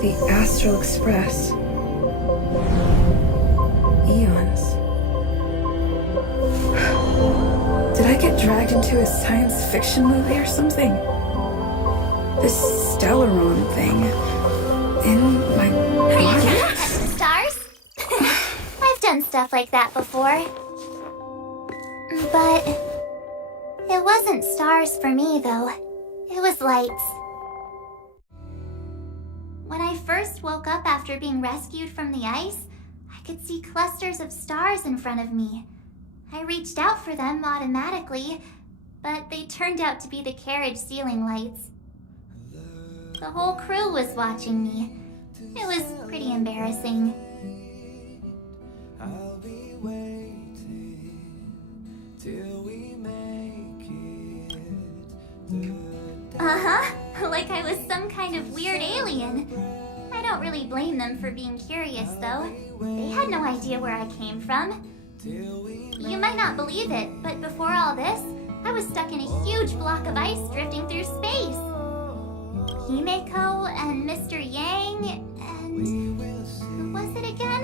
The Astral Express. Eons. Did I get dragged into a science fiction movie or something? This Stellaron thing in my Are you body? trying to touch the stars? I've done stuff like that before. But it wasn't stars for me, though. It was lights. When I first woke up after being rescued from the ice, I could see clusters of stars in front of me. I reached out for them automatically, but they turned out to be the carriage ceiling lights. The whole crew was watching me. It was pretty embarrassing. I'll be waiting till we make it. Like I was some kind of weird alien. I don't really blame them for being curious, though. They had no idea where I came from. You might not believe it, but before all this, I was stuck in a huge block of ice drifting through space. Himeko and Mr. Yang and... who was it again?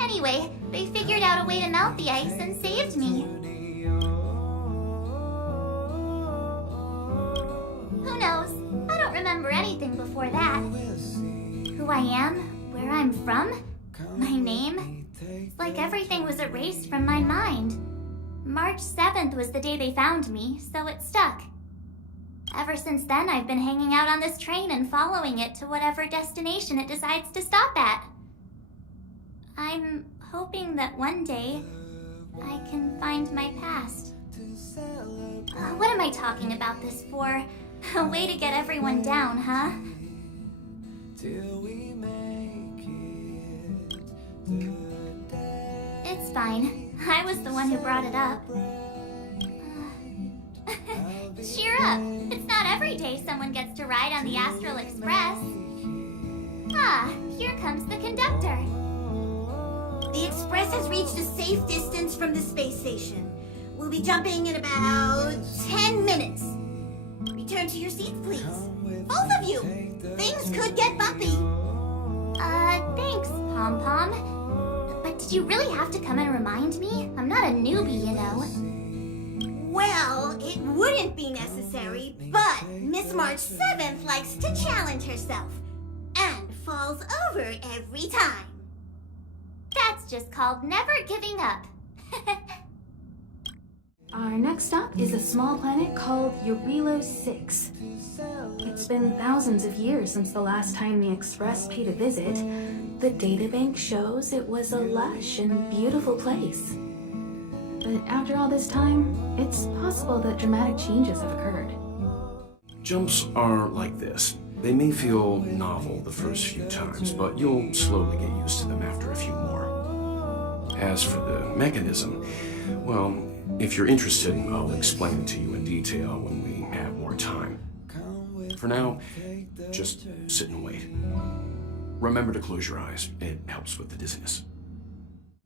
Anyway, they figured out a way to melt the ice and saved me. Who knows? I don't remember anything before that. Who I am, where I'm from, my name. It's like everything was erased from my mind. March 7th was the day they found me, so it stuck. Ever since then, I've been hanging out on this train and following it to whatever destination it decides to stop at. I'm hoping that one day I can find my past. What am I talking about this for? A way to get everyone down, huh? It's fine. I was the one who brought it up. Cheer up! It's not every day someone gets to ride on the Astral Express. Ah, here comes the conductor. The Express has reached a safe distance from the space station. We'll be jumping in about 10 minutes. Return to your seats, please. Both of you! Things could get bumpy. Thanks, Pom Pom. But did you really have to come and remind me? I'm not a newbie, you know. Well, it wouldn't be necessary, but Miss March 7th likes to challenge herself and falls over every time. That's just called never giving up. Our next stop is a small planet called Jarilo-VI. It's been thousands of years since the last time the Express paid a visit. The databank shows it was a lush and beautiful place. But after all this time, it's possible that dramatic changes have occurred. Jumps are like this. They may feel novel the first few times, but you'll slowly get used to them after a few more. As for the mechanism, well, if you're interested, I'll explain it to you in detail when we have more time. For now, just sit and wait. Remember to close your eyes. It helps with the dizziness.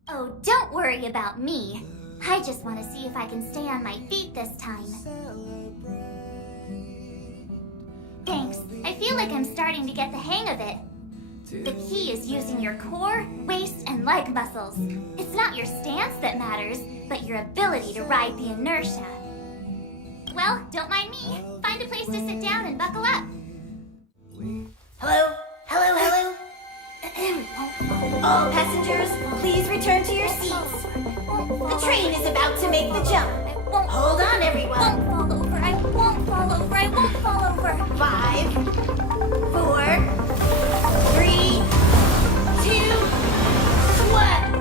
Oh, don't worry about me. I just want to see if I can stay on my feet this time. Thanks. I feel like I'm starting to get the hang of it. The key is using your core, waist, and leg muscles. It's not your stance that matters, but your ability to ride the inertia. Well, don't mind me. Find a place to sit down and buckle up. Hello? Hello, hello? All passengers, please return to your seats. The train is about to make the jump. Hold on, everyone. I won't fall over. I won't fall over. 5, 4, 3, 2, 1.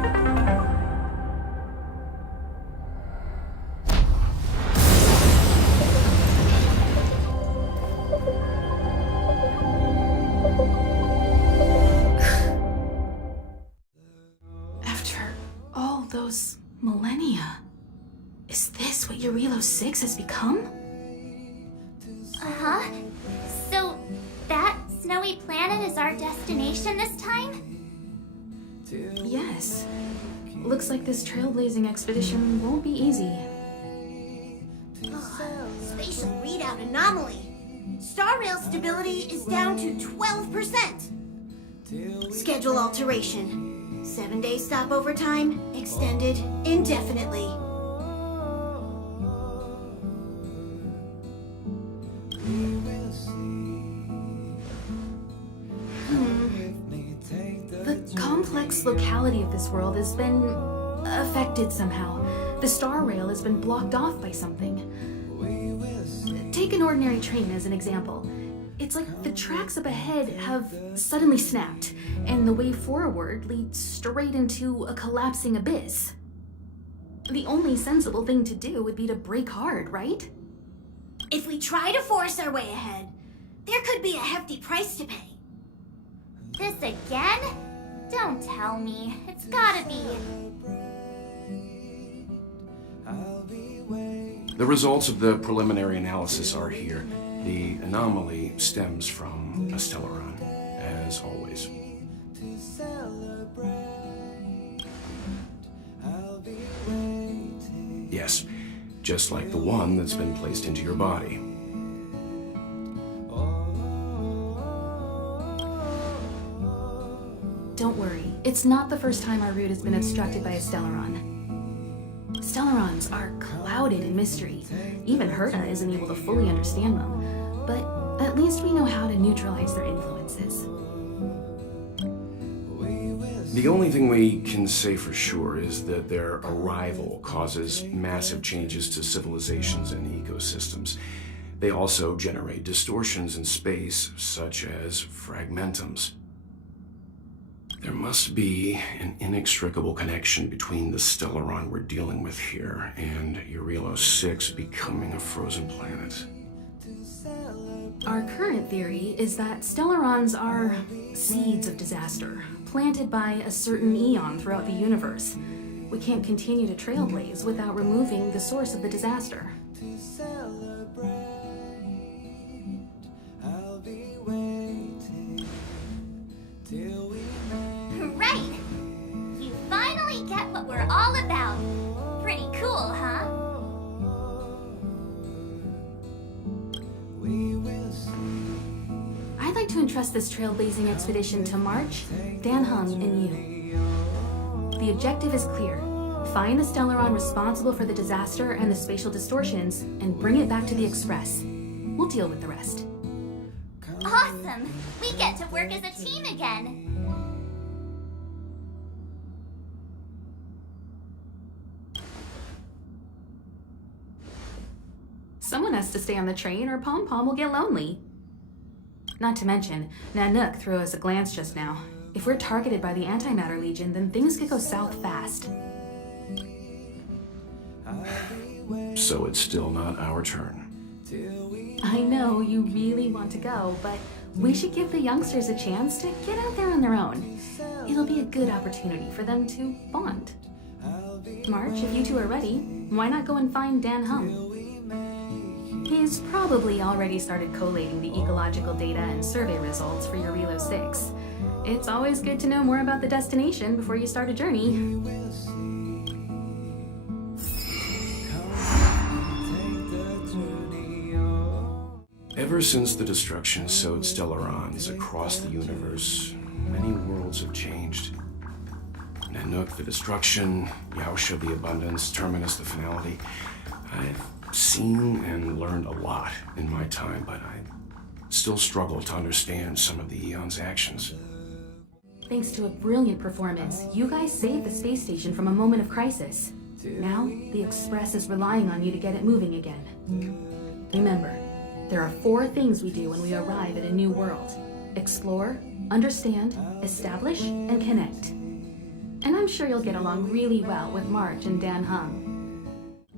After all those millennia, is this what Jarilo-VI has become? Uh-huh. So, that snowy planet is our destination this time? Yes. Looks like this trailblazing expedition won't be easy. Spatial readout anomaly. Star rail stability is down to 12%. Schedule alteration. 7-day stopover time extended indefinitely. The complex locality of this world has been affected somehow. The star rail has been blocked off by something. Take an ordinary train as an example. It's like the tracks up ahead have suddenly snapped, and the way forward leads straight into a collapsing abyss. The only sensible thing to do would be to brake hard, right? If we try to force our way ahead, there could be a hefty price to pay. This again? Don't tell me. It's gotta be. The results of the preliminary analysis are here. The anomaly stems from a Stellaron, as always. Yes, just like the one that's been placed into your body. Don't worry, it's not the first time our route has been obstructed by a Stellaron. Stellarons are clouded in mystery. Even Herta isn't able to fully understand them, but at least we know how to neutralize their influences. The only thing we can say for sure is that their arrival causes massive changes to civilizations and ecosystems. They also generate distortions in space, such as fragmentums. There must be an inextricable connection between the Stellaron we're dealing with here and Jarilo-VI becoming a frozen planet. Our current theory is that Stellarons are seeds of disaster, planted by a certain eon throughout the universe. We can't continue to Trailblaze without removing the source of the disaster. Right! You finally get what we're all about. Pretty cool, huh? I'd like to entrust this trailblazing expedition to March, Dan Hung, and you. The objective is clear. Find the Stellaron responsible for the disaster and the spatial distortions, and bring it back to the Express. We'll deal with the rest. Awesome! We get to work as a team again. Someone has to stay on the train or Pom Pom will get lonely. Not to mention, Nanook threw us a glance just now. If we're targeted by the Antimatter Legion, then things could go south fast. So it's still not our turn. I know you really want to go, but we should give the youngsters a chance to get out there on their own. It'll be a good opportunity for them to bond. March, if you two are ready, why not go and find Dan Hung? He's probably already started collating the ecological data and survey results for Jarilo-VI. It's always good to know more about the destination before you start a journey. Ever since the destruction sowed Stellarons across the universe, many worlds have changed. Nanook, the destruction, Yaosha, the abundance, Terminus, the finality. I've seen and learned a lot in my time, but I still struggle to understand some of the Eon's actions. Thanks to a brilliant performance, you guys saved the space station from a moment of crisis. Now, the Express is relying on you to get it moving again. Remember, there are 4 things we do when we arrive at a new world. Explore, understand, establish, and connect. And I'm sure you'll get along really well with March and Dan Hung.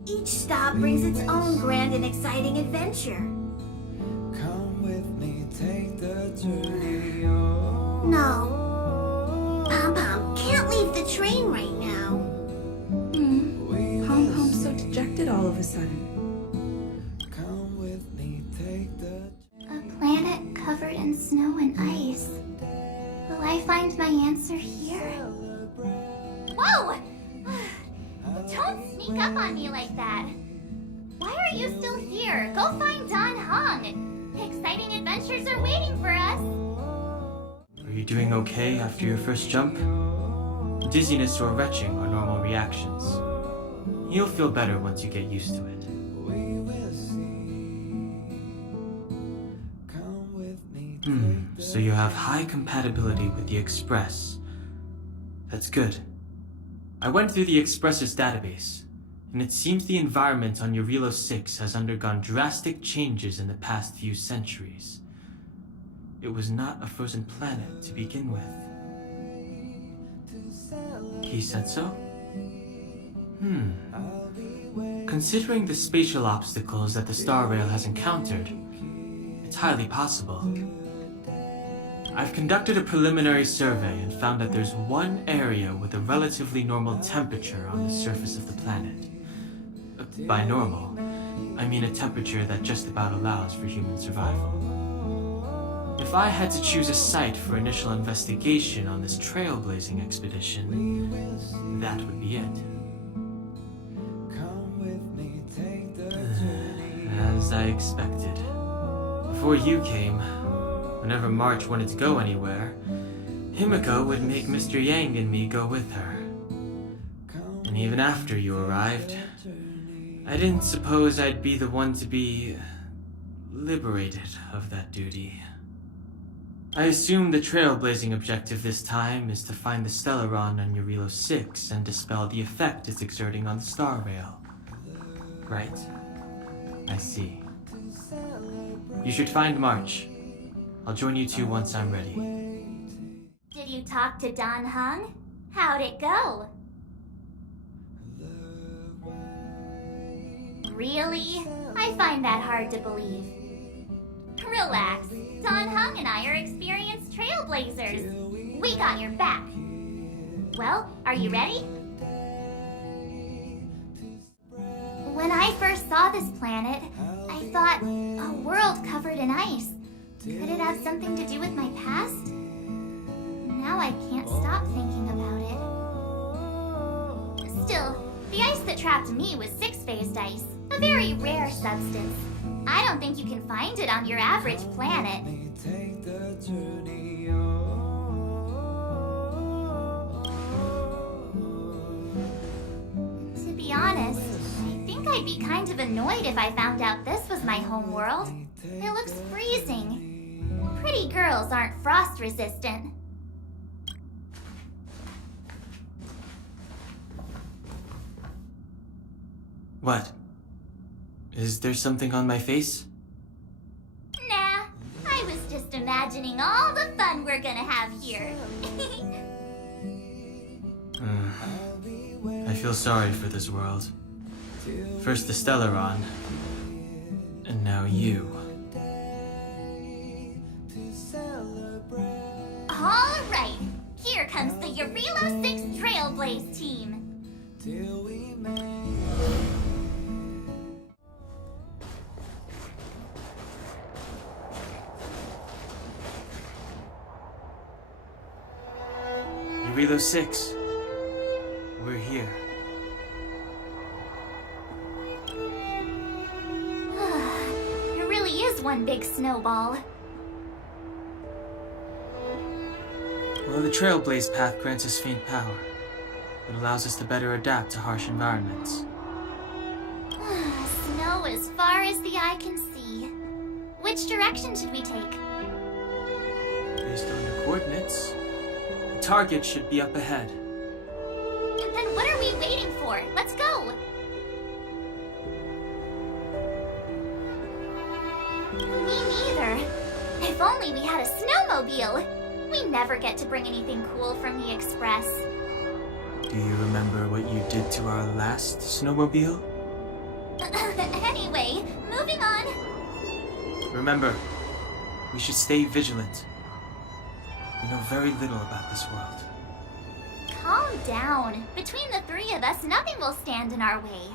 Each stop brings its own grand and exciting adventure. Come with me, take the journey. No. Pom-Pom can't leave the train right now. Pom Pom's so dejected all of a sudden. Come with me, take the A planet covered in snow and ice. Will I find my answer here? Whoa! Don't sneak up on me like that. Why are you still here? Go find Dan Hung. Exciting adventures are waiting for us. Are you doing okay after your first jump? Dizziness or retching are normal reactions. You'll feel better once you get used to it. So you have high compatibility with the Express. That's good. I went through the Express's database, and it seems the environment on Jarilo-VI has undergone drastic changes in the past few centuries. It was not a frozen planet to begin with. He said so? Considering the spatial obstacles that the Star Rail has encountered, it's highly possible. I've conducted a preliminary survey and found that there's one area with a relatively normal temperature on the surface of the planet. By normal, I mean a temperature that just about allows for human survival. If I had to choose a site for initial investigation on this trailblazing expedition, that would be it. As I expected. Before you came, whenever March wanted to go anywhere, Himiko would make Mr. Yang and me go with her. And even after you arrived, I didn't suppose I'd be the one to be liberated of that duty. I assume the trailblazing objective this time is to find the Stellaron on Jarilo-VI and dispel the effect it's exerting on the Star Rail. Right? I see. You should find March. I'll join you two once I'm ready. Did you talk to Don Hung? How'd it go? Really? I find that hard to believe. Relax. Don Hung and I are experienced trailblazers. We got your back. Well, are you ready? When I first saw this planet, I thought, a world covered in ice. Could it have something to do with my past? Now I can't stop thinking about it. Still, the ice that trapped me was six-phased ice, a very rare substance. I don't think you can find it on your average planet. To be honest, I think I'd be kind of annoyed if I found out this was my home world. It looks freezing. Pretty girls aren't frost resistant. What? Is there something on my face? Nah, I was just imagining all the fun we're gonna have here. I feel sorry for this world. First the Stellaron, and now you. All right, here comes the Jarilo-VI Trailblaze team. Jarilo-VI, we're here. It really is one big snowball. Well, the Trailblaze path grants us faint power. It allows us to better adapt to harsh environments. Snow as far as the eye can see. Which direction should we take? Based on the coordinates, the target should be up ahead. Then what are we waiting for? Let's go! Me neither. If only we had a snowmobile. We never get to bring anything cool from the Express. Do you remember what you did to our last snowmobile? Anyway, moving on. Remember, we should stay vigilant. We know very little about this world. Calm down. Between the three of us, nothing will stand in our way.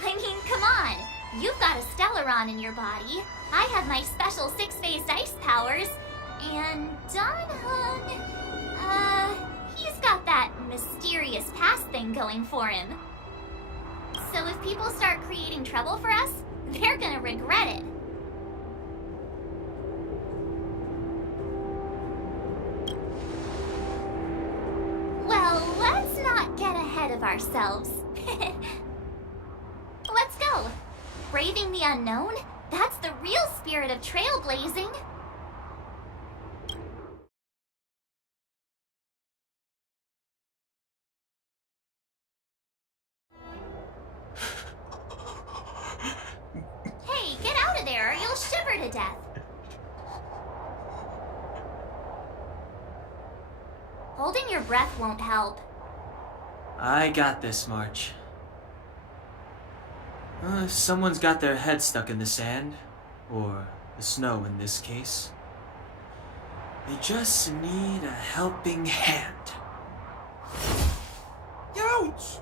I mean, come on. You've got a Stellaron in your body. I have my special six-phased ice powers. And Don Hung, he's got that mysterious past thing going for him. So if people start creating trouble for us, they're gonna regret it. not get ahead of ourselves. Let's go. Braving the unknown? That's the real spirit of trailblazing. Hey, get out of there or you'll shiver to death. Holding your breath won't help. I got this, March. Someone's got their head stuck in the sand, or the snow in this case. They just need a helping hand. Ouch!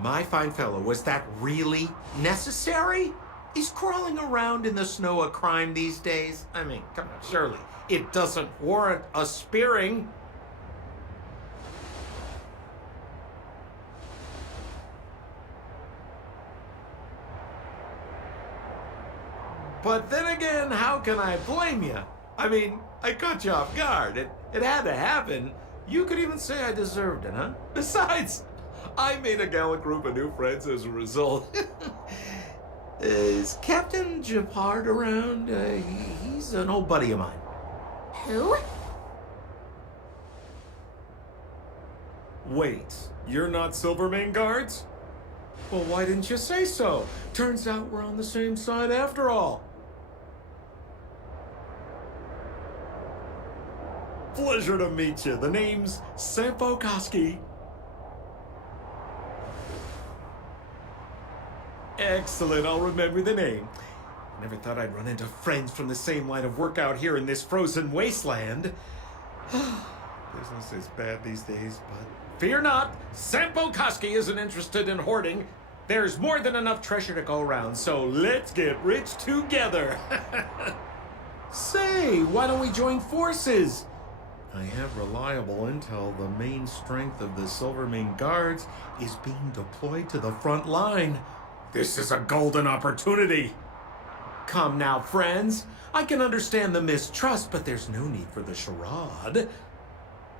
My fine fellow, was that really necessary? Is crawling around in the snow a crime these days? I mean, come on, surely it doesn't warrant a spearing. But then again, how can I blame you? I mean, I caught you off guard. It had to happen. You could even say I deserved it, huh? Besides, I made a gallant group of new friends as a result. Is Captain Japard around? He's an old buddy of mine. Who? Wait, you're not Silvermane guards? Well, why didn't you say so? Turns out we're on the same side after all. Pleasure to meet you. The name's Sampo Koski. Excellent, I'll remember the name. Never thought I'd run into friends from the same line of work out here in this frozen wasteland. Business is bad these days, but fear not, Sampo Koski isn't interested in hoarding. There's more than enough treasure to go around, so let's get rich together. Say, why don't we join forces? I have reliable intel the main strength of the Silvermane guards is being deployed to the front line. This is a golden opportunity. Come now, friends. I can understand the mistrust, but there's no need for the charade.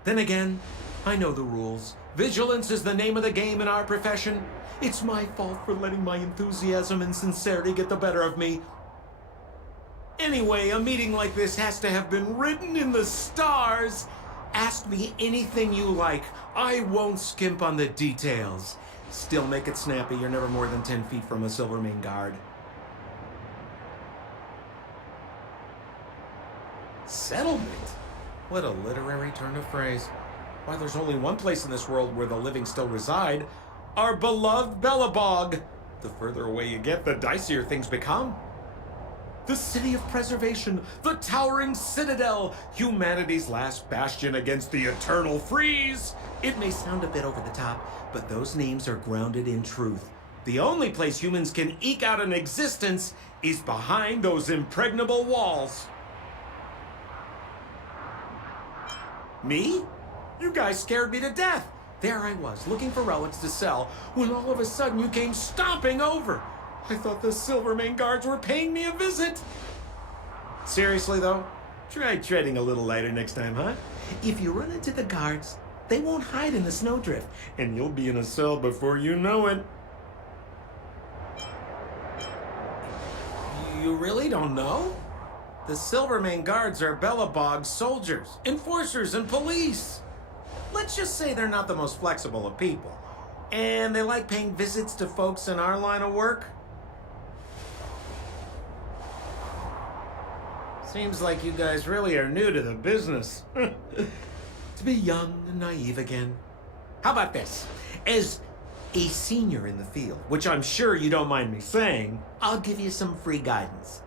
Then again, I know the rules. Vigilance is the name of the game in our profession. It's my fault for letting my enthusiasm and sincerity get the better of me. Anyway, a meeting like this has to have been written in the stars. Ask me anything you like. I won't skimp on the details. Still make it snappy. You're never more than 10 feet from a Silvermane guard. Settlement? What a literary turn of phrase. Why, there's only one place in this world where the living still reside. Our beloved Belobog. The further away you get, the dicier things become. The city of preservation, the towering citadel, humanity's last bastion against the eternal freeze. It may sound a bit over the top, but those names are grounded in truth. The only place humans can eke out an existence is behind those impregnable walls. Me? You guys scared me to death. There I was, looking for relics to sell, when all of a sudden you came stomping over. I thought the Silvermane guards were paying me a visit. Seriously, though, try treading a little lighter next time, huh? If you run into the guards, they won't hide in the snowdrift, and you'll be in a cell before you know it. You really don't know? The Silvermane guards are Belobog's soldiers, enforcers, and police. Let's just say they're not the most flexible of people. And they like paying visits to folks in our line of work. Seems like you guys really are new to the business. To be young and naive again. How about this? As a senior in the field, which I'm sure you don't mind me saying, I'll give you some free guidance.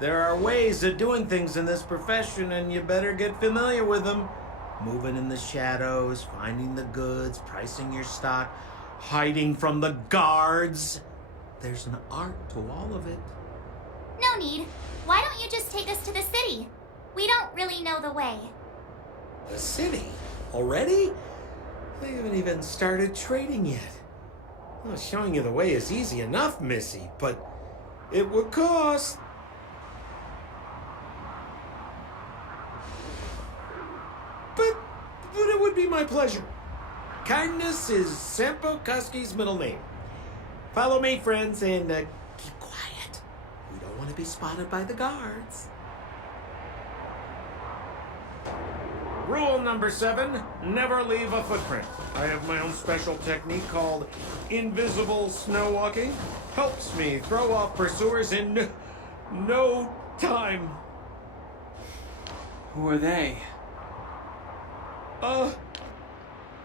There are ways of doing things in this profession, and you better get familiar with them. Moving in the shadows, finding the goods, pricing your stock, hiding from the guards. There's an art to all of it. No need. Why don't you just take us to the city? We don't really know the way. The city? Already? They haven't even started trading yet. Well, showing you the way is easy enough, Missy, but It would cost. But it would be my pleasure. Kindness is Sampo Kuski's middle name. Follow me, friends, and keep quiet. We don't want to be spotted by the guards. Rule number 7, never leave a footprint. I have my own special technique called invisible snow walking. Helps me throw off pursuers in no time. Who are they?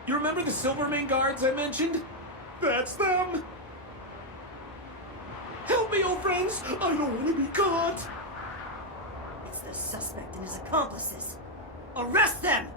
You remember the Silvermane guards I mentioned? That's them. Help me, old friends. I don't want to be caught. It's the suspect and his accomplices. Arrest them!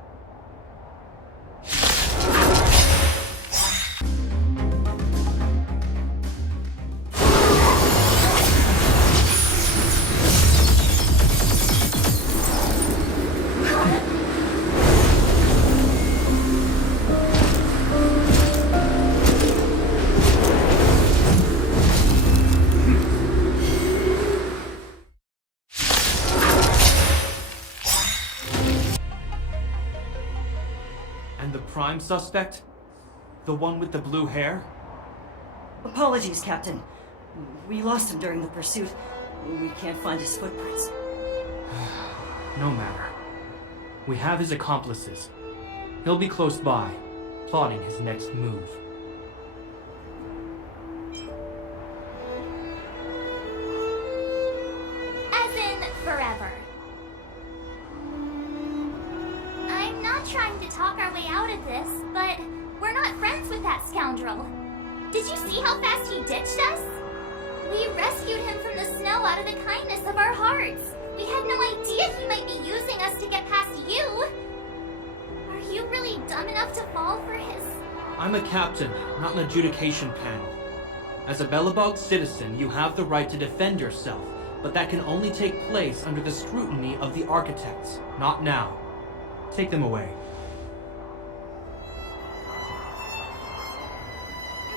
And the prime suspect? The one with the blue hair? Apologies, Captain. We lost him during the pursuit. We can't find his footprints. No matter. We have his accomplices. He'll be close by, plotting his next move. As in forever. I'm not trying to talk our way out of this, but we're not friends with that scoundrel. Did you see how fast he ditched us? We rescued him from the snow out of the kindness of our hearts. We had no idea he might be using us to get past you. Are you really dumb enough to fall for his... I'm a captain, not an adjudication panel. As a Belobog citizen, you have the right to defend yourself, but that can only take place under the scrutiny of the architects, not now. Take them away.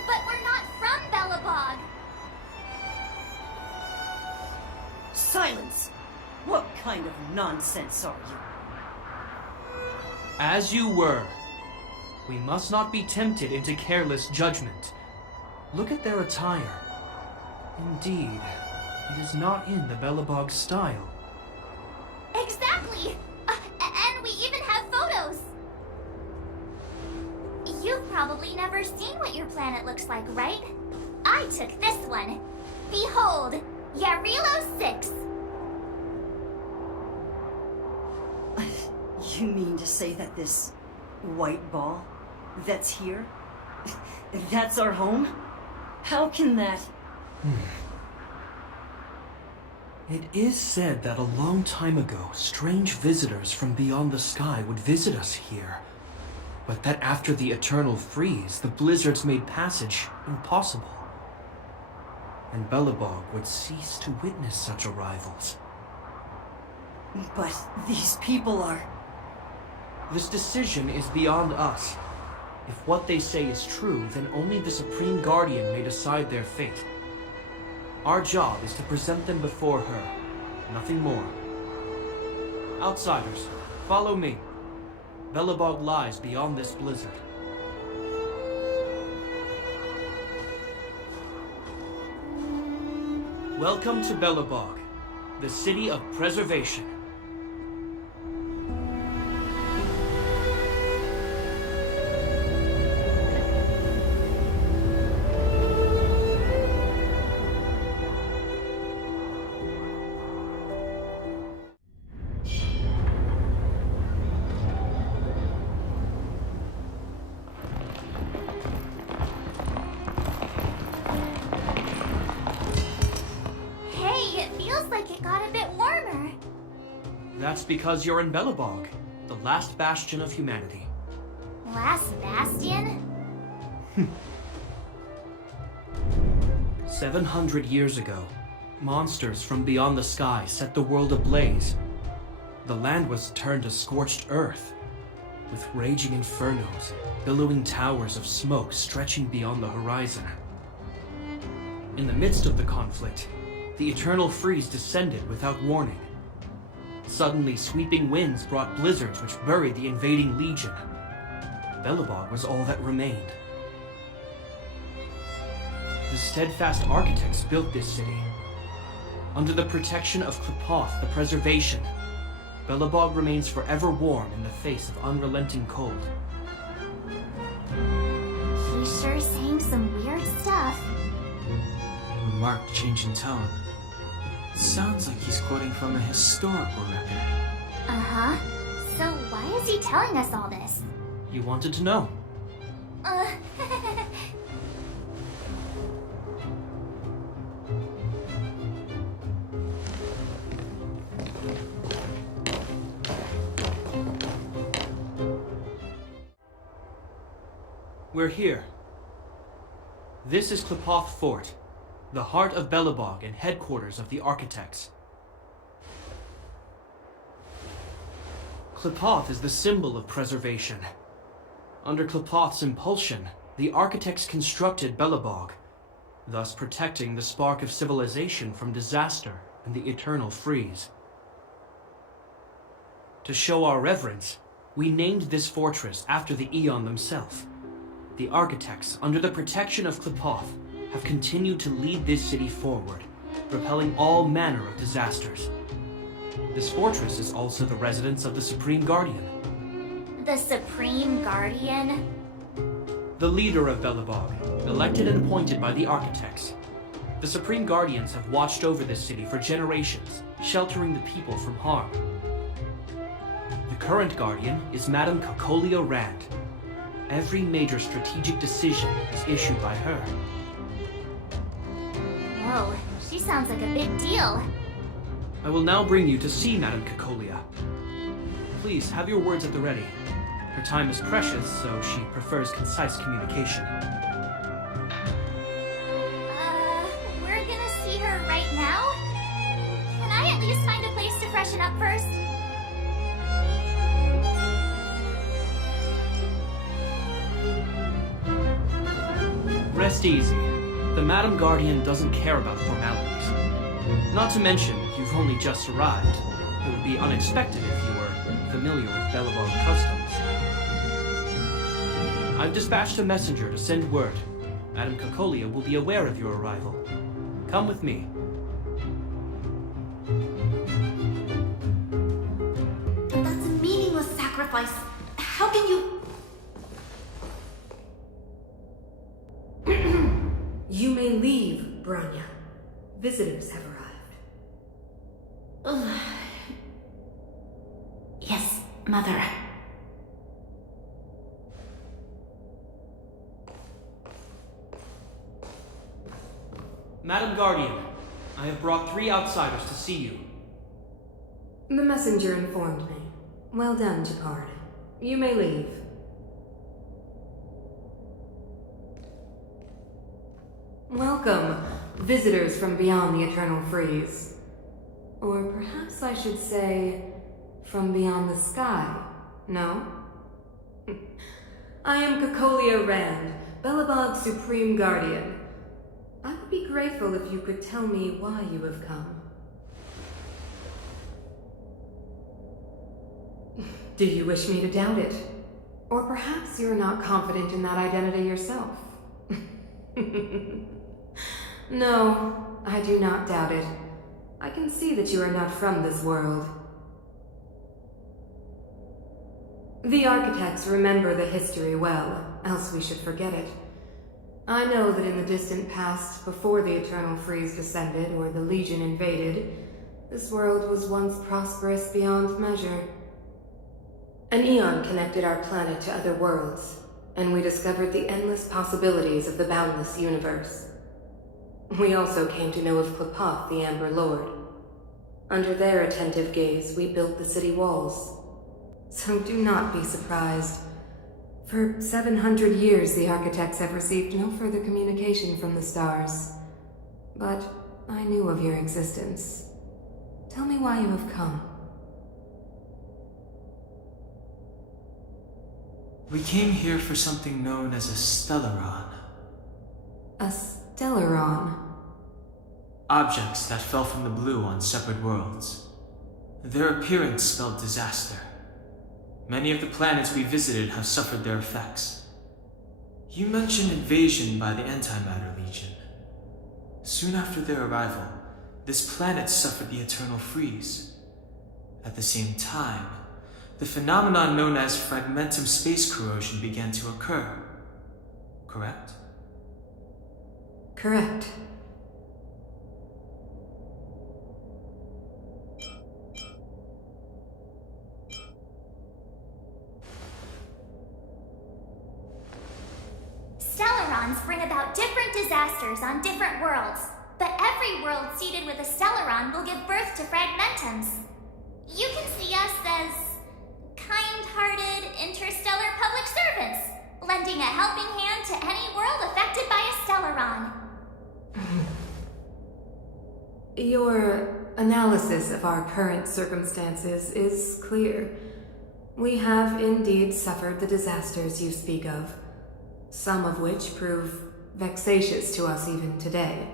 But we're not from Belobog. Silence! What kind of nonsense are you? As you were. We must not be tempted into careless judgment. Look at their attire. Indeed, it is not in the Belobog style. Exactly! And we even have photos! You've probably never seen what your planet looks like, right? I took this one. Behold, Jarilo-VI. You mean to say that this white ball that's here, that's our home? How can that... It is said that a long time ago, strange visitors from beyond the sky would visit us here. But that after the eternal freeze, the blizzards made passage impossible. And Belobog would cease to witness such arrivals. But these people are... This decision is beyond us. If what they say is true, then only the Supreme Guardian may decide their fate. Our job is to present them before her, nothing more. Outsiders, follow me. Belobog lies beyond this blizzard. Welcome to Belobog, the city of preservation. That's because you're in Belobog, the last bastion of humanity. Last bastion? 700 years ago, monsters from beyond the sky set the world ablaze. The land was turned to scorched earth, with raging infernos, billowing towers of smoke stretching beyond the horizon. In the midst of the conflict, the eternal freeze descended without warning. Suddenly, sweeping winds brought blizzards which buried the invading legion. Belobog was all that remained. The steadfast architects built this city. Under the protection of Klepoth, the Preservation, Belobog remains forever warm in the face of unrelenting cold. He's sure saying some weird stuff. Marked change in tone. Sounds like he's quoting from a historical record. Uh-huh. So why is he telling us all this? You wanted to know. Uh... We're here. This is Klepoth Fort, the heart of Belobog and headquarters of the Architects. Klepoth is the symbol of preservation. Under Klepoth's impulsion, the Architects constructed Belobog, thus protecting the spark of civilization from disaster and the eternal freeze. To show our reverence, we named this fortress after the Aeon themselves. The Architects, under the protection of Klepoth, have continued to lead this city forward, repelling all manner of disasters. This fortress is also the residence of the Supreme Guardian. The Supreme Guardian? The leader of Belobog, elected and appointed by the Architects. The Supreme Guardians have watched over this city for generations, sheltering the people from harm. The current Guardian is Madame Kakolia Rand. Every major strategic decision is issued by her. Whoa, she sounds like a big deal. I will now bring you to see Madame Kakolia. Please, have your words at the ready. Her time is precious, so she prefers concise communication. We're gonna see her right now? Can I at least find a place to freshen up first? Rest easy. The Madam Guardian doesn't care about formalities. Not to mention, you've only just arrived. It would be unexpected if you were familiar with Belobog customs. I've dispatched a messenger to send word. Madam Kakolia will be aware of your arrival. Come with me. That's a meaningless sacrifice. How can you... You may leave, Bronya. Visitors have arrived. Yes, Mother. Madam Guardian, I have brought 3 outsiders to see you. The messenger informed me. Well done, Japard. You may leave. Welcome, visitors from beyond the Eternal Freeze. Or perhaps I should say, from beyond the sky, no? I am Kakolia Rand, Belobog's Supreme Guardian. I would be grateful if you could tell me why you have come. Do you wish me to doubt it? Or perhaps you're not confident in that identity yourself? No, I do not doubt it. I can see that you are not from this world. The Architects remember the history well, else we should forget it. I know that in the distant past, before the Eternal Freeze descended or the Legion invaded, this world was once prosperous beyond measure. An Aeon connected our planet to other worlds, and we discovered the endless possibilities of the boundless universe. We also came to know of Klepoth, the Amber Lord. Under their attentive gaze, we built the city walls. So do not be surprised. For 700 years, the Architects have received no further communication from the stars. But I knew of your existence. Tell me why you have come. We came here for something known as a Stellaron. A Stellaron? Objects that fell from the blue on separate worlds. Their appearance spelled disaster. Many of the planets we visited have suffered their effects. You mentioned invasion by the Antimatter Legion. Soon after their arrival, this planet suffered the eternal freeze. At the same time, the phenomenon known as fragmentum space corrosion began to occur. Correct? Correct. Stellarons bring about different disasters on different worlds, but every world seeded with a Stellaron will give birth to fragmentums. You can see us as kind-hearted interstellar public servants, lending a helping hand to any world affected by a Stellaron. Your analysis of our current circumstances is clear. We have indeed suffered the disasters you speak of, some of which prove vexatious to us even today.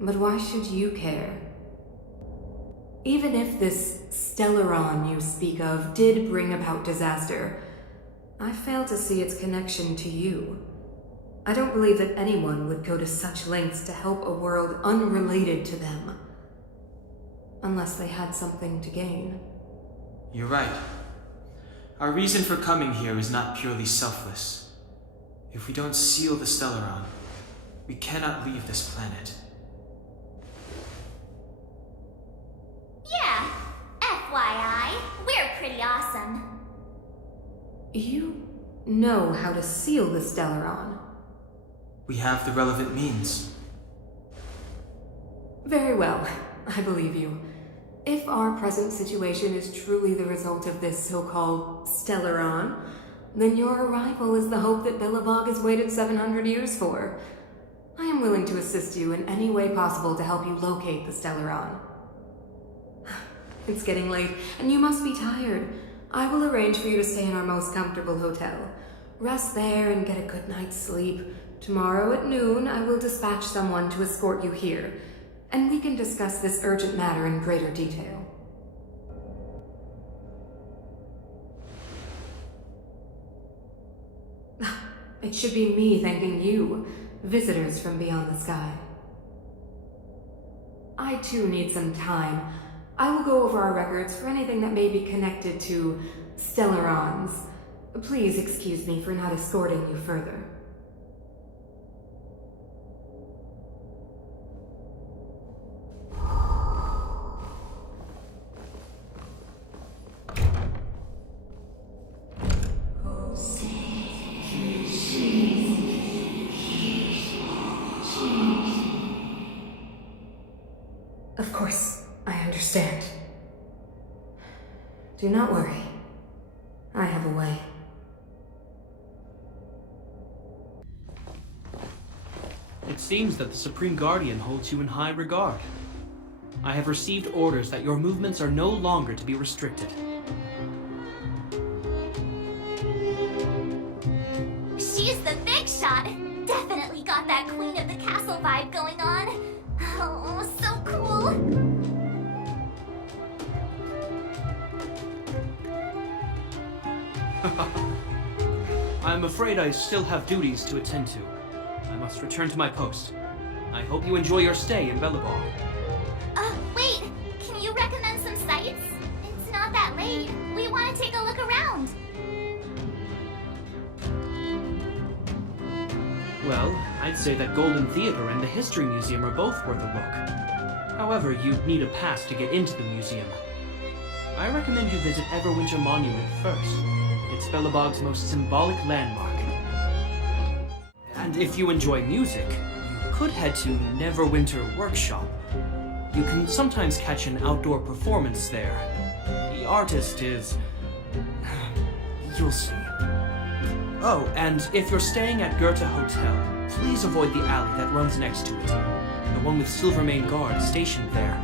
But why should you care? Even if this Stellaron you speak of did bring about disaster, I fail to see its connection to you. I don't believe that anyone would go to such lengths to help a world unrelated to them. Unless they had something to gain. You're right. Our reason for coming here is not purely selfless. If we don't seal the Stellaron, we cannot leave this planet. Yeah, FYI, we're pretty awesome. You know how to seal the Stellaron. We have the relevant means. Very well, I believe you. If our present situation is truly the result of this so-called Stellaron, then your arrival is the hope that Belobog has waited 700 years for. I am willing to assist you in any way possible to help you locate the Stellaron. It's getting late, and you must be tired. I will arrange for you to stay in our most comfortable hotel. Rest there and get a good night's sleep. Tomorrow at noon, I will dispatch someone to escort you here, and we can discuss this urgent matter in greater detail. It should be me thanking you, visitors from beyond the sky. I too need some time. I will go over our records for anything that may be connected to Stellarons. Please excuse me for not escorting you further. Of course, I understand. Do not worry. I have a way. It seems that the Supreme Guardian holds you in high regard. I have received orders that your movements are no longer to be restricted. She's the big shot. Definitely got that Queen of the Castle vibe going on. Oh, so cool. I'm afraid I still have duties to attend to. I must return to my post. I hope you enjoy your stay in Belobog. Wait. Can you recommend some sites? It's not that late. We want to take a look around. Well, I'd say that Golden Theater and the History Museum are both worth a look. However, you'd need a pass to get into the museum. I recommend you visit Everwinter Monument first. It's Belobog's most symbolic landmark. And if you enjoy music, you could head to Neverwinter Workshop. You can sometimes catch an outdoor performance there. The artist is... you'll see. Oh, and if you're staying at Goethe Hotel, please avoid the alley that runs next to it. The one with Silvermane guards stationed there.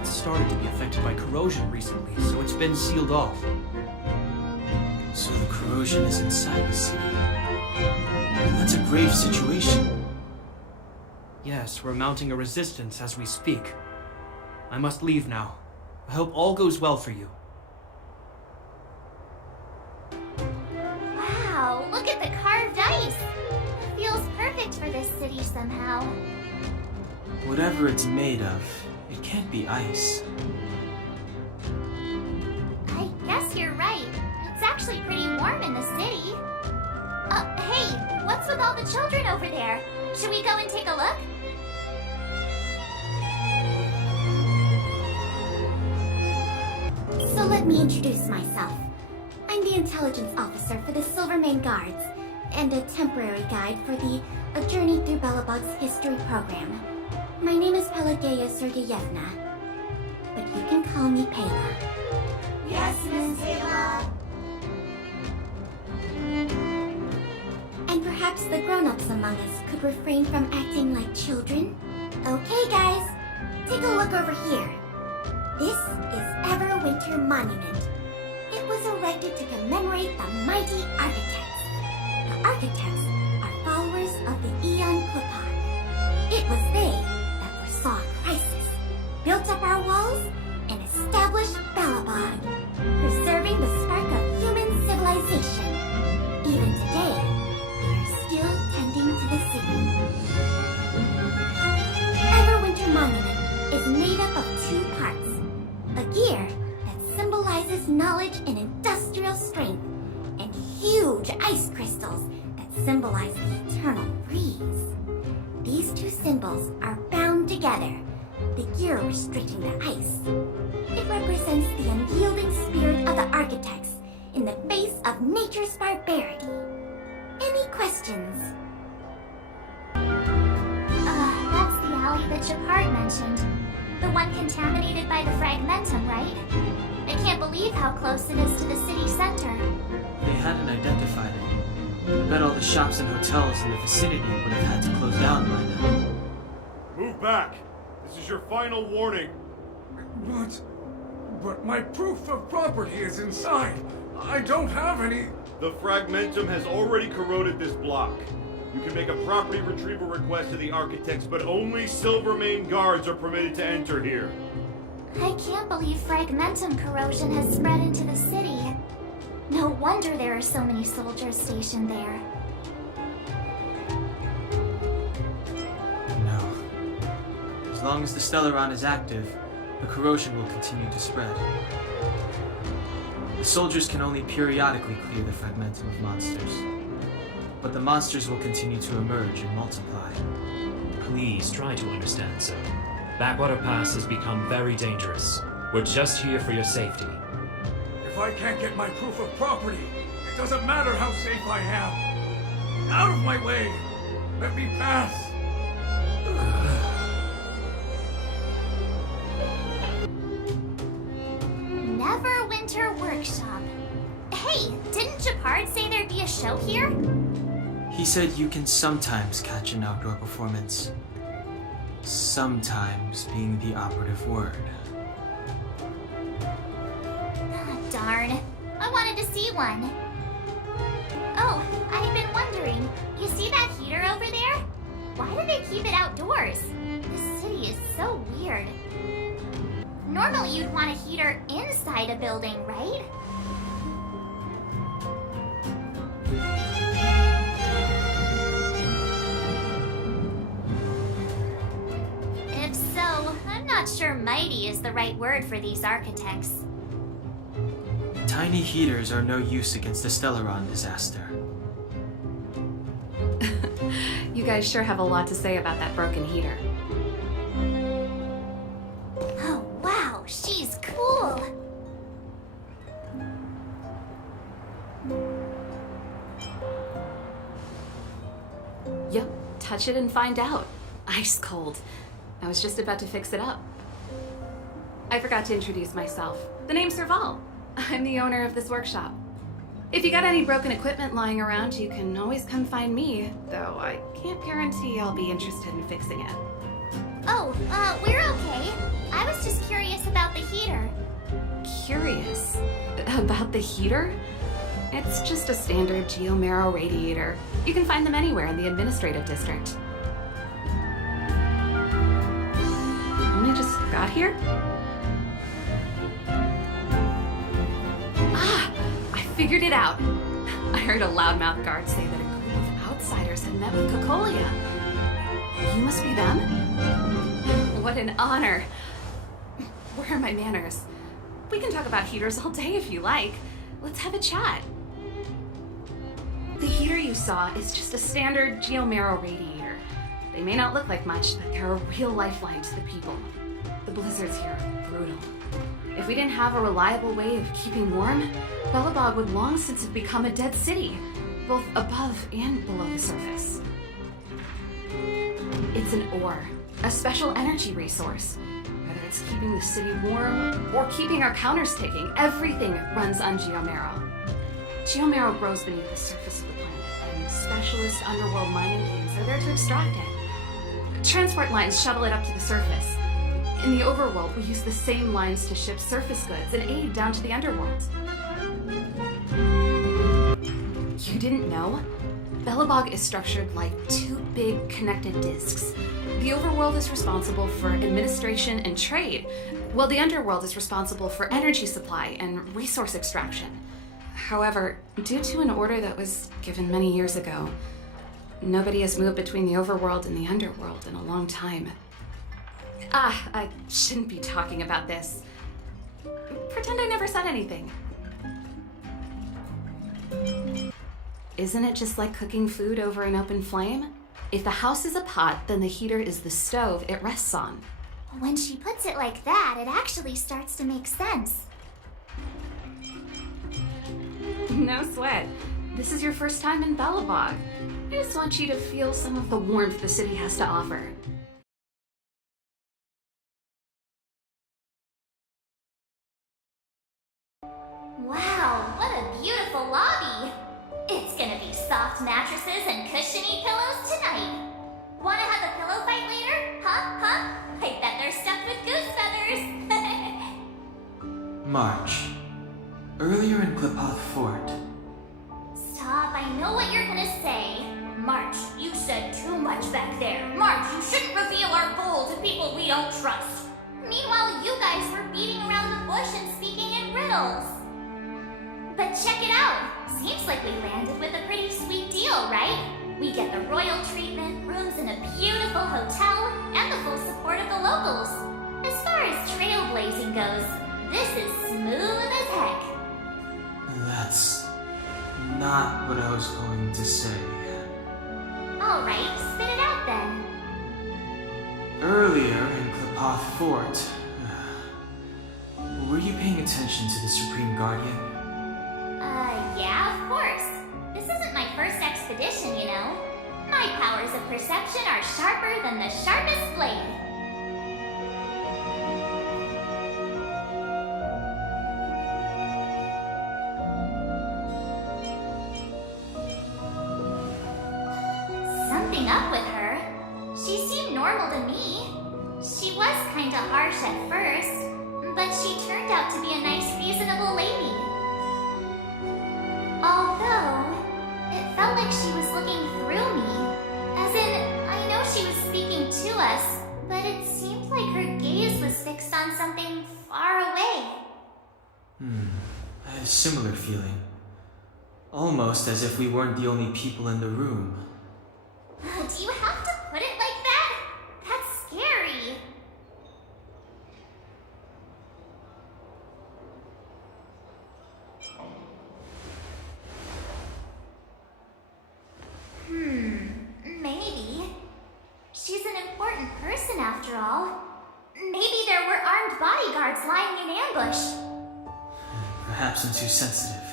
It's started to be affected by corrosion recently, so it's been sealed off. So the corrosion is inside the city. And that's a grave situation. Yes, we're mounting a resistance as we speak. I must leave now. I hope all goes well for you. Wow, look at the carved ice! It feels perfect for this city somehow. Whatever it's made of, it can't be ice. I guess you're right. It's actually pretty warm in the city. Hey, what's with all the children over there? Should we go and take a look? So let me introduce myself. I'm the intelligence officer for the Silvermane Guards, and a temporary guide for the A Journey Through Belobog's History program. My name is Pelageya Sergeyevna, but you can call me Pela. Yes, Miss Taylor. And perhaps the grown-ups among us could refrain from acting like children. Okay, guys, take a look over here. This is Everwinter Monument. It was erected to commemorate the mighty architects. The architects are followers of the Aeon Klippan. It was they that foresaw a crisis, built up our walls, and established Belobog, preserving the spark of human civilization. Even today, they are still tending to the city. Everwinter Monument is made up of 2 parts. A gear that symbolizes knowledge and industrial strength, and huge ice crystals that symbolize the eternal freeze. These 2 symbols are bound together, the gear restricting the ice. It represents the unyielding spirit of the architects in the face of nature's barbarity. Any questions? That's the alley that Shepard mentioned. The one contaminated by the fragmentum, right? I can't believe how close it is to the city center. They hadn't identified it. I bet all the shops and hotels in the vicinity would have had to close down by now. Move back! This is your final warning. But my proof of property is inside. I don't have any... The fragmentum has already corroded this block. You can make a property retrieval request to the architects, but only Silvermane Guards are permitted to enter here. I can't believe fragmentum corrosion has spread into the city. No wonder there are so many soldiers stationed there. No. As long as the Stellaron is active, the corrosion will continue to spread. The soldiers can only periodically clear the fragmentum of monsters. But the monsters will continue to emerge and multiply. Please try to understand, sir. Backwater Pass has become very dangerous. We're just here for your safety. If I can't get my proof of property, it doesn't matter how safe I am. Out of my way! Let me pass! Neverwinter Workshop. Hey, didn't Shepard say there'd be a show here? He said you can sometimes catch an outdoor performance. Sometimes being the operative word. Ah, darn. I wanted to see one. Oh, I've been wondering. You see that heater over there? Why do they keep it outdoors? This city is so weird. Normally you'd want a heater inside a building, right? If so, I'm not sure mighty is the right word for these architects. Tiny heaters are no use against the Stellaron disaster. You guys sure have a lot to say about that broken heater. Oh, wow, she's cool. Yep, touch it and find out. Ice cold. I was just about to fix it up. I forgot to introduce myself. The name's Serval. I'm the owner of this workshop. If you got any broken equipment lying around, you can always come find me, though I can't guarantee I'll be interested in fixing it. Oh, we're okay. I was just curious about the heater. Curious? About the heater? It's just a standard geomarrow radiator. You can find them anywhere in the administrative district. got here? Ah, I figured it out. I heard a loudmouth guard say that a group of outsiders had met with Cocolia. You must be them? What an honor. Where are my manners? We can talk about heaters all day if you like. Let's have a chat. The heater you saw is just a standard geomarrow radiator. They may not look like much, but they're a real lifeline to the people. The blizzards here are brutal. If we didn't have a reliable way of keeping warm, Belobog would long since have become a dead city, both above and below the surface. It's an ore, a special energy resource. Whether it's keeping the city warm or keeping our counters ticking, everything runs on geomarrow. Geomarrow grows beneath the surface of the planet, and specialist underworld mining teams are there to extract it. Transport lines shuttle it up to the surface. In the overworld, we use the same lines to ship surface goods and aid down to the underworld. You didn't know? Belobog is structured like two big connected disks. The overworld is responsible for administration and trade, while the underworld is responsible for energy supply and resource extraction. However, due to an order that was given many years ago, nobody has moved between the overworld and the underworld in a long time. I shouldn't be talking about this. Pretend I never said anything. Isn't it just like cooking food over an open flame? If the house is a pot, then the heater is the stove it rests on. When she puts it like that, it actually starts to make sense. No sweat. This is your first time in Belobog. I just want you to feel some of the warmth the city has to offer. Wow, what a beautiful lobby! It's gonna be soft mattresses and cushiony pillows tonight. Wanna have a pillow fight later? Huh? I bet they're stuffed with goose feathers. March. Earlier in Klipoth Fort. Stop, I know what you're gonna say. March, you said too much back there. March, you shouldn't reveal our goal to people we don't trust. Meanwhile, you guys were beating around the bush and speaking in riddles. But check it out. Seems like we landed with a pretty sweet deal, right? We get the royal treatment, rooms in a beautiful hotel, and the full support of the locals. As far as trailblazing goes, this is smooth as heck. That's not what I was going to say. Alright, spit it out then. Earlier in Klipoth Fort, were you paying attention to the Supreme Guardian? Yeah, of course. This isn't my first expedition, you know. My powers of perception are sharper than the sharpest blade. Something up with her. She seemed normal to me. She was kinda harsh at first, but she turned out to be a nice, reasonable lady. Although, it felt like she was looking through me. As in, I know she was speaking to us, but it seemed like her gaze was fixed on something far away. A similar feeling. Almost as if we weren't the only people in the room. Do you have to put it like that? That's scary. Maybe. She's an important person after all. Maybe there were armed bodyguards lying in ambush. Perhaps I'm too sensitive.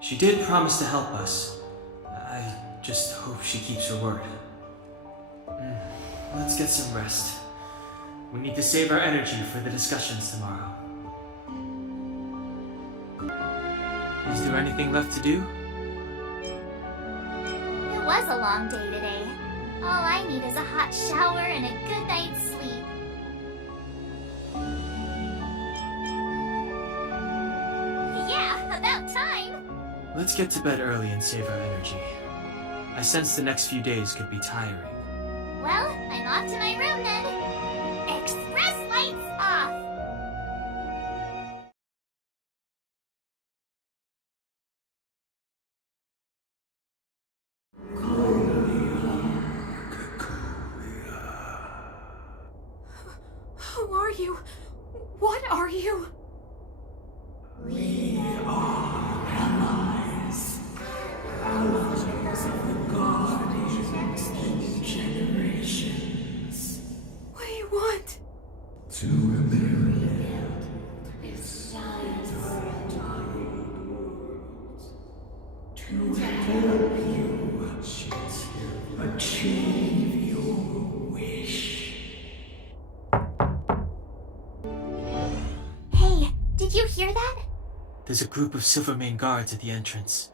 She did promise to help us. I just hope she keeps her word. Let's get some rest. We need to save our energy for the discussions tomorrow. Is there anything left to do? It was a long day today. All I need is a hot shower and a good night's sleep. Yeah, about time! Let's get to bed early and save our energy. I sense the next few days could be tiring. Well, I'm off to my room then. Express lights Who are you? What are you? We are allies. Allies of the Guardians in generations. What do you want? To rebuild its science to help you achieve your wish. Hey, did you hear that? There's a group of Silvermane guards at the entrance,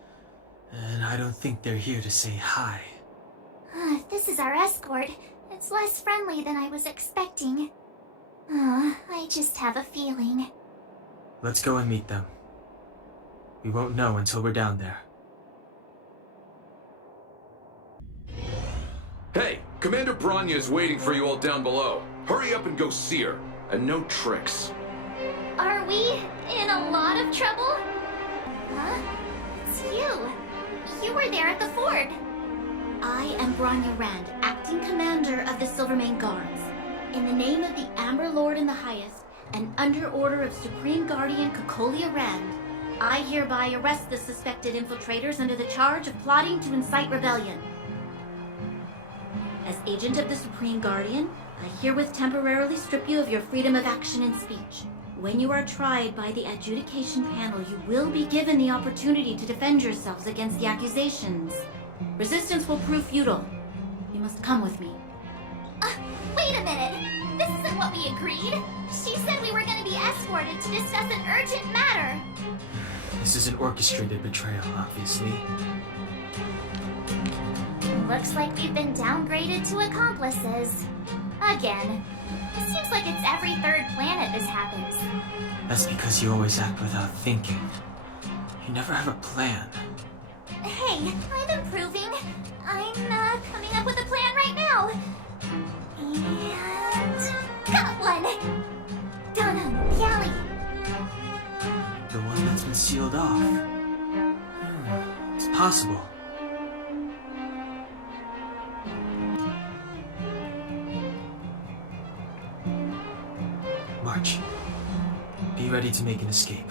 and I don't think they're here to say hi. This is our escort. It's less friendly than I was expecting. I just have a feeling. Let's go and meet them. We won't know until we're down there. Hey, Commander Branya is waiting for you all down below. Hurry up and go see her. And no tricks. Are we in a lot of trouble? Huh? It's you. You were there at the ford. I am Branya Rand, acting commander of the Silvermane Guards. In the name of the Amber Lord in the Highest, and under order of Supreme Guardian Kokolia Rand, I hereby arrest the suspected infiltrators under the charge of plotting to incite rebellion. As agent of the Supreme Guardian, I herewith temporarily strip you of your freedom of action and speech. When you are tried by the adjudication panel, you will be given the opportunity to defend yourselves against the accusations. Resistance will prove futile. You must come with me. Wait a minute. This isn't what we agreed. She said we were going to be escorted to discuss an urgent matter. This is an orchestrated betrayal, obviously. Looks like we've been downgraded to accomplices. Again. It seems like it's every third planet this happens. That's because you always act without thinking. You never have a plan. Hey, I'm improving. I'm coming up with a plan right now. And got one. Down on the alley. The one that's been sealed off. It's possible. March. Be ready to make an escape.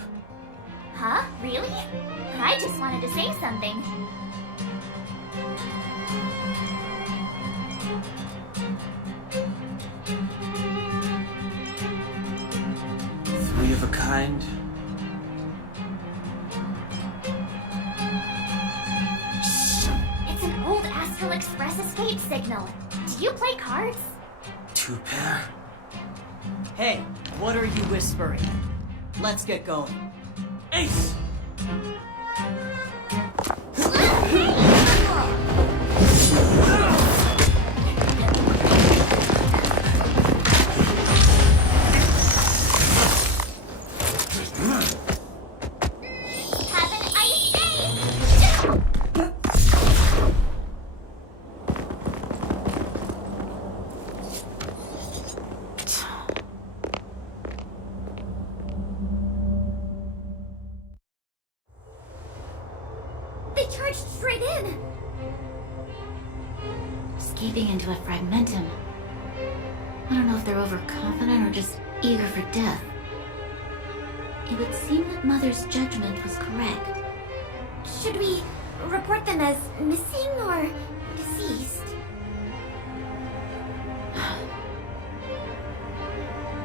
Huh? Really? I just wanted to say something. Three of a kind. It's an old Astral Express escape signal. Do you play cards? Two pair. Hey, what are you whispering? Let's get going. Ace! Have an ice day! They charged straight in! Escaping into a fragmentum. I don't know if they're overconfident or just eager for death. It would seem that Mother's judgment was correct. Should we report them as missing or deceased?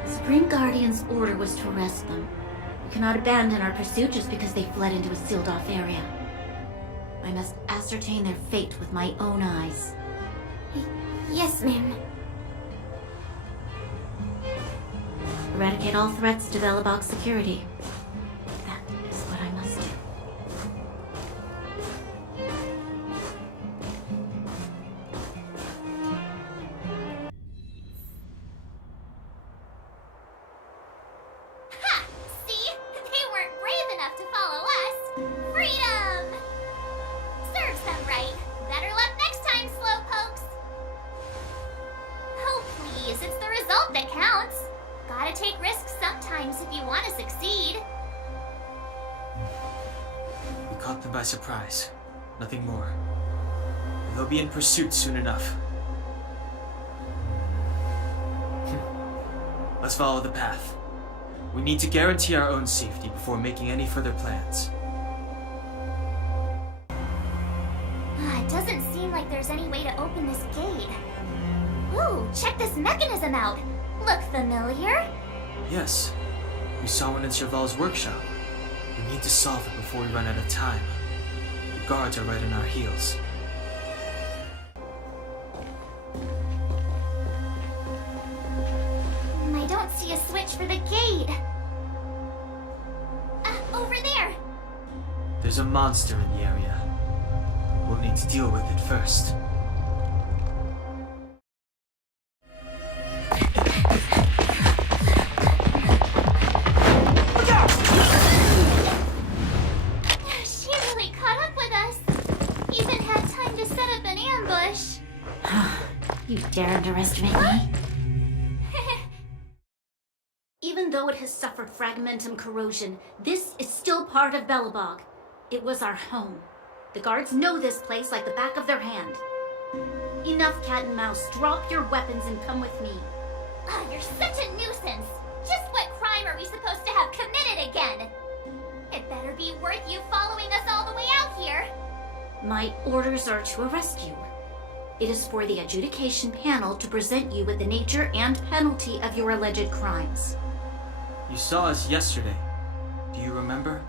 Supreme Guardian's order was to arrest them. We cannot abandon our pursuit just because they fled into a sealed-off area. I must ascertain their fate with my own eyes. Yes, ma'am. Eradicate all threats to Belobog security. That is what I must do. Ha! See? They weren't brave enough to follow us. Freedom! Serves them right. Better luck next time, slowpokes. Oh, please. It's the result that counts. Gotta take risks sometimes if you want to succeed. We caught them by surprise. Nothing more. They'll be in pursuit soon enough. Let's follow the path. We need to guarantee our own safety before making any further plans. It doesn't seem like there's any way to open this gate. Ooh, check this mechanism out. Look familiar? Yes, we saw one in Serval's workshop. We need to solve it before we run out of time. The guards are right on our heels. I don't see a switch for the gate. Over there. There's a monster in the area. We'll need to deal with it first. She really caught up with us. Even had time to set up an ambush. You dare underestimate me? Even though it has suffered fragmentum corrosion, this is still part of Belobog. It was our home. The guards know this place like the back of their hand. Enough cat and mouse. Drop your weapons and come with me. You're such a nuisance. Just what crime are we supposed to have committed again? It better be worth you following us all the way out here. My orders are to arrest you. It is for the adjudication panel to present you with the nature and penalty of your alleged crimes. You saw us yesterday. Do you remember?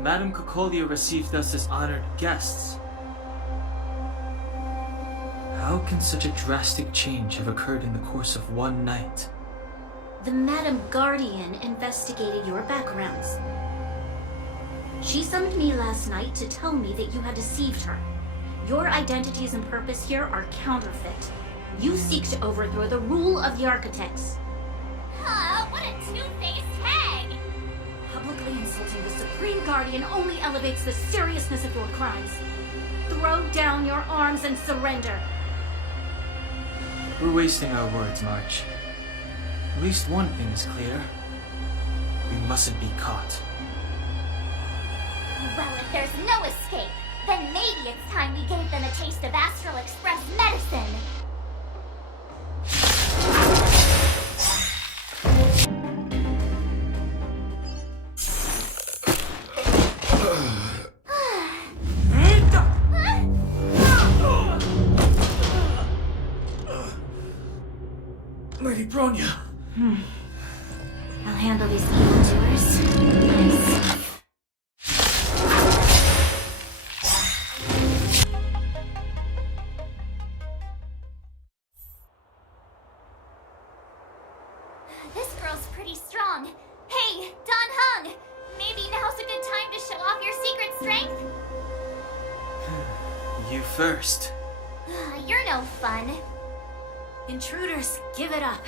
Madame Cocolia received us as honored guests. How can such a drastic change have occurred in the course of one night? The Madame Guardian investigated your backgrounds. She summoned me last night to tell me that you had deceived her. Your identities and purpose here are counterfeit. You seek to overthrow the rule of the architects. What a two-faced hag! Publicly insulting the Supreme Guardian only elevates the seriousness of your crimes. Throw down your arms and surrender. We're wasting our words, March. At least one thing is clear. We mustn't be caught. Well, if there's no escape, then maybe it's time we gave them a taste of Astral Express medicine. Lady Bronya. I'll handle these evildoers. Nice. This girl's pretty strong. Hey, Don Hung! Maybe now's a good time to show off your secret strength? You first. You're no fun. Intruders, give it up.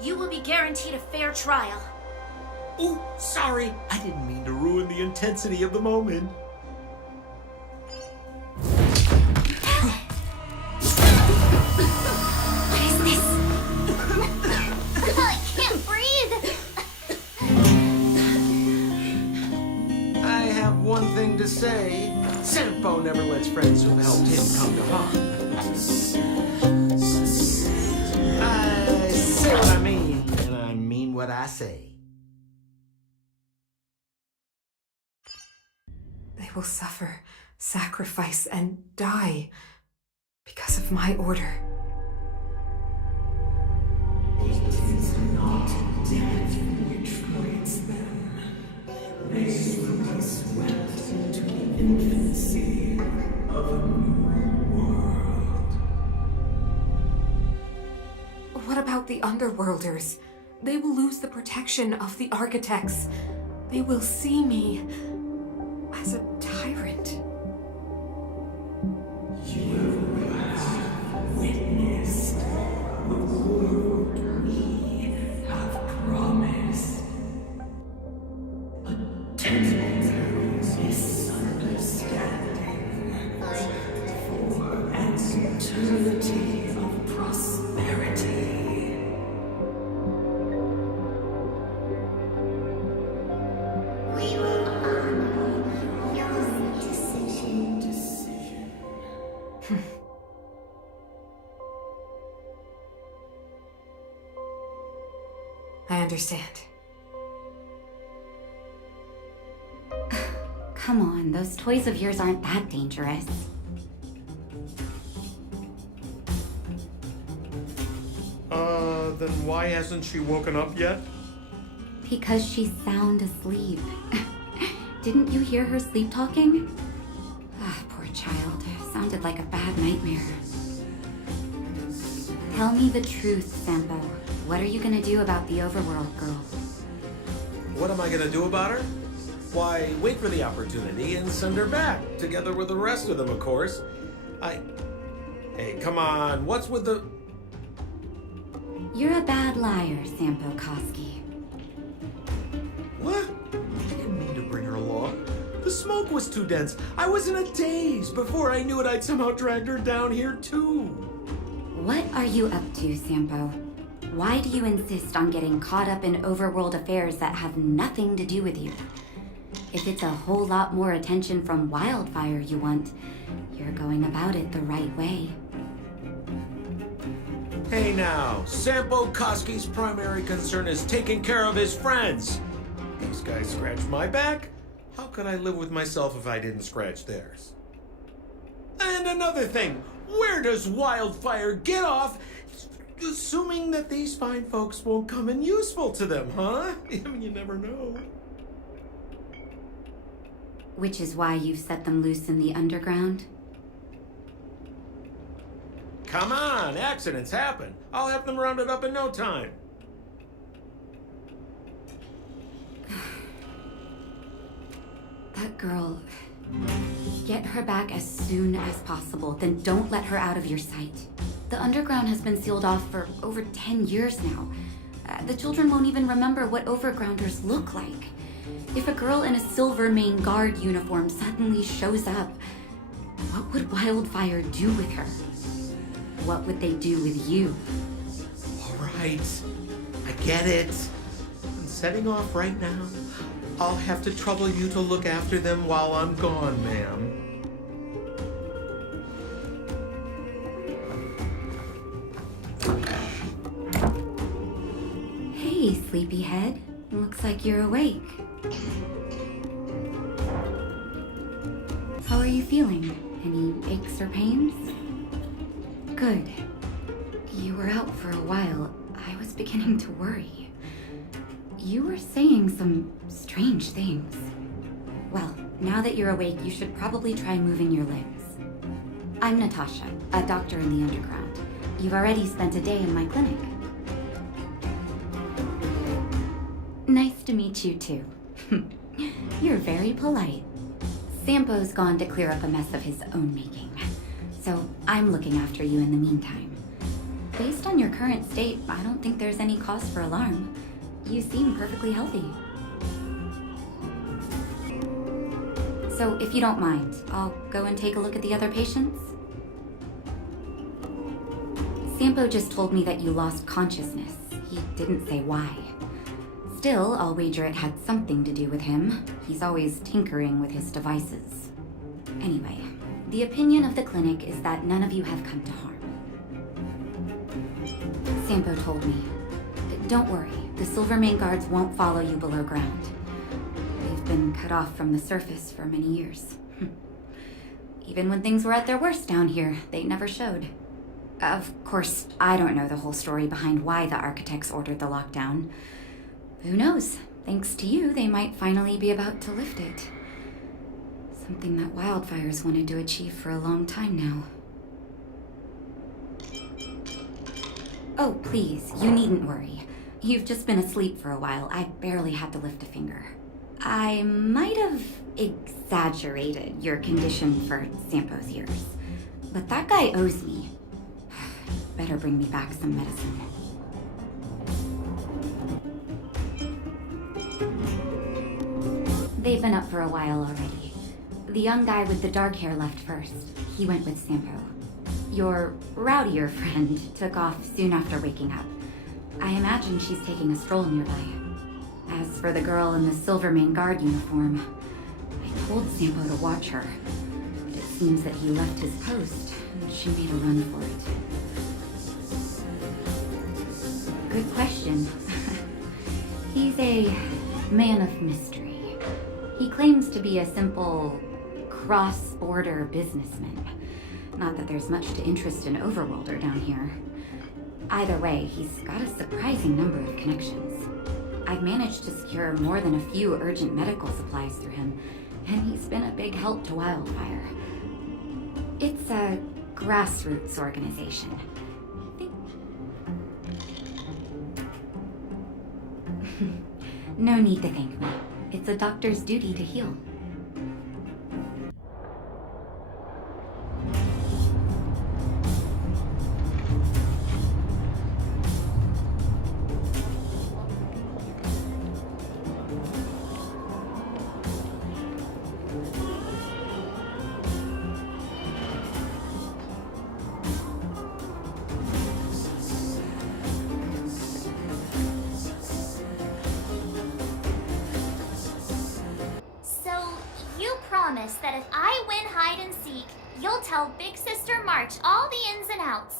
You will be guaranteed a fair trial. Ooh, sorry. I didn't mean to ruin the intensity of the moment. What is this? I can't breathe. I have one thing to say. Sampo never lets friends who've helped him come to harm. I say what I mean, and I mean what I say. They will suffer, sacrifice, and die because of my order. It is not death which creates them. They will be swept into the infancy of a new world. What about the Underworlders? They will lose the protection of the Architects. They will see me as a tyrant. You have witnessed the world we have promised. A temporary misunderstanding for an eternity of prosperity. We will honor your decision. I understand. Come on, those toys of yours aren't that dangerous. Then why hasn't she woken up yet? Because she's sound asleep. Didn't you hear her sleep talking? Ah, poor child. Sounded like a bad nightmare. Tell me the truth, Sampo. What are you gonna do about the overworld girl? What am I gonna do about her? Why, wait for the opportunity and send her back, together with the rest of them, of course. Hey, come on, what's with the... You're a bad liar, Sampo Koski. What? I didn't mean to bring her along. The smoke was too dense. I was in a daze. Before I knew it, I'd somehow dragged her down here, too. What are you up to, Sampo? Why do you insist on getting caught up in overworld affairs that have nothing to do with you? If it's a whole lot more attention from Wildfire you want, you're going about it the right way. Hey now, Sampo Koski's primary concern is taking care of his friends. These guys scratched my back. How could I live with myself if I didn't scratch theirs? And another thing, where does Wildfire get off assuming that these fine folks won't come in useful to them, huh? I mean, you never know. Which is why you've set them loose in the underground? Come on, accidents happen. I'll have them rounded up in no time. That girl... Get her back as soon as possible, then don't let her out of your sight. The underground has been sealed off for over 10 years now. The children won't even remember what overgrounders look like. If a girl in a silver main guard uniform suddenly shows up, what would Wildfire do with her? What would they do with you? All right, I get it. I'm setting off right now. I'll have to trouble you to look after them while I'm gone, ma'am. Hey, sleepyhead. Looks like you're awake. How are you feeling? Any aches or pains? Good. You were out for a while. I was beginning to worry. You were saying some strange things. Well, now that you're awake, you should probably try moving your limbs. I'm Natasha, a doctor in the underground. You've already spent a day in my clinic. Nice to meet you, too. You're very polite. Sampo's gone to clear up a mess of his own making, so I'm looking after you in the meantime. Based on your current state, I don't think there's any cause for alarm. You seem perfectly healthy. So, if you don't mind, I'll go and take a look at the other patients. Sampo just told me that you lost consciousness. He didn't say why. Still, I'll wager it had something to do with him. He's always tinkering with his devices. Anyway, the opinion of the clinic is that none of you have come to harm. Sampo told me. Don't worry, the Silvermane guards won't follow you below ground. They've been cut off from the surface for many years. Even when things were at their worst down here, they never showed. Of course, I don't know the whole story behind why the architects ordered the lockdown. Who knows? Thanks to you, they might finally be about to lift it. Something that Wildfire's wanted to achieve for a long time now. Oh, please, you needn't worry. You've just been asleep for a while. I barely had to lift a finger. I might have exaggerated your condition for Sampo's years, but that guy owes me. Better bring me back some medicine. They've been up for a while already. The young guy with the dark hair left first. He went with Sampo. Your rowdier friend took off soon after waking up. I imagine she's taking a stroll nearby. As for the girl in the Silvermane guard uniform, I told Sampo to watch her. But it seems that he left his post, and she made a run for it. Good question. He's a man of mystery. He claims to be a simple cross-border businessman. Not that there's much to interest an overworlder down here. Either way, he's got a surprising number of connections. I've managed to secure more than a few urgent medical supplies through him, and he's been a big help to Wildfire. It's a grassroots organization. No need to thank me. It's a doctor's duty to heal. Promise that if I win hide and seek, you'll tell Big Sister March all the ins and outs.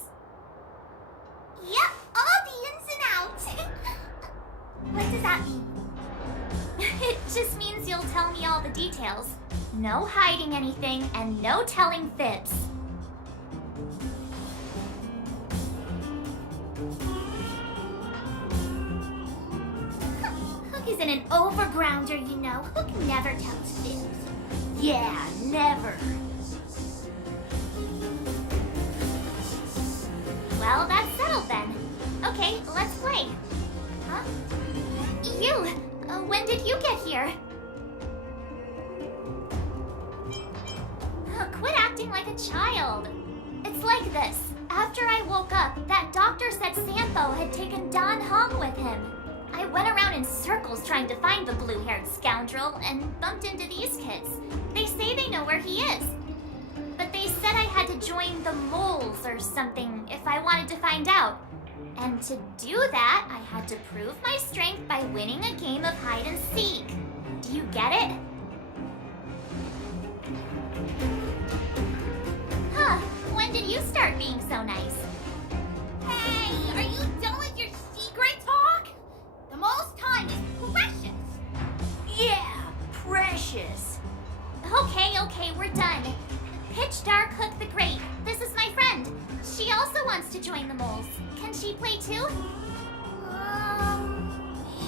Yep, all the ins and outs. What does that mean? It just means you'll tell me all the details. No hiding anything and no telling fibs. Hook isn't an overgrounder, you know. Hook never tells fibs. Yeah, never. Well, that's settled then. Okay, let's play. Huh? You! When did you get here? Quit acting like a child. It's like this. After I woke up, that doctor said Santho had taken Don Hong with him. I went around in circles trying to find the blue-haired scoundrel and bumped into these kids. They say they know where he is. But they said I had to join the moles or something if I wanted to find out. And to do that, I had to prove my strength by winning a game of hide and seek. Do you get it? Huh, when did you start being so nice? Hey, are you done with your secret talk? The most time is precious. Yeah, precious. Okay, we're done. Pitch Dark Hook the Great. This is my friend. She also wants to join the moles. Can she play too?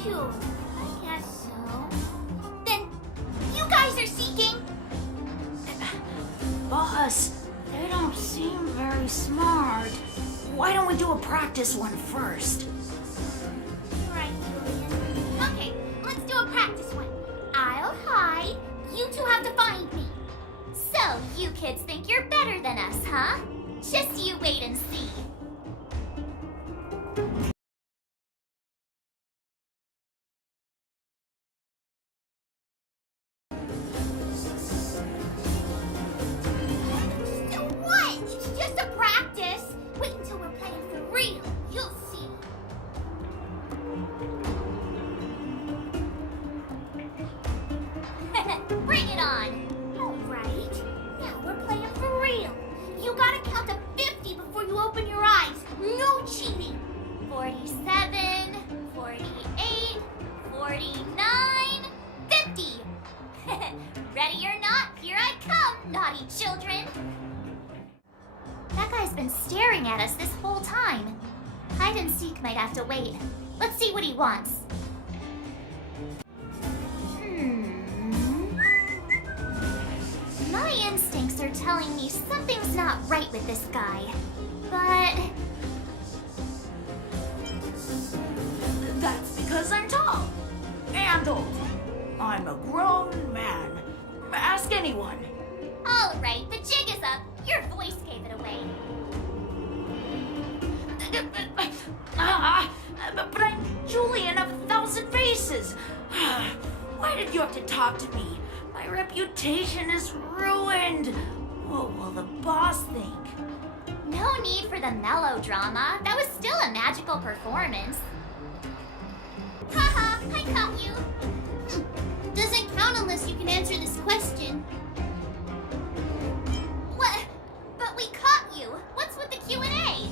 Phew, I guess so. Then, you guys are seeking? Boss, they don't seem very smart. Why don't we do a practice one first? Right, Julian. Okay, let's do a practice one. I'll hide. You two have to find me. So, you kids think you're better than us, huh? Just you wait and see. So what? It's just a practice. Wait until we're playing for real. You'll see. Bring it on. Alright, now we're playing for real. You gotta count to 50 before you open your eyes. No cheating. 47, 48, 49, 50. Ready or not, here I come, naughty children. That guy's been staring at us this whole time. Hide and seek might have to wait. Let's see what he wants. My instincts are telling me something's not right with this guy. But That's because I'm tall and old. I'm a grown man. Ask anyone. all right, the jig is up. Your voice gave it away. But I'm Julian of 1,000 Faces. Why did you have to talk to me? My reputation is ruined. What will the boss think? No need for the melodrama. That was still a magical performance. Haha, I caught you. Doesn't count unless you can answer this question. What? But we caught you. What's with the Q&A?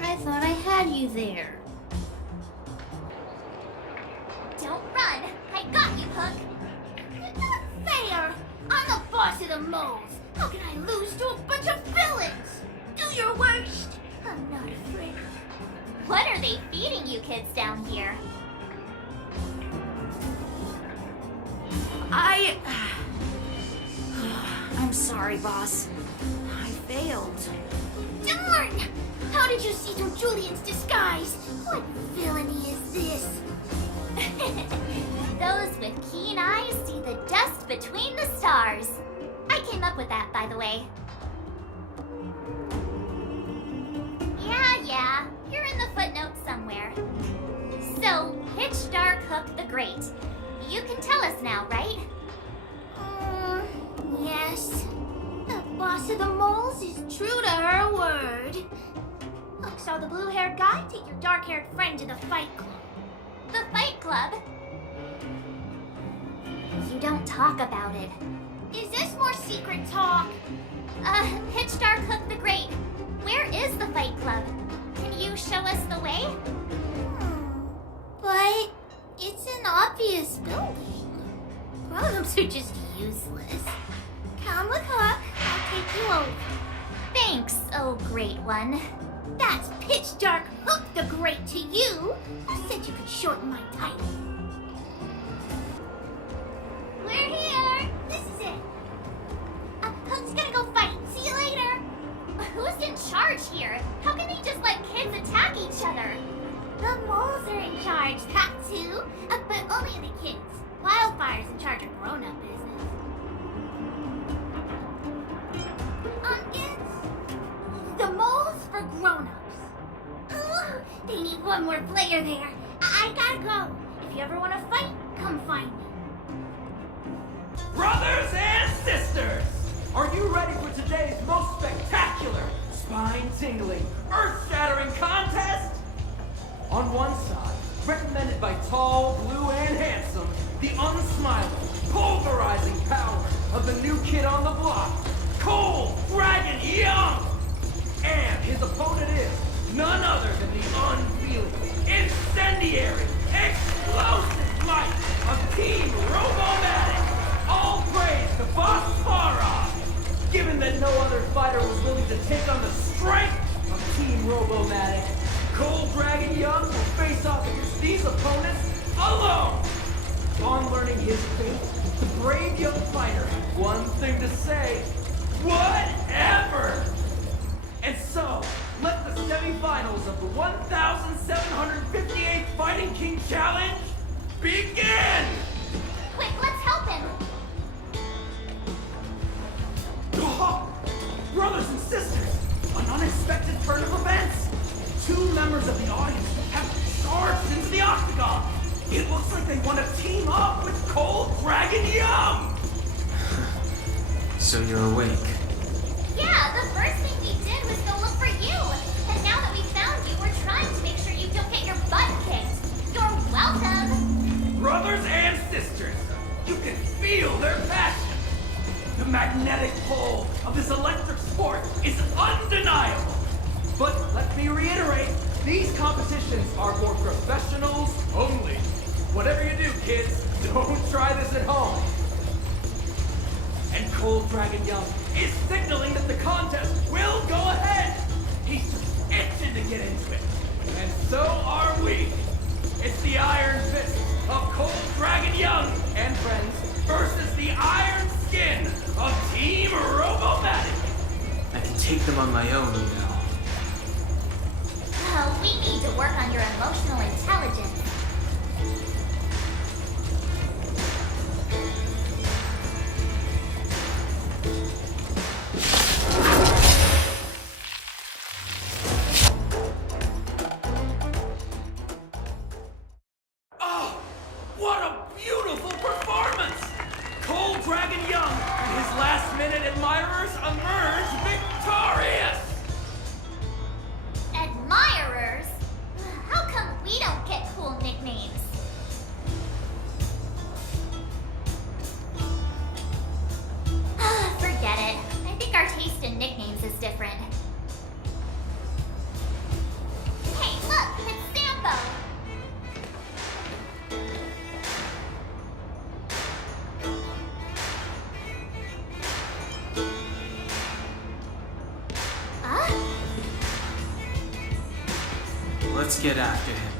I thought I had you there. moles. How can I lose to a bunch of villains? Do your worst. I'm not afraid. What are they feeding you kids down here? I'm sorry, boss. I failed. Darn! How did you see through Julian's disguise? What villainy is this? Those with keen eyes see the dust between the stars. I came up with that, by the way. Yeah. You're in the footnotes somewhere. So, Pitch Dark Hook the Great. You can tell us now, right? Yes. The boss of the moles is true to her word. Look, so the blue-haired guy, take your dark-haired friend to the Fight Club. The Fight Club? You don't talk about it. Is this more secret talk? Pitch Dark Hook the Great. Where is the Fight Club? Can you show us the way? But it's an obvious building. Grown-ups are just useless. Come with Hook. I'll take you over. Thanks, oh great one. That's Pitch Dark Hook the Great to you. Who said you could shorten my title? We're here. This is it. Hook's gonna go fight. See you later. Who's in charge here? How can they just let kids attack each other? The moles are in charge, that too. But only the kids. Wildfire's in charge of grown-up business. It's the moles for grown-ups. They need one more player there. I gotta go. If you ever want to fight, come find me. Brothers and sisters, are you ready for today's most spectacular, spine-tingling, earth-shattering contest? On one side, recommended by tall, blue, and handsome, the unsmiling, pulverizing power of the new kid on the block, Cold Dragon Young! And his opponent is none other than the unfeeling, incendiary, explosive might of Team Robomatic! All praise to Boss Farah! Given that no other fighter was willing to take on the strength of Team Robomatic, Cold Dragon Young will face off against these opponents alone! On learning his fate, the brave young fighter had one thing to say: whatever! And so, let the semifinals of the 1,758th Fighting King Challenge begin! Quick, let's help him! Brothers and sisters, an unexpected turn of events! Two members of the audience have charged into the octagon! It looks like they want to team up with Cold Dragon Young! So you're awake. Yeah, the first thing we did was go look for you. And now that we found you, we're trying to make sure you don't get your butt kicked. You're welcome! Brothers and sisters, you can feel their passion! The magnetic pull of this electric sport is undeniable! But let me reiterate, these competitions are for professionals only. Whatever you do, kids, don't try this at home. And Cold Dragon Young is signaling that the contest will go ahead. He's just itching to get into it. And so are we. It's the Iron Fist of Cold Dragon Young and friends versus the Iron Skin of Team Robomatic. I can take them on my own, you know. Oh, we need to work on your emotional intelligence. Oh, what a beautiful performance! Cold Dragon Young and his last-minute admirers emerge victorious! Admirers? How come we don't get cool nicknames? Forget it. I think our taste in nicknames is different. Hey, look! It's Sambo! get after him.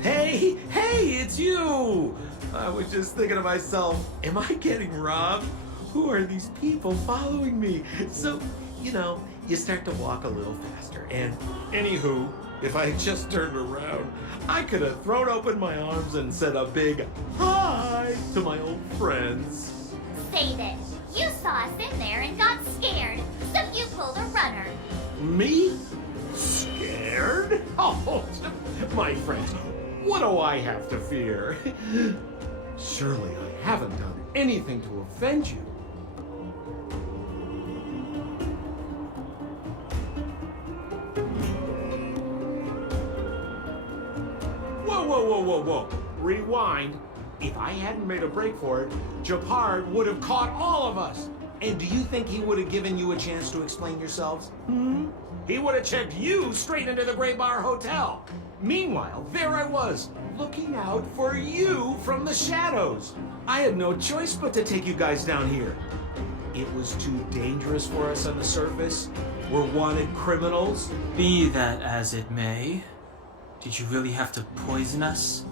Hey, it's you! I was just thinking to myself, am I getting robbed? Who are these people following me? So, you start to walk a little faster. And anywho, if I had just turned around, I could have thrown open my arms and said a big hi to my old friends. Save it. You saw us in there and got scared, so you pulled a runner. Me? Scared? Oh, my friends, what do I have to fear? Surely I haven't done anything to offend you. Whoa. Rewind. If I hadn't made a break for it, Japard would have caught all of us. And do you think he would have given you a chance to explain yourselves? He would have checked you straight into the Gray Bar Hotel. Meanwhile, there I was, looking out for you from the shadows. I had no choice but to take you guys down here. It was too dangerous for us on the surface. We're wanted criminals. Be that as it may, did you really have to poison us?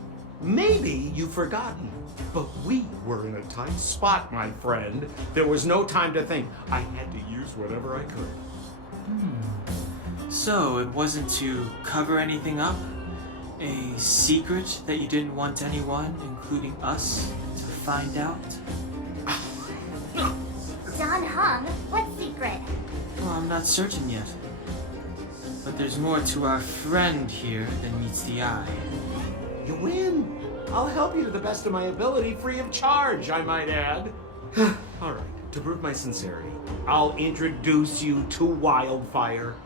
Maybe you've forgotten, but we were in a tight spot, my friend. There was no time to think. I had to use whatever I could. So it wasn't to cover anything up? A secret that you didn't want anyone, including us, to find out? John Hung, what secret? Well, I'm not certain yet. But there's more to our friend here than meets the eye. You win. I'll help you to the best of my ability, free of charge, I might add. All right, to prove my sincerity, I'll introduce you to Wildfire.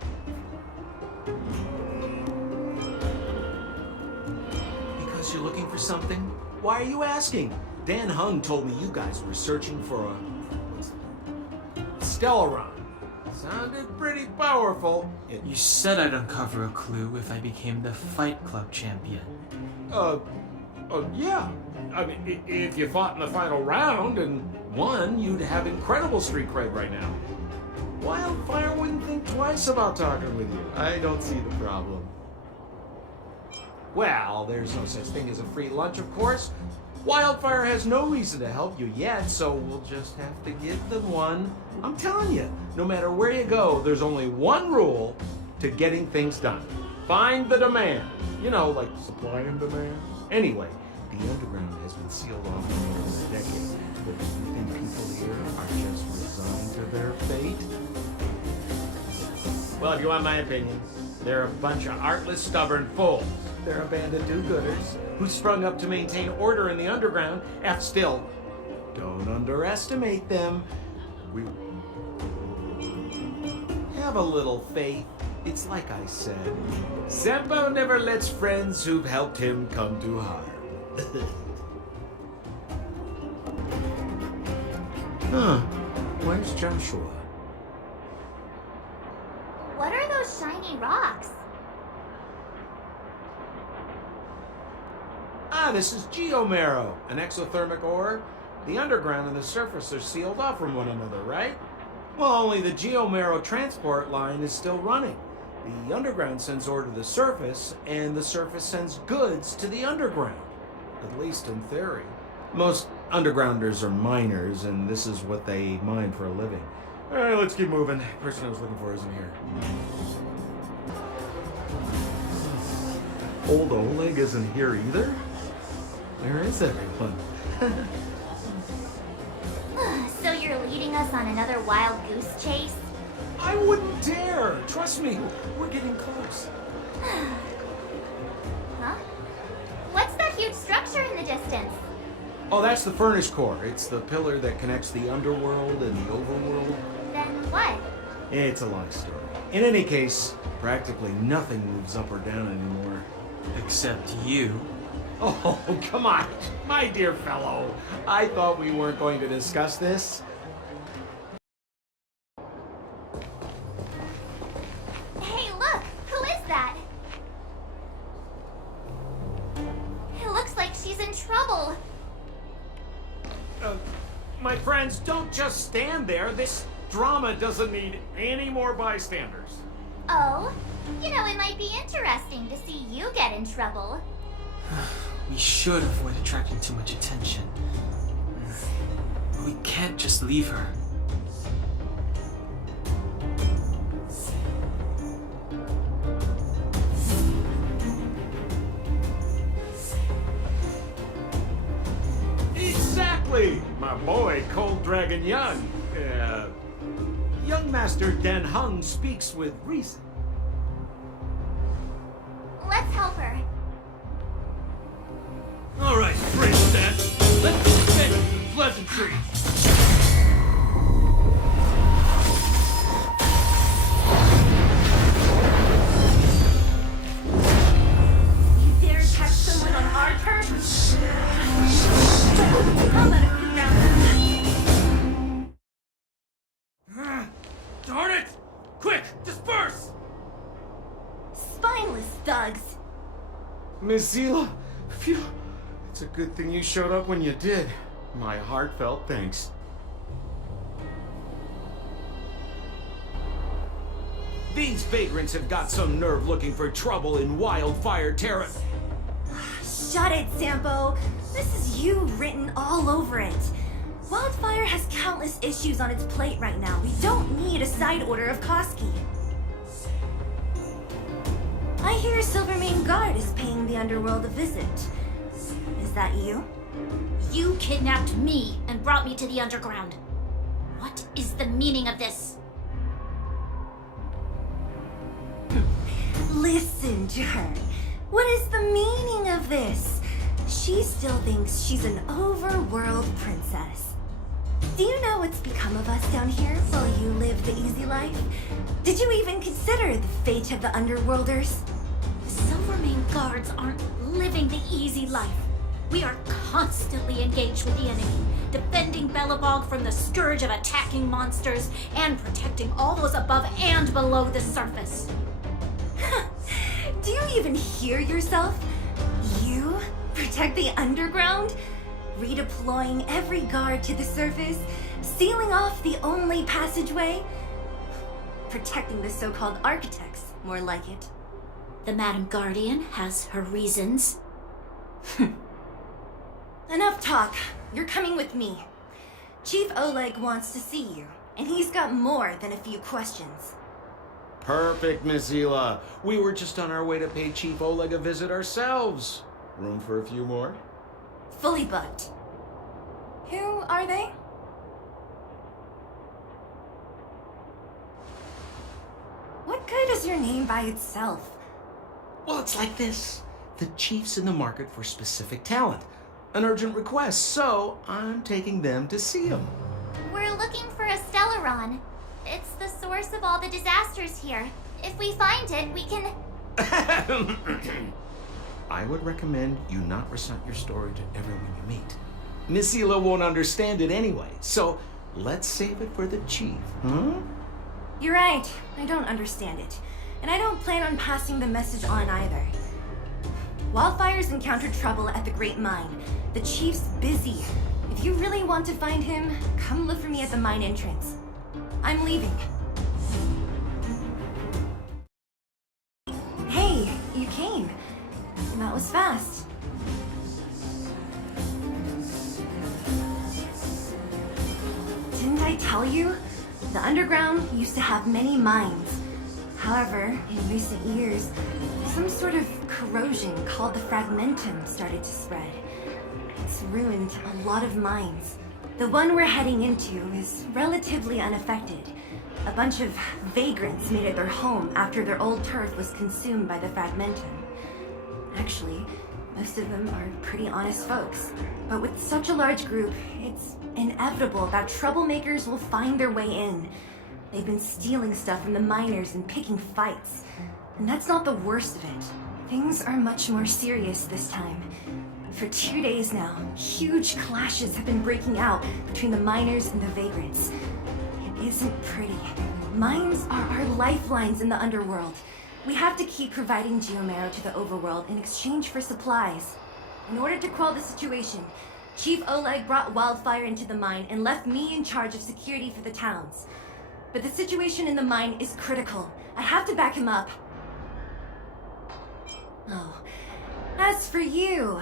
Because you're looking for something? Why are you asking? Dan Hung told me you guys were searching for a Stelle. Sounded pretty powerful. You said I'd uncover a clue if I became the Fight Club champion. Yeah. I mean, if you fought in the final round and won, you'd have incredible street cred right now. Wildfire wouldn't think twice about talking with you. I don't see the problem. Well, there's no such thing as a free lunch, of course. Wildfire has no reason to help you yet, so we'll just have to give them one. I'm telling you, no matter where you go, there's only one rule to getting things done. Find the demand. You know, like supply and demand. Anyway, the underground has been sealed off for more than a decade. But do you think people here are just resigned to their fate? Well, if you want my opinion, they're a bunch of artless, stubborn fools. They're a band of do-gooders who sprung up to maintain order in the underground. Still, don't underestimate them. We have a little faith. It's like I said, Sembo never lets friends who've helped him come to harm. Where's Joshua? What are those shiny rocks? This is geomarrow, an exothermic ore. The underground and the surface are sealed off from one another, right? Well, only the geomarrow transport line is still running. The underground sends ore to the surface, and the surface sends goods to the underground. At least in theory. Most undergrounders are miners, and this is what they mine for a living. All right, let's keep moving. The person I was looking for isn't here. Old Oleg isn't here either? Where is everyone? So you're leading us on another wild goose chase? I wouldn't dare! Trust me, we're getting close. Huh? What's that huge structure in the distance? Oh, that's the furnace core. It's the pillar that connects the underworld and the overworld. Then what? It's a long story. In any case, practically nothing moves up or down anymore. Except you. Oh, come on, my dear fellow. I thought we weren't going to discuss this. Hey, look! Who is that? It looks like she's in trouble. My friends, don't just stand there. This drama doesn't need any more bystanders. Oh? You know, it might be interesting to see you get in trouble. We should avoid attracting too much attention. We can't just leave her. Exactly! My boy, Cold Dragon Young. Young Master Dan Hung speaks with reason. Let's help her. All right, freeze that. Let's dispense with the pleasantries. You dare touch someone on our turf? How about a quick round? Darn it! Quick, disperse! Spineless thugs. Mizila, phew. It's a good thing you showed up when you did. My heartfelt thanks. These vagrants have got some nerve looking for trouble in Wildfire Terra. Shut it, Sampo. This is you written all over it. Wildfire has countless issues on its plate right now. We don't need a side order of Koski. I hear Silvermane Guard is paying the underworld a visit. Is that you? You kidnapped me and brought me to the underground. What is the meaning of this? Listen to her. What is the meaning of this? She still thinks she's an overworld princess. Do you know what's become of us down here while you live the easy life? Did you even consider the fate of the underworlders? The Silvermane Guards aren't living the easy life. We are constantly engaged with the enemy, defending Belobog from the scourge of attacking monsters and protecting all those above and below the surface. Do you even hear yourself? You protect the underground? Redeploying every guard to the surface? Sealing off the only passageway? Protecting the so-called architects, more like it. The Madam Guardian has her reasons. Enough talk. You're coming with me. Chief Oleg wants to see you, and he's got more than a few questions. Perfect, Mizila. We were just on our way to pay Chief Oleg a visit ourselves. Room for a few more? Fully booked. Who are they? What good is your name by itself? Well, it's like this. The chief's in the market for specific talent. An urgent request, so I'm taking them to see him. We're looking for a Stellaron. It's the source of all the disasters here. If we find it, we can... I would recommend you not recite your story to everyone you meet. Mizila won't understand it anyway, so let's save it for the chief, huh? You're right. I don't understand it. And I don't plan on passing the message on either. Wildfire's encountered trouble at the Great Mine. The chief's busy. If you really want to find him, come look for me at the mine entrance. I'm leaving. Hey, you came. That was fast. Didn't I tell you? The underground used to have many mines. However, in recent years, some sort of corrosion called the fragmentum started to spread. It's ruined a lot of mines. The one we're heading into is relatively unaffected. A bunch of vagrants made it their home after their old turf was consumed by the fragmentum. Actually, most of them are pretty honest folks. But with such a large group, it's inevitable that troublemakers will find their way in. They've been stealing stuff from the miners and picking fights. And that's not the worst of it. Things are much more serious this time. For 2 days now, huge clashes have been breaking out between the miners and the vagrants. It isn't pretty. Mines are our lifelines in the underworld. We have to keep providing geomarrow to the overworld in exchange for supplies. In order to quell the situation, Chief Oleg brought Wildfire into the mine and left me in charge of security for the towns. But the situation in the mine is critical. I have to back him up. As for you,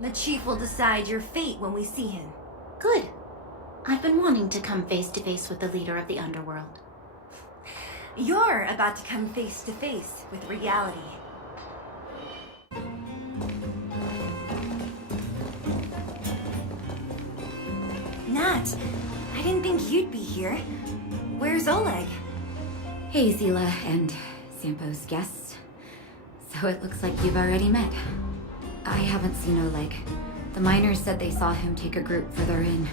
the chief will decide your fate when we see him. Good. I've been wanting to come face to face with the leader of the underworld. You're about to come face to face with reality. Nat, I didn't think you'd be here. Where's Oleg? Hey, Zila and Sampo's guests. So it looks like you've already met. I haven't seen Oleg. The miners said they saw him take a group further in.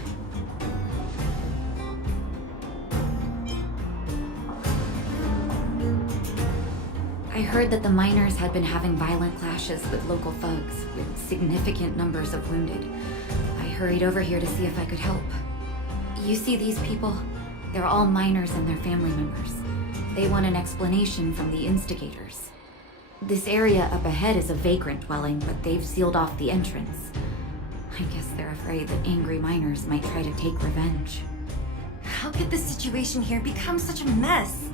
I heard that the miners had been having violent clashes with local thugs, with significant numbers of wounded. I hurried over here to see if I could help. You see these people? They're all miners and their family members. They want an explanation from the instigators. This area up ahead is a vagrant dwelling, but they've sealed off the entrance. I guess they're afraid that angry miners might try to take revenge. How could the situation here become such a mess?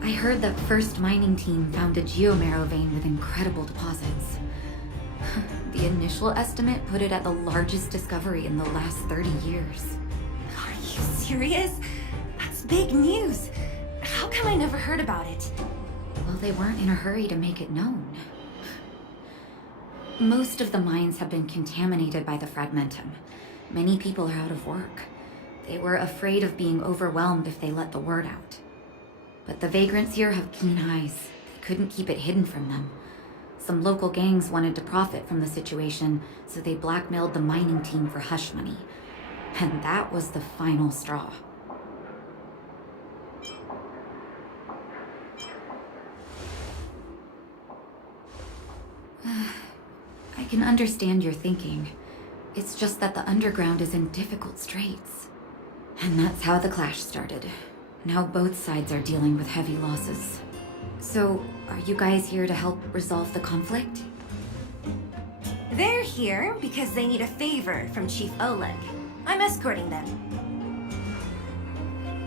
I heard the first mining team found a geomarrow vein with incredible deposits. The initial estimate put it at the largest discovery in the last 30 years. Are you serious? That's big news. How come I never heard about it? Well, they weren't in a hurry to make it known. Most of the mines have been contaminated by the fragmentum. Many people are out of work. They were afraid of being overwhelmed if they let the word out. But the vagrants here have keen eyes. They couldn't keep it hidden from them. Some local gangs wanted to profit from the situation, so they blackmailed the mining team for hush money. And that was the final straw. I can understand your thinking. It's just that the underground is in difficult straits. And that's how the clash started. Now both sides are dealing with heavy losses. So, are you guys here to help resolve the conflict? They're here because they need a favor from Chief Oleg. I'm escorting them.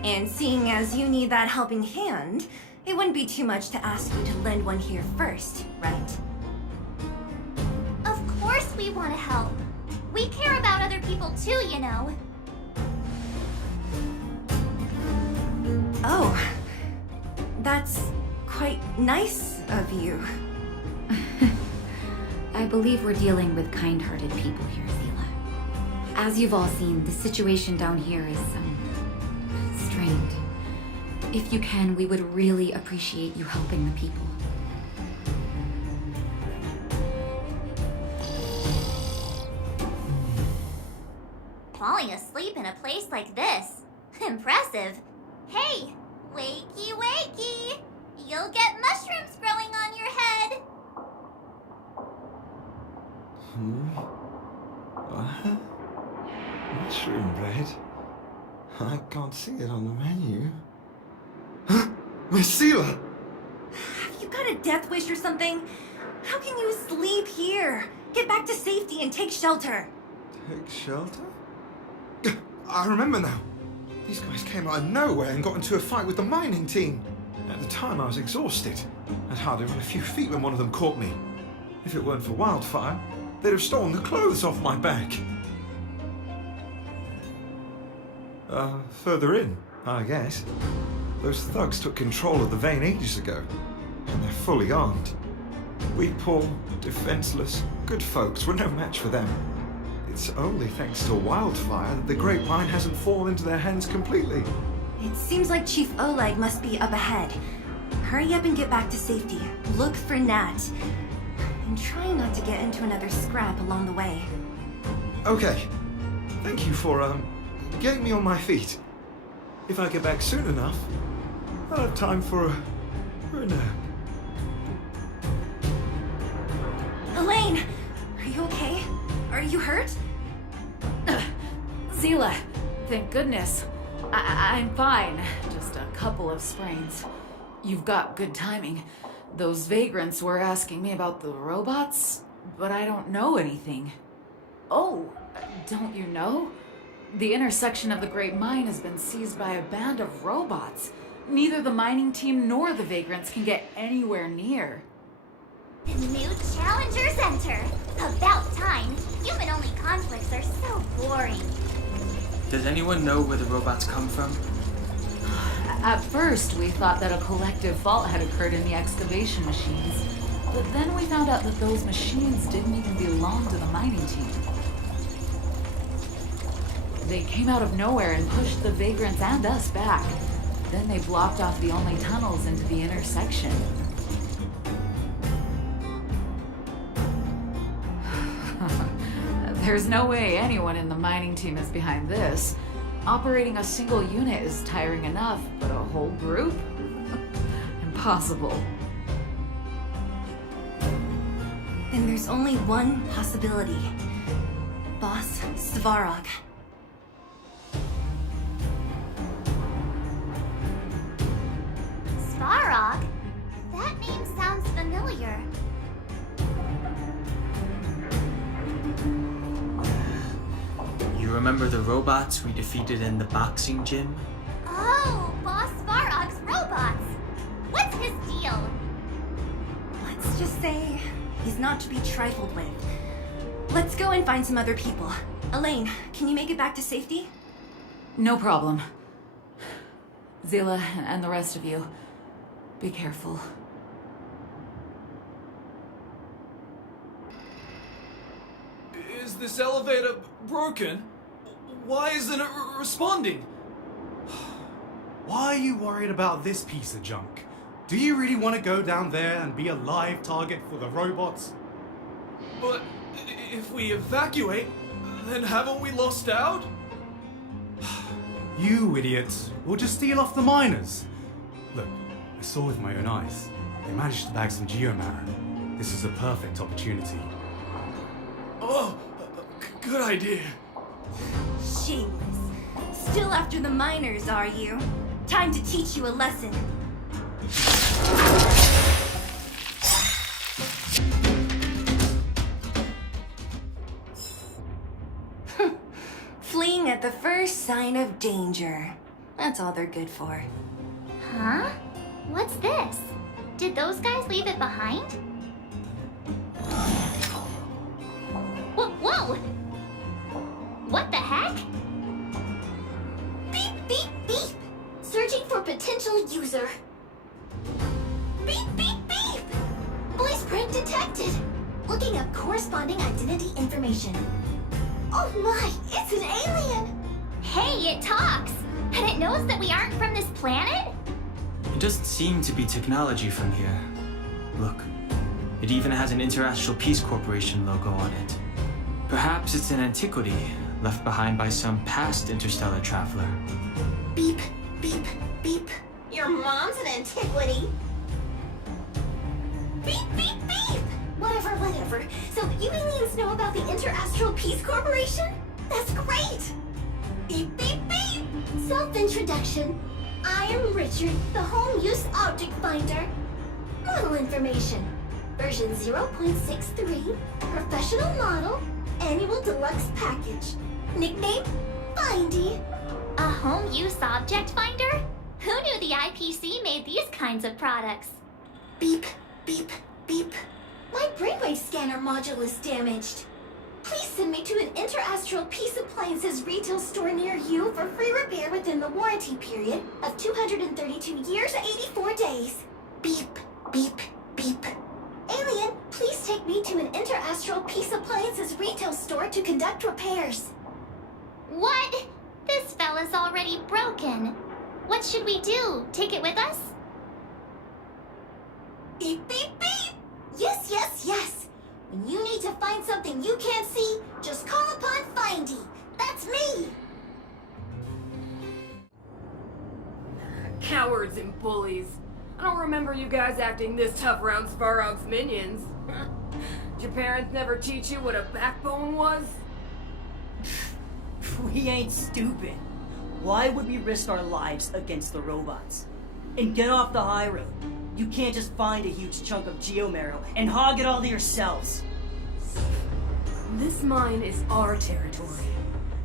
And seeing as you need that helping hand, it wouldn't be too much to ask you to lend one here first, right? Of course we want to help. We care about other people too, you know. Oh, that's quite nice of you. I believe we're dealing with kind-hearted people here, Zila. As you've all seen, the situation down here is, strained. If you can, we would really appreciate you helping the people. Falling asleep in a place like this. Impressive. Hey, wakey wakey! You'll get mushrooms growing on your head! What? Mushroom bread? I can't see it on the menu. Miss Stelle! Have you got a death wish or something? How can you sleep here? Get back to safety and take shelter. Take shelter? I remember now. These guys came out of nowhere and got into a fight with the mining team. At the time, I was exhausted. I'd hardly run a few feet when one of them caught me. If it weren't for Wildfire, they'd have stolen the clothes off my back. Further in, I guess. Those thugs took control of the vein ages ago, and they're fully armed. We poor, defenseless, good folks were no match for them. It's only thanks to Wildfire that the Great Mine hasn't fallen into their hands completely. It seems like Chief Oleg must be up ahead. Hurry up and get back to safety. Look for Nat. And try not to get into another scrap along the way. Okay. Thank you for, getting me on my feet. If I get back soon enough, I'll have time for a nap. Elaine! Are you okay? Are you hurt? Zila, thank goodness. I'm fine. Just a couple of sprains. You've got good timing. Those vagrants were asking me about the robots, but I don't know anything. Oh, don't you know? The intersection of the Great Mine has been seized by a band of robots. Neither the mining team nor the vagrants can get anywhere near. New challengers and Hunter. About time. Human-only conflicts are so boring. Does anyone know where the robots come from? At first, we thought that a collective fault had occurred in the excavation machines. But then we found out that those machines didn't even belong to the mining team. They came out of nowhere and pushed the vagrants and us back. Then they blocked off the only tunnels into the intersection. There's no way anyone in the mining team is behind this. Operating a single unit is tiring enough, but a whole group? Impossible. And there's only one possibility. Boss Svarog. Svarog? That name sounds familiar. You remember the robots we defeated in the boxing gym? Oh, Boss Svarog's robots. What's his deal? Let's just say he's not to be trifled with. Let's go and find some other people. Elaine, can you make it back to safety? No problem. Zila and the rest of you, be careful. Is this elevator broken? Why isn't it responding? Why are you worried about this piece of junk? Do you really want to go down there and be a live target for the robots? But if we evacuate, then haven't we lost out? You idiots will just steal off the miners. Look, I saw with my own eyes. They managed to bag some geomarrow. This is a perfect opportunity. Oh, good idea. Shameless. Still after the miners, are you? Time to teach you a lesson. Fleeing at the first sign of danger. That's all they're good for. Huh? What's this? Did those guys leave it behind? Whoa! What the heck? Beep, beep, beep! Searching for potential user. Beep, beep, beep! Voice prank detected. Looking up corresponding identity information. Oh my, it's an alien! Hey, it talks! And it knows that we aren't from this planet? It doesn't seem to be technology from here. Look, it even has an Interastral Peace Corporation logo on it. Perhaps it's an antiquity left behind by some past interstellar traveler. Beep, beep, beep. Your mom's an antiquity. Beep, beep, beep! Whatever. So you aliens know about the Interastral Peace Corporation? That's great! Beep, beep, beep! Self-introduction. I am Richard, the Home Use Object Finder. Model information. Version 0.63. Professional model. Annual deluxe package. Nickname? Findy. A home use object finder? Who knew the IPC made these kinds of products? Beep, beep, beep. My brainwave scanner module is damaged. Please send me to an Interastral Peace Appliances retail store near you for free repair within the warranty period of 232 years, 84 days. Beep, beep, beep. Alien, please take me to an Interastral Peace Appliances retail store to conduct repairs. What? This fella's already broken. What should we do? Take it with us? Beep, beep, beep! Yes. When you need to find something you can't see, just call upon Findy. That's me! Cowards and bullies. I don't remember you guys acting this tough around Svarog's minions. Did your parents never teach you what a backbone was? We ain't stupid. Why would we risk our lives against the robots? And get off the high road. You can't just find a huge chunk of geomarrow and hog it all to yourselves. This mine is our territory.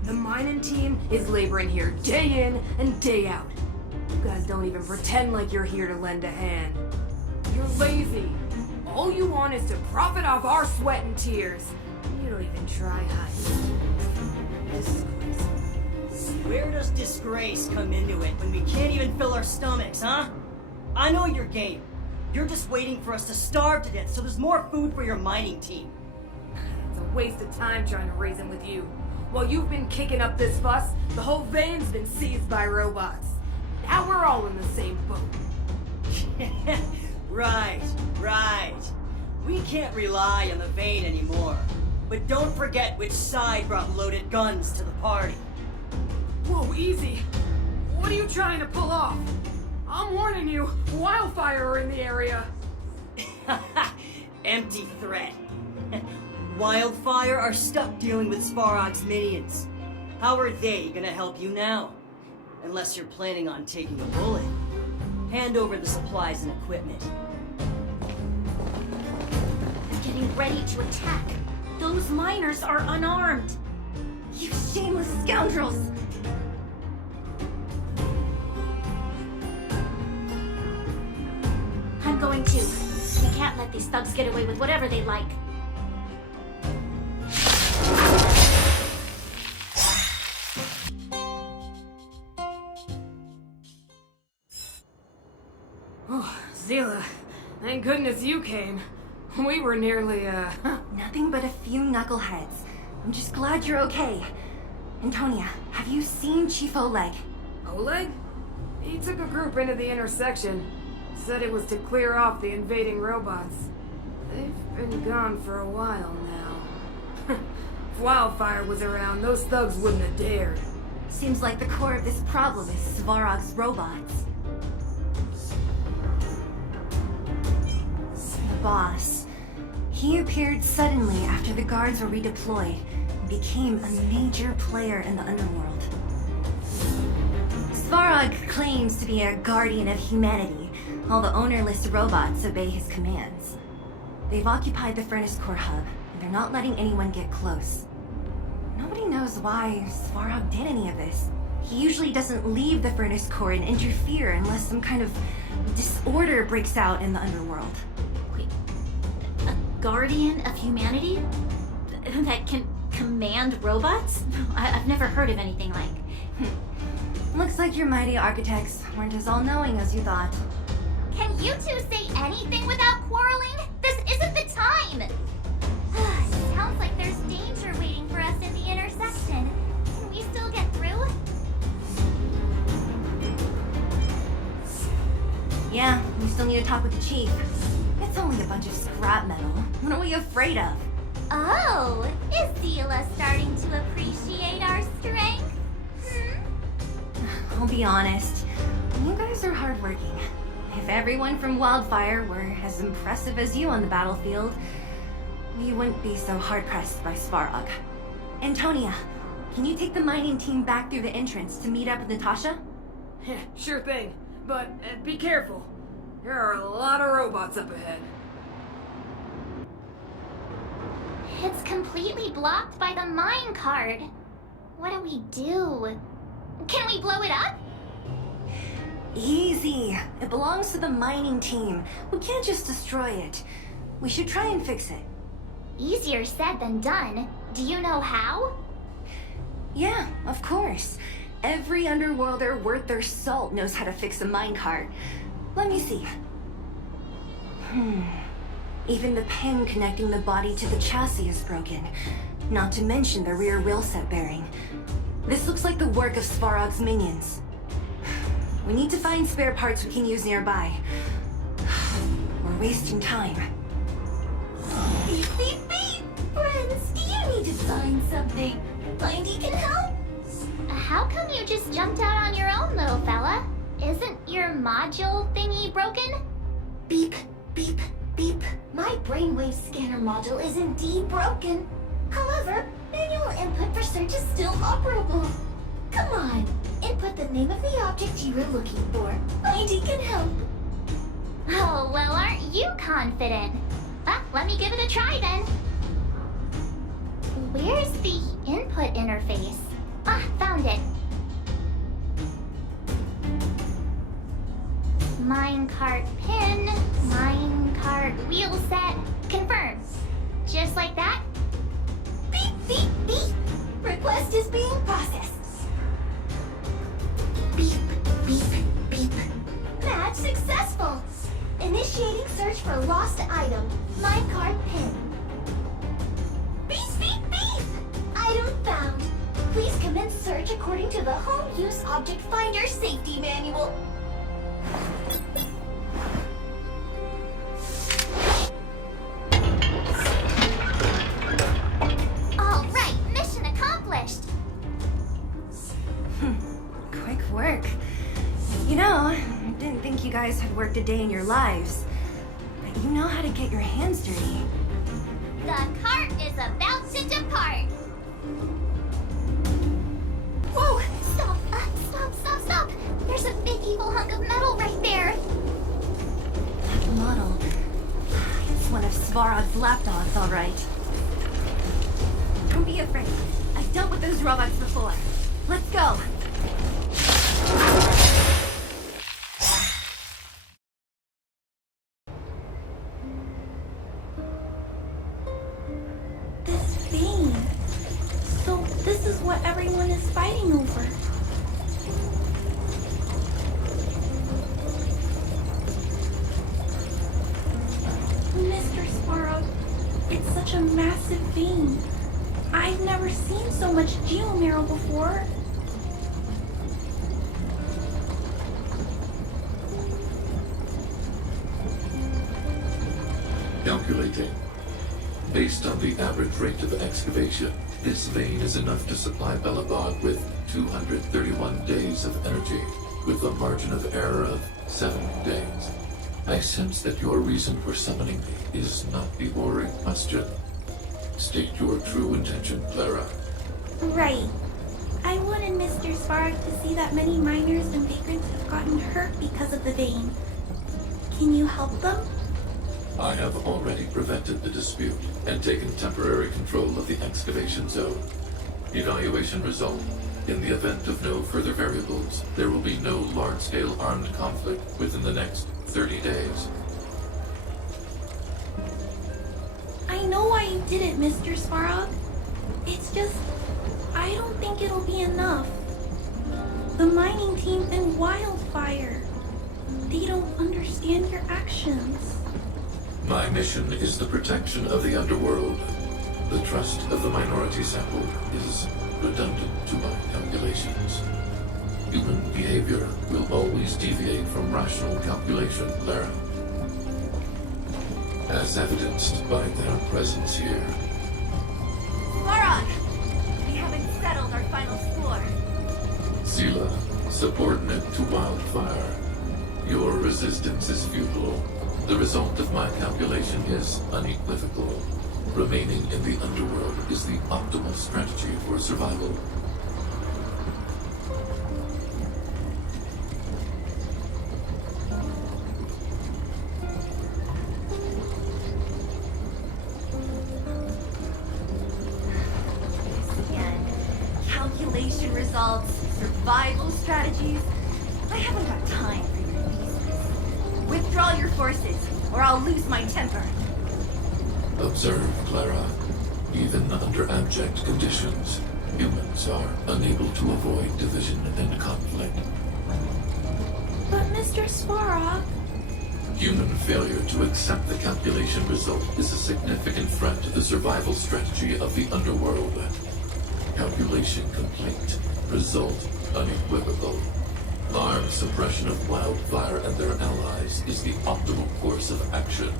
The mining team is laboring here day in and day out. You guys don't even pretend like you're here to lend a hand. You're lazy, All you want is to profit off our sweat and tears. You don't even try hiding. Where does disgrace come into it when we can't even fill our stomachs, huh? I know your game. You're just waiting for us to starve to death so there's more food for your mining team. It's a waste of time trying to reason with you. While you've been kicking up this fuss, the whole vein's been seized by robots. Now we're all in the same boat. Right. We can't rely on the vein anymore. But don't forget which side brought loaded guns to the party. Whoa, easy. What are you trying to pull off? I'm warning you, wildfire are in the area. Empty threat. Wildfire are stuck dealing with Svarog's minions. How are they gonna help you now? Unless you're planning on taking a bullet. Hand over the supplies and equipment. Getting ready to attack. Those miners are unarmed. You shameless scoundrels! I'm going to. We can't let these thugs get away with whatever they like. Oh, Zila, thank goodness you came. We were nearly, Nothing but a few knuckleheads. I'm just glad you're okay. Antonia, have you seen Chief Oleg? Oleg? He took a group into the intersection. Said it was to clear off the invading robots. They've been gone for a while now. If Wildfire was around, those thugs wouldn't have dared. Seems like the core of this problem is Svarog's robots. Boss. He appeared suddenly after the guards were redeployed and became a major player in the underworld. Svarog claims to be a guardian of humanity. All the ownerless robots obey his commands. They've occupied the Furnace Core hub, and they're not letting anyone get close. Nobody knows why Svarog did any of this. He usually doesn't leave the Furnace Core and interfere unless some kind of disorder breaks out in the underworld. Guardian of humanity? That can command robots? I've never heard of anything like. Looks like your mighty architects weren't as all-knowing as you thought. Can you two say anything without quarreling? This isn't the time! Sounds like there's danger waiting for us at the intersection. Can we still get through? Yeah, we still need to talk with the chief. It's only a bunch of scrap metal. What are we afraid of? Oh, is Zila starting to appreciate our strength? I'll be honest. You guys are hardworking. If everyone from Wildfire were as impressive as you on the battlefield, we wouldn't be so hard-pressed by Svarog. Antonia, can you take the mining team back through the entrance to meet up with Natasha? Yeah, sure thing. But be careful. There are a lot of robots up ahead. It's completely blocked by the mine card. What do we do? Can we blow it up? Easy. It belongs to the mining team. We can't just destroy it. We should try and fix it. Easier said than done. Do you know how? Yeah, of course. Every underworlder worth their salt knows how to fix a minecart. Let me see. Even the pin connecting the body to the chassis is broken. Not to mention the rear wheel set bearing. This looks like the work of Svarog's minions. We need to find spare parts we can use nearby. We're wasting time. Beep, beep, beep! Friends, do you need to sign something? Mindy can help? How come you just jumped out on your own, little fella? Isn't your module thingy broken? Beep, beep, beep. My brainwave scanner module is indeed broken. However, manual input for search is still operable. Come on, input the name of the object you were looking for. Mindy can help. Oh, well, aren't you confident? Let me give it a try then. Where's the input interface? Found it. Minecart pin, minecart Wheel set. Confirm. Just like that? Beep, beep, beep. Request is being processed. Beep, beep, beep. Match successful. Initiating search for lost item. Minecart pin. Beep, beep, beep. Item found. Please commence search according to the Home Use Object Finder Safety Manual. All right, mission accomplished. Quick work. You know, I didn't think you guys had worked a day in your lives. But you know how to get your hands dirty. The cart is about to depart. Whoa! Stop! Stop! There's a big evil hunk of metal right there. That model. It's one of Svarog's lapdogs, all right. Don't be afraid. I've dealt with those robots before. Let's go. This vein. So this is what everyone is fighting over. Mr. Svarog, it's such a massive vein. I've never seen so much geomarrow before. Calculating. Based on the average rate of excavation, this vein is enough to supply Belobog with 231 days of energy, with a margin of error of 7 days. I sense that your reason for summoning me is not the boring question. State your true intention, Clara. Right. I wanted Mr. Svarog to see that many miners and vagrants have gotten hurt because of the vein. Can you help them? I have already prevented the dispute and taken temporary control of the excavation zone. Evaluation result. In the event of no further variables, there will be no large-scale armed conflict within the next 30 days. I know why you did it, Mr. Svarog. It's just, I don't think it'll be enough. The mining team and Wildfire, they don't understand your actions. My mission is the protection of the underworld. The trust of the minority sample is redundant to my calculations. Human behavior will always deviate from rational calculation, Clara. As evidenced by their presence here. Svarog! We haven't settled our final score. Sela, subordinate to Wildfire. Your resistance is futile. The result of my calculation is unequivocal. Remaining in the underworld is the optimal strategy for survival. Again, calculation results, survival strategies. I haven't got time for your business. Withdraw your forces, or I'll lose my temper. Observe, Clara. Even under abject conditions, humans are unable to avoid division and conflict. But Mr. Svarog... Human failure to accept the calculation result is a significant threat to the survival strategy of the underworld. Calculation complete. Result unequivocal. Armed suppression of Wildfire and their allies is the optimal course of action.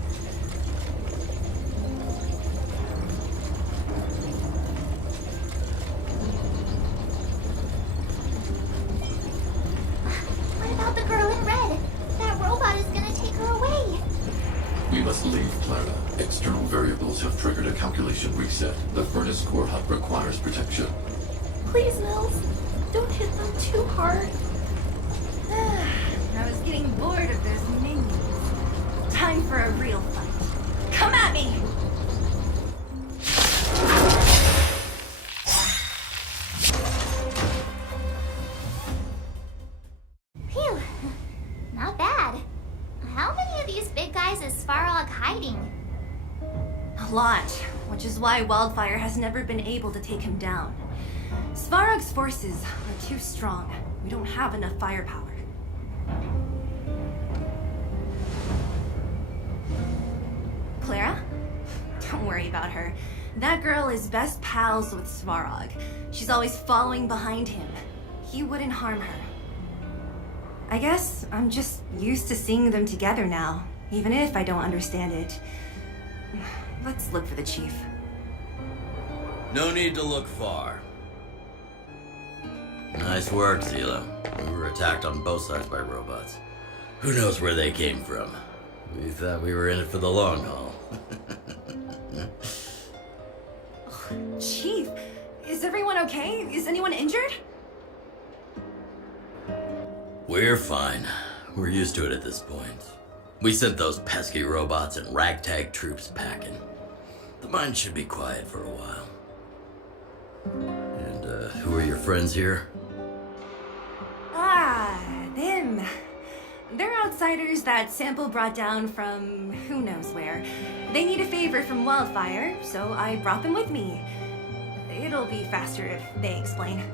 What about the girl in red? That robot is gonna take her away. We must leave, Clara. External variables have triggered a calculation reset. The furnace core hub requires protection. Please, Mills, don't hit them too hard. I was getting bored of those minions. Time for a real fight. Come at me! Phew. Not bad. How many of these big guys is Svarog hiding? that, which is why Wildfire has never been able to take him down. Svarog's forces are too strong. We don't have enough firepower. Clara? Don't worry about her. That girl is best pals with Svarog. She's always following behind him. He wouldn't harm her. I guess I'm just used to seeing them together now, even if I don't understand it. Let's look for the chief. No need to look far. Nice work, Zila. We were attacked on both sides by robots. Who knows where they came from? We thought we were in it for the long haul. Chief, is everyone okay? Is anyone injured? We're fine. We're used to it at this point. We sent those pesky robots and ragtag troops packing. The mine should be quiet for a while. And, who are your friends here? Ah, them. They're outsiders that Sample brought down from who knows where. They need a favor from Wildfire, so I brought them with me. It'll be faster if they explain.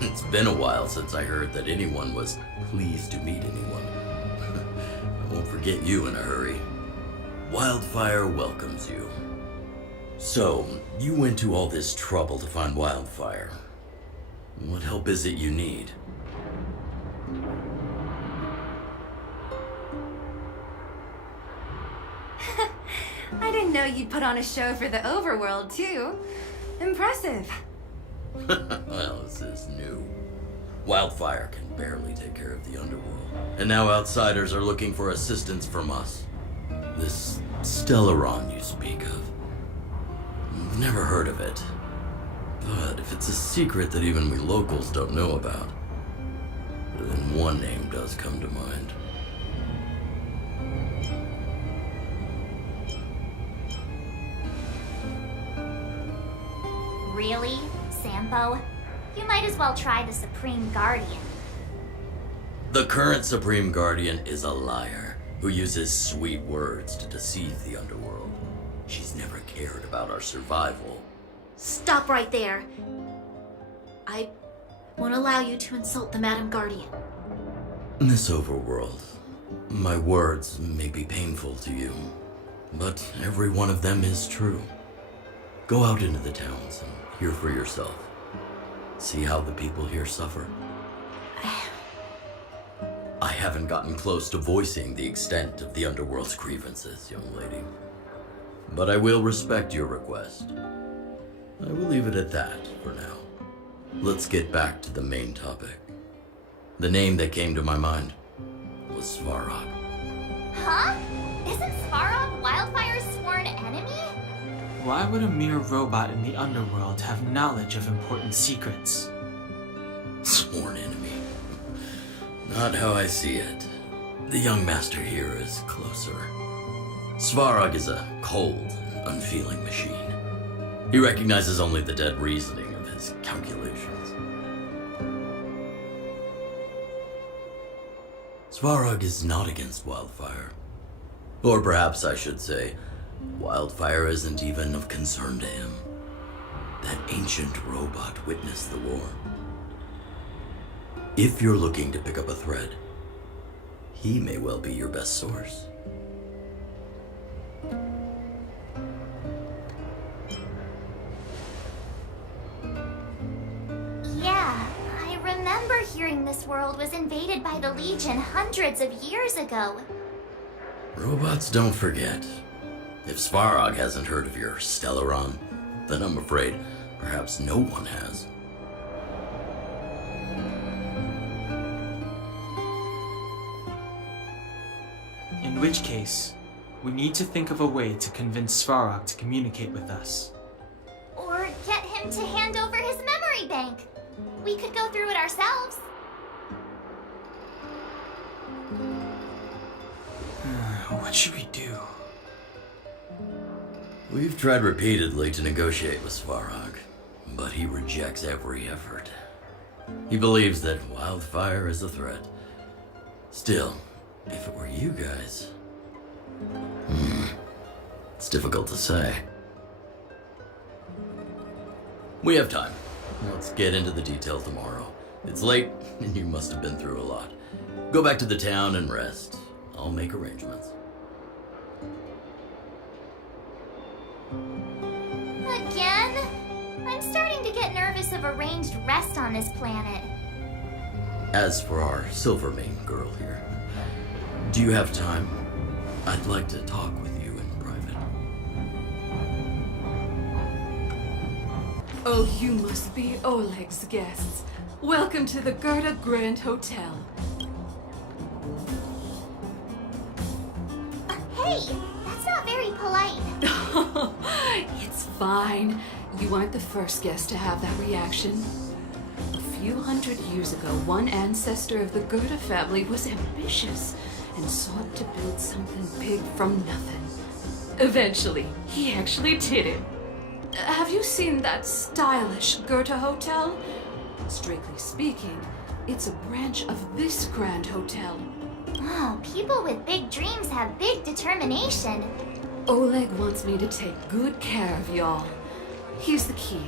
It's been a while since I heard that anyone was pleased to meet anyone. I won't forget you in a hurry. Wildfire welcomes you. So, you went to all this trouble to find Wildfire. What help is it you need? I didn't know you'd put on a show for the overworld, too. Impressive. Well, this is new. Wildfire can barely take care of the underworld. And now outsiders are looking for assistance from us. This Stellaron you speak of. I've never heard of it. But if it's a secret that even we locals don't know about, then one name does come to mind. Really? Sampo? You might as well try the Supreme Guardian. The current Supreme Guardian is a liar who uses sweet words to deceive the underworld. She's never cared about our survival. Stop right there. I won't allow you to insult the Madam Guardian. In this overworld, my words may be painful to you, but every one of them is true. Go out into the towns and hear for yourself. See how the people here suffer. I haven't gotten close to voicing the extent of the underworld's grievances, young lady. But I will respect your request. I will leave it at that for now. Let's get back to the main topic. The name that came to my mind was Svarog. Huh? Isn't Svarog Wildfire's sworn enemy? Why would a mere robot in the underworld have knowledge of important secrets? Sworn enemy. Not how I see it. The young master here is closer. Svarog is a cold and unfeeling machine. He recognizes only the dead reasoning of his calculations. Svarog is not against Wildfire. Or perhaps I should say, Wildfire isn't even of concern to him. That ancient robot witnessed the war. If you're looking to pick up a thread, he may well be your best source. Yeah, I remember hearing this world was invaded by the Legion hundreds of years ago. Robots don't forget. If Svarog hasn't heard of your Stellaron, then I'm afraid perhaps no one has. In which case, we need to think of a way to convince Svarog to communicate with us. Or get him to hand over his memory bank. We could go through it ourselves. What should we do? We've tried repeatedly to negotiate with Svarog, but he rejects every effort. He believes that wildfire is a threat. Still, if it were you guys... it's difficult to say. We have time. Let's get into the details tomorrow. It's late, and you must have been through a lot. Go back to the town and rest. I'll make arrangements. Again? I'm starting to get nervous of arranged rest on this planet. As for our Silvermane girl here, do you have time? I'd like to talk with you in private. Oh, you must be Oleg's guests. Welcome to the Gerda Grand Hotel. Hey, that's not very polite. It's fine. You aren't the first guest to have that reaction. A few hundred years ago, one ancestor of the Gerda family was ambitious and sought to build something big from nothing. Eventually, he actually did it. Have you seen that stylish Gerda hotel? Strictly speaking, it's a branch of this grand hotel. Oh, people with big dreams have big determination. Oleg wants me to take good care of y'all. Here's the key.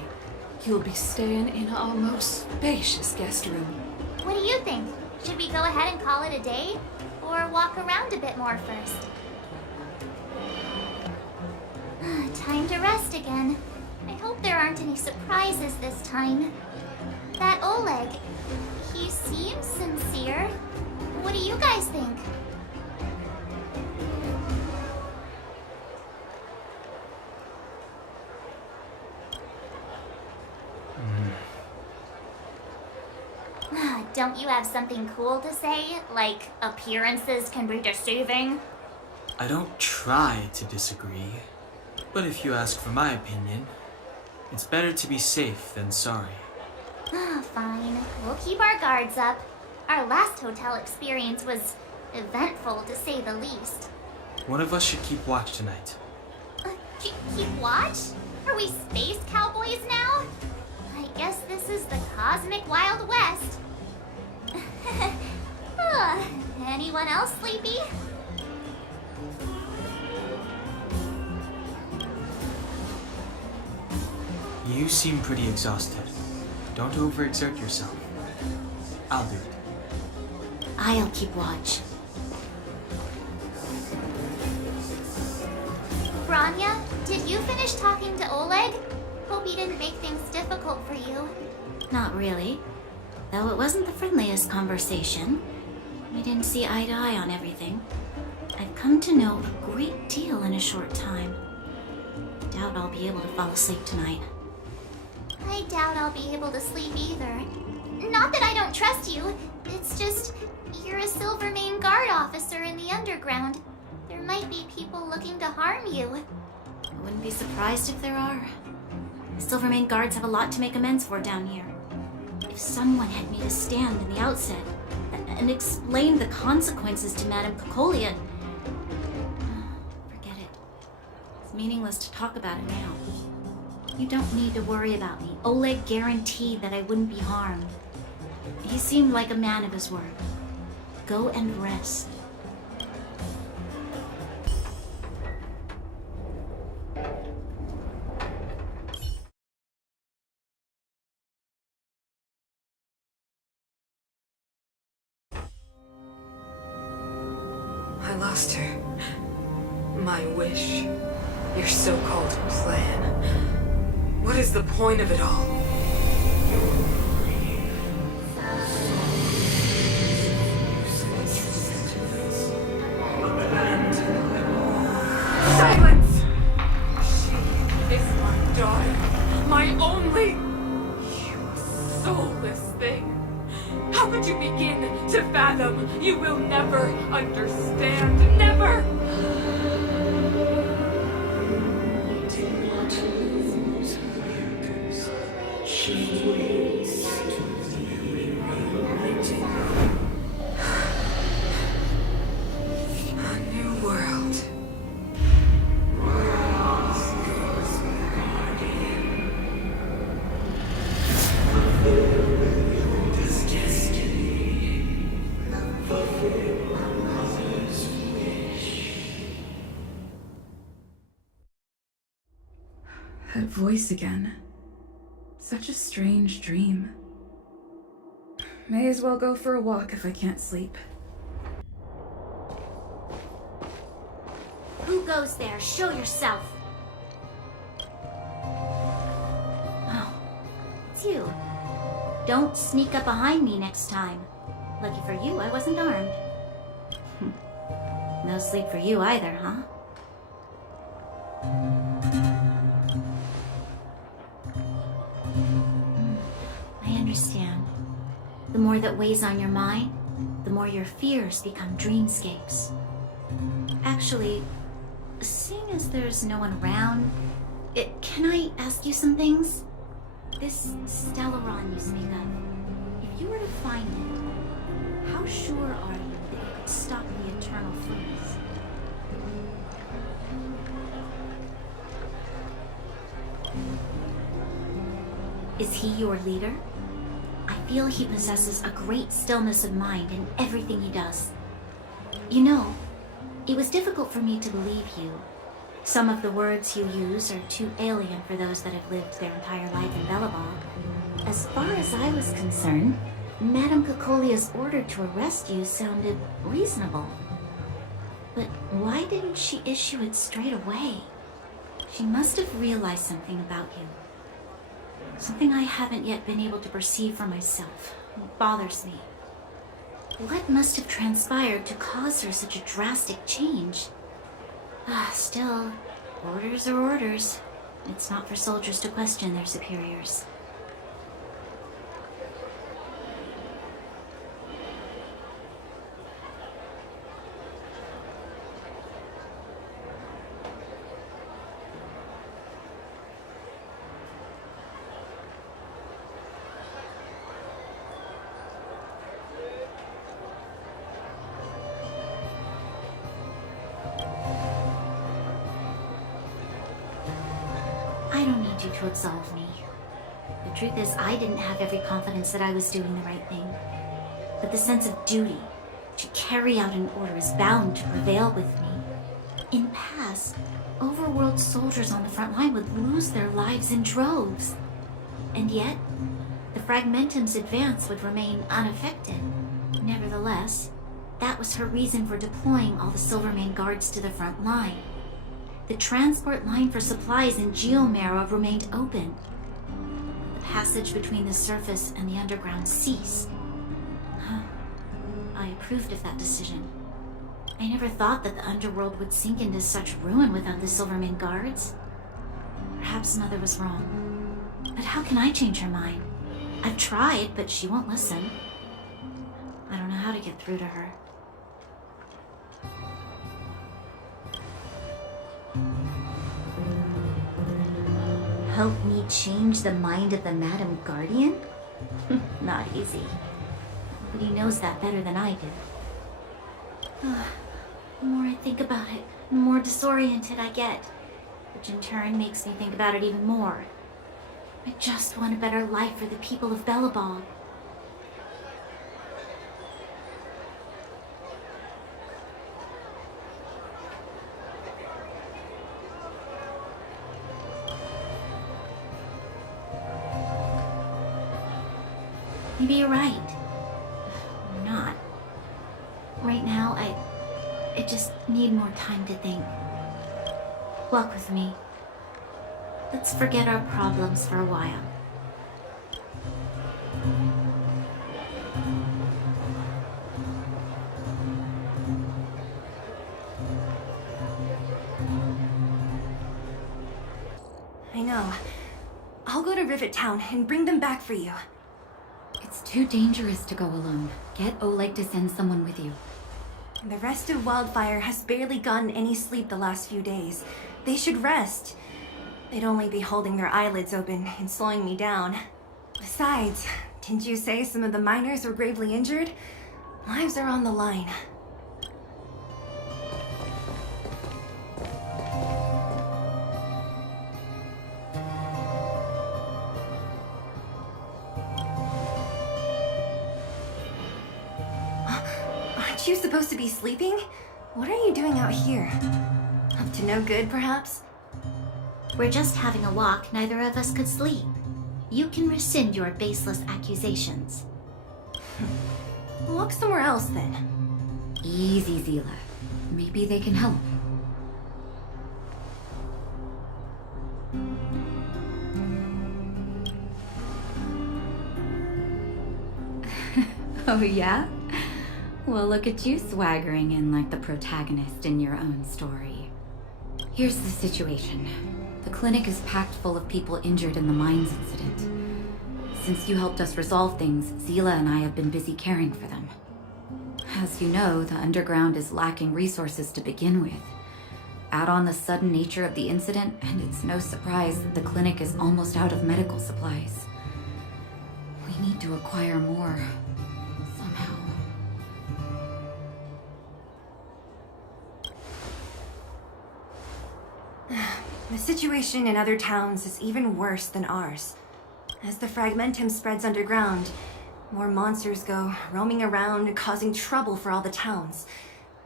You'll be staying in our most spacious guest room. What do you think? Should we go ahead and call it a day? Or walk around a bit more first? Time to rest again. I hope there aren't any surprises this time. That Oleg, he seems sincere. What do you guys think? Don't you have something cool to say? Like, appearances can be deceiving? I don't try to disagree, but if you ask for my opinion, it's better to be safe than sorry. Fine. We'll keep our guards up. Our last hotel experience was eventful, to say the least. One of us should keep watch tonight. Keep watch? Are we space cowboys now? I guess this is the cosmic Wild West. Anyone else sleepy? You seem pretty exhausted. Don't overexert yourself. I'll do it. I'll keep watch. Branya, did you finish talking to Oleg? Hope he didn't make things difficult for you. Not really. Though it wasn't the friendliest conversation. We didn't see eye to eye on everything. I've come to know a great deal in a short time. Doubt I'll be able to fall asleep tonight. I doubt I'll be able to sleep either. Not that I don't trust you. It's just, you're a Silvermane guard officer in the underground. There might be people looking to harm you. I wouldn't be surprised if there are. Silvermane guards have a lot to make amends for down here. If someone had made a stand in the outset and explained the consequences to Madame Kokolian, forget it. It's meaningless to talk about it now. You don't need to worry about me. Oleg guaranteed that I wouldn't be harmed. He seemed like a man of his word. Go and rest. I lost her. My wish. Your so-called plan. What is the point of it all? Silence! She is my daughter. My only... You soulless thing. How could you begin to fathom? You will never understand. Never! A new world. voice again. Such a strange dream. May as well go for a walk if I can't sleep. Who goes there? Show yourself. Oh, it's you. Don't sneak up behind me next time. Lucky for you, I wasn't armed. No sleep for you either, huh? I understand. The more that weighs on your mind, the more your fears become dreamscapes. Actually, seeing as there's no one around, can I ask you some things? This Stellaron you speak of, if you were to find it, how sure are you that you could stop the eternal freeze? Is he your leader? I feel he possesses a great stillness of mind in everything he does. You know, it was difficult for me to believe you. Some of the words you use are too alien for those that have lived their entire life in Belobog. As far as I was concerned, Madame Cocolia's order to arrest you sounded reasonable. But why didn't she issue it straight away? She must have realized something about you. Something I haven't yet been able to perceive for myself. It bothers me. What must have transpired to cause her such a drastic change? Still, orders are orders. It's not for soldiers to question their superiors. I don't need you to absolve me. The truth is, I didn't have every confidence that I was doing the right thing. But the sense of duty to carry out an order is bound to prevail with me. In past, overworld soldiers on the front line would lose their lives in droves. And yet, the Fragmentum's advance would remain unaffected. Nevertheless, that was her reason for deploying all the Silvermane guards to the front line. The transport line for supplies in Geomera remained open. The passage between the surface and the underground ceased. I approved of that decision. I never thought that the underworld would sink into such ruin without the Silvermane guards. Perhaps Mother was wrong. But how can I change her mind? I've tried, but she won't listen. I don't know how to get through to her. Help me change the mind of the Madam Guardian? Not easy. Nobody knows that better than I do. The more I think about it, the more disoriented I get, which in turn makes me think about it even more. I just want a better life for the people of Belobog. Maybe you're right. Or not. Right now, I just need more time to think. Walk with me. Let's forget our problems for a while. I know. I'll go to Rivet Town and bring them back for you. It's too dangerous to go alone. Get Oleg to send someone with you. The rest of Wildfire has barely gotten any sleep the last few days. They should rest. They'd only be holding their eyelids open and slowing me down. Besides, didn't you say some of the miners were gravely injured? Lives are on the line. Aren't you supposed to be sleeping? What are you doing out here? Up to no good, perhaps? We're just having a walk, neither of us could sleep. You can rescind your baseless accusations. Look somewhere else then. Easy, Zila. Maybe they can help. Oh, yeah? Well, look at you swaggering in like the protagonist in your own story. Here's the situation. The clinic is packed full of people injured in the mines incident. Since you helped us resolve things, Zila and I have been busy caring for them. As you know, the underground is lacking resources to begin with. Add on the sudden nature of the incident, and it's no surprise that the clinic is almost out of medical supplies. We need to acquire more. Somehow. The situation in other towns is even worse than ours. As the fragmentum spreads underground, more monsters go roaming around, causing trouble for all the towns.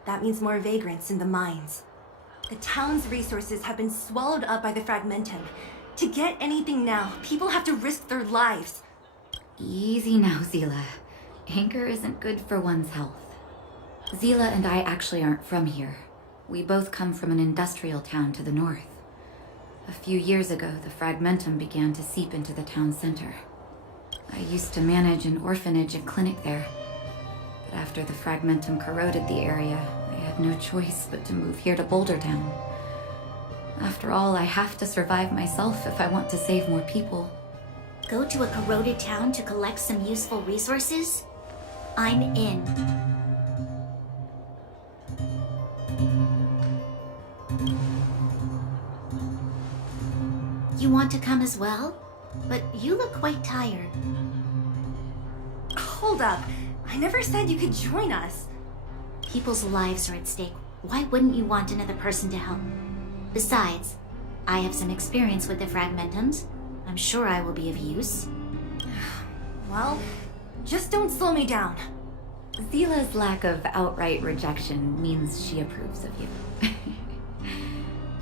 That means more vagrants in the mines. The town's resources have been swallowed up by the fragmentum. To get anything now, people have to risk their lives. Easy now, Zila. Anger isn't good for one's health. Zila and I actually aren't from here. We both come from an industrial town to the north. A few years ago, the fragmentum began to seep into the town center. I used to manage an orphanage and clinic there. But after the fragmentum corroded the area, I had no choice but to move here to Boulder Town. After all, I have to survive myself if I want to save more people. Go to a corroded town to collect some useful resources? I'm in. You want to come as well? But you look quite tired. Hold up. I never said you could join us. People's lives are at stake. Why wouldn't you want another person to help? Besides, I have some experience with the fragmentums. I'm sure I will be of use. Well, just don't slow me down. Zila's lack of outright rejection means she approves of you.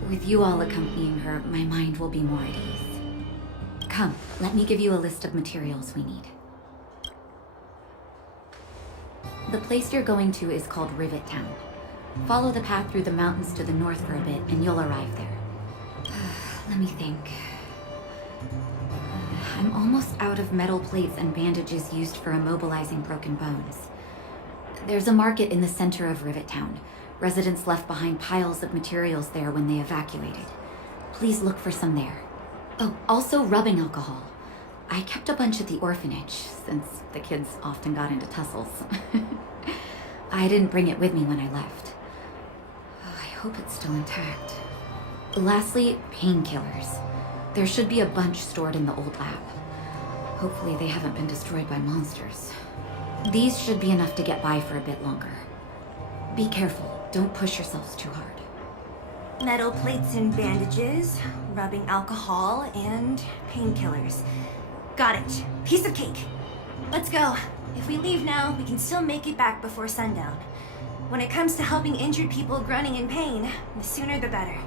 With you all accompanying her, my mind will be more at ease. Come, let me give you a list of materials we need. The place you're going to is called Rivet Town. Follow the path through the mountains to the north for a bit, and you'll arrive there. Let me think. I'm almost out of metal plates and bandages used for immobilizing broken bones. There's a market in the center of Rivet Town. Residents left behind piles of materials there when they evacuated. Please look for some there. Oh, also rubbing alcohol. I kept a bunch at the orphanage, since the kids often got into tussles. I didn't bring it with me when I left. I hope it's still intact. Lastly, painkillers. There should be a bunch stored in the old lab. Hopefully they haven't been destroyed by monsters. These should be enough to get by for a bit longer. Be careful. Don't push yourselves too hard. Metal plates and bandages, rubbing alcohol, and painkillers. Got it. Piece of cake. Let's go. If we leave now, we can still make it back before sundown. When it comes to helping injured people groaning in pain, the sooner the better.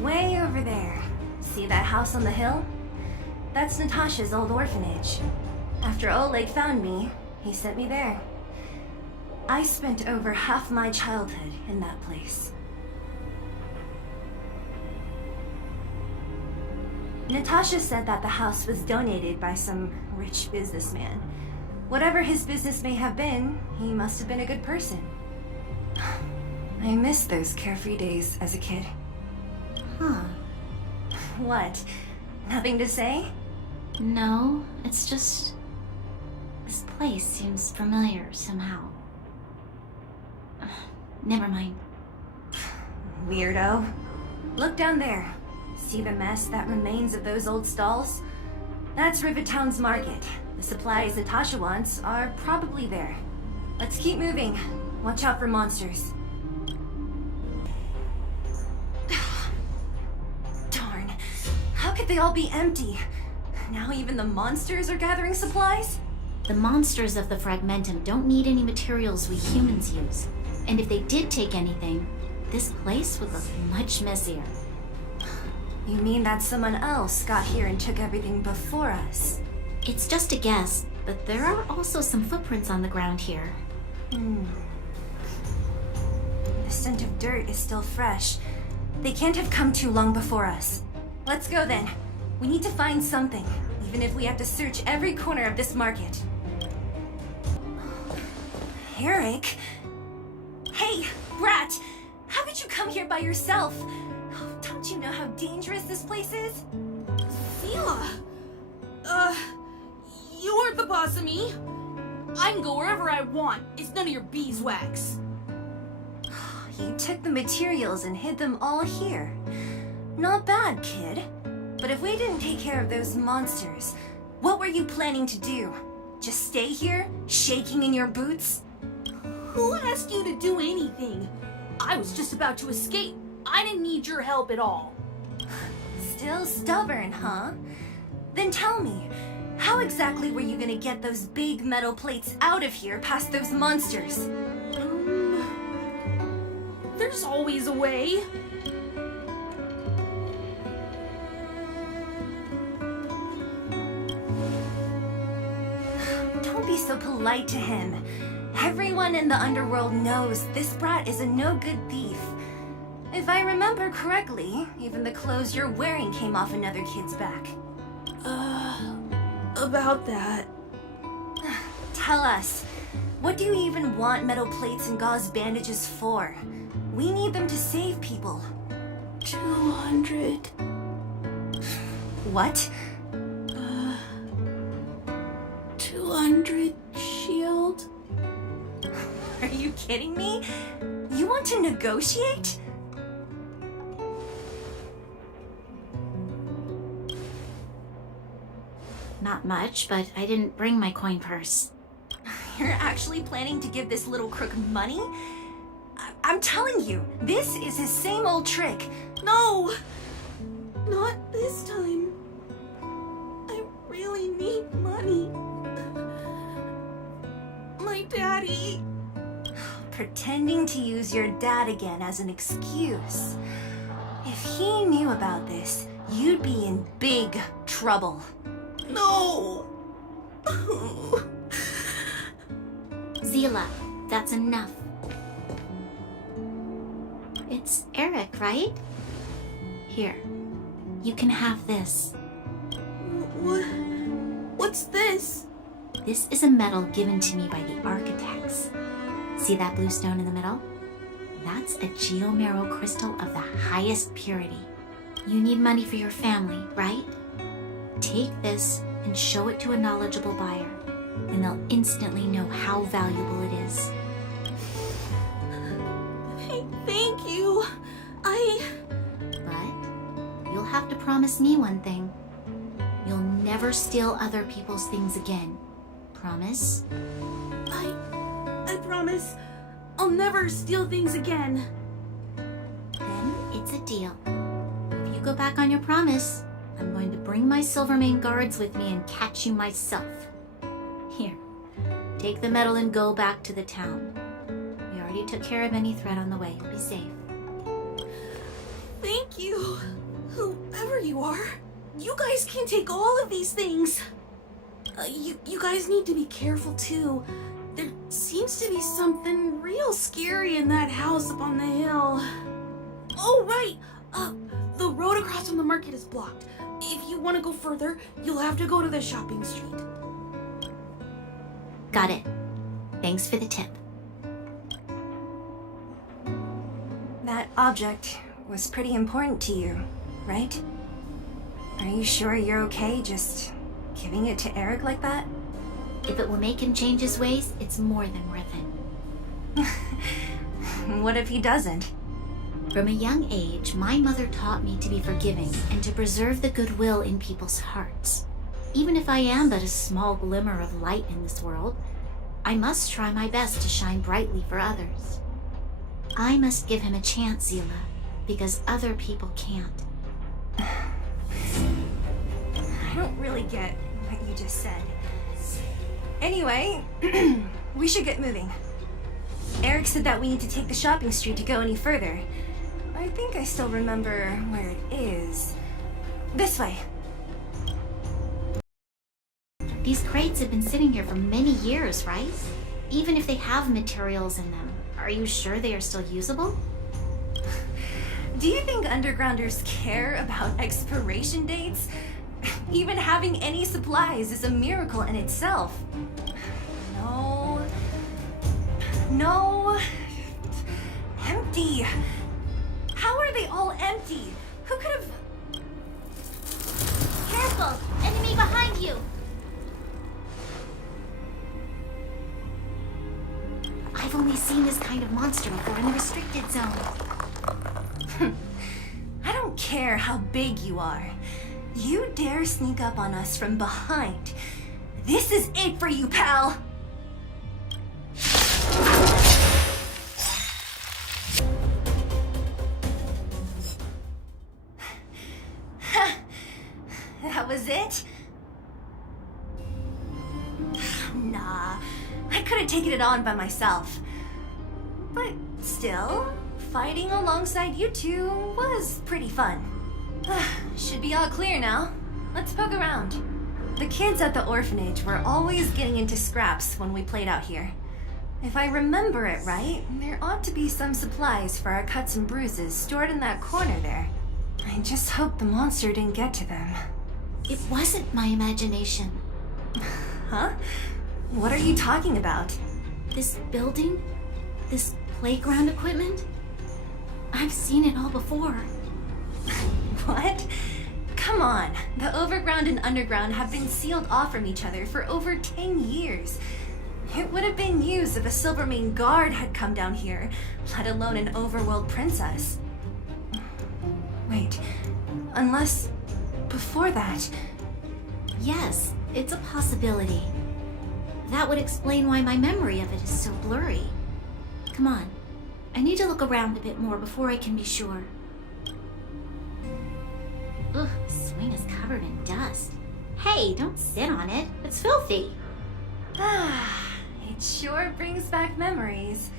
Way over there. See that house on the hill? That's Natasha's old orphanage. After Oleg found me, he sent me there. I spent over half my childhood in that place. Natasha said that the house was donated by some rich businessman. Whatever his business may have been, he must have been a good person. I miss those carefree days as a kid. Huh. What? Nothing to say? No, it's just... this place seems familiar somehow. Never mind. Weirdo. Look down there. See the mess that remains of those old stalls? That's Rivet Town's market. The supplies Natasha wants are probably there. Let's keep moving. Watch out for monsters. Darn. How could they all be empty? Now even the monsters are gathering supplies? The monsters of the Fragmentum don't need any materials we humans use. And if they did take anything, this place would look much messier. You mean that someone else got here and took everything before us? It's just a guess, but there are also some footprints on the ground here. The scent of dirt is still fresh. They can't have come too long before us. Let's go then. We need to find something, even if we have to search every corner of this market. Eric? Hey, Brat! How could you come here by yourself? Don't you know how dangerous this place is? Sela! You aren't the boss of me. I can go wherever I want. It's none of your beeswax. You took the materials and hid them all here. Not bad, kid. But if we didn't take care of those monsters, what were you planning to do? Just stay here, shaking in your boots? Who asked you to do anything? I was just about to escape. I didn't need your help at all. Still stubborn, huh? Then tell me, how exactly were you gonna get those big metal plates out of here past those monsters? There's always a way. Don't be so polite to him. Everyone in the underworld knows this brat is a no-good thief. If I remember correctly, even the clothes you're wearing came off another kid's back. About that. Tell us, what do you even want metal plates and gauze bandages for? We need them to save people. 200. What? 200 shield. Are you kidding me? You want to negotiate? Not much, but I didn't bring my coin purse. You're actually planning to give this little crook money? I'm telling you, this is his same old trick. No! Not this time. I really need money. My daddy. Pretending to use your dad again as an excuse. If he knew about this, you'd be in big trouble. No! Zila, that's enough. It's Eric, right? Here, you can have this. What's this? This is a medal given to me by the architects. See that blue stone in the middle? That's a geomarrow crystal of the highest purity. You need money for your family, right? Take this and show it to a knowledgeable buyer, and they'll instantly know how valuable it is. Thank you. But you'll have to promise me one thing. You'll never steal other people's things again. Promise? I promise. I'll never steal things again. Then it's a deal. If you go back on your promise, I'm going to bring my Silvermane guards with me and catch you myself. Here, take the medal and go back to the town. We already took care of any threat on the way. You'll be safe. Thank you. Whoever you are, you guys can take all of these things. You guys need to be careful too. There seems to be something real scary in that house up on the hill. Oh, right. The road across from the market is blocked. If you want to go further, you'll have to go to the shopping street. Got it. Thanks for the tip. That object was pretty important to you, right? Are you sure you're okay just giving it to Eric like that? If it will make him change his ways, it's more than worth it. What if he doesn't? From a young age, my mother taught me to be forgiving and to preserve the goodwill in people's hearts. Even if I am but a small glimmer of light in this world, I must try my best to shine brightly for others. I must give him a chance, Zila, because other people can't. I don't really get what you just said. Anyway, we should get moving. Eric said that we need to take the shopping street to go any further. I think I still remember where it is. This way. These crates have been sitting here for many years, right? Even if they have materials in them, are you sure they are still usable? Do you think undergrounders care about expiration dates? Even having any supplies is a miracle in itself. No. No. Empty. How are they all empty? Who could have... Careful! Enemy behind you! I've only seen this kind of monster before in the restricted zone. I don't care how big you are. You dare sneak up on us from behind. This is it for you, pal! That was it? Nah, I could have taken it on by myself. But still, fighting alongside you two was pretty fun. Should be all clear now. Let's poke around. The kids at the orphanage were always getting into scraps when we played out here. If I remember it right, there ought to be some supplies for our cuts and bruises stored in that corner there. I just hope the monster didn't get to them. It wasn't my imagination. Huh? What are you talking about? This building? This playground equipment? I've seen it all before. What? Come on. The overground and underground have been sealed off from each other for over 10 years. It would have been news if a Silvermane guard had come down here, let alone an overworld princess. Wait, unless before that... Yes, it's a possibility. That would explain why my memory of it is so blurry. Come on, I need to look around a bit more before I can be sure. Ugh, the swing is covered in dust. Hey, don't sit on it. It's filthy. Ah, it sure brings back memories.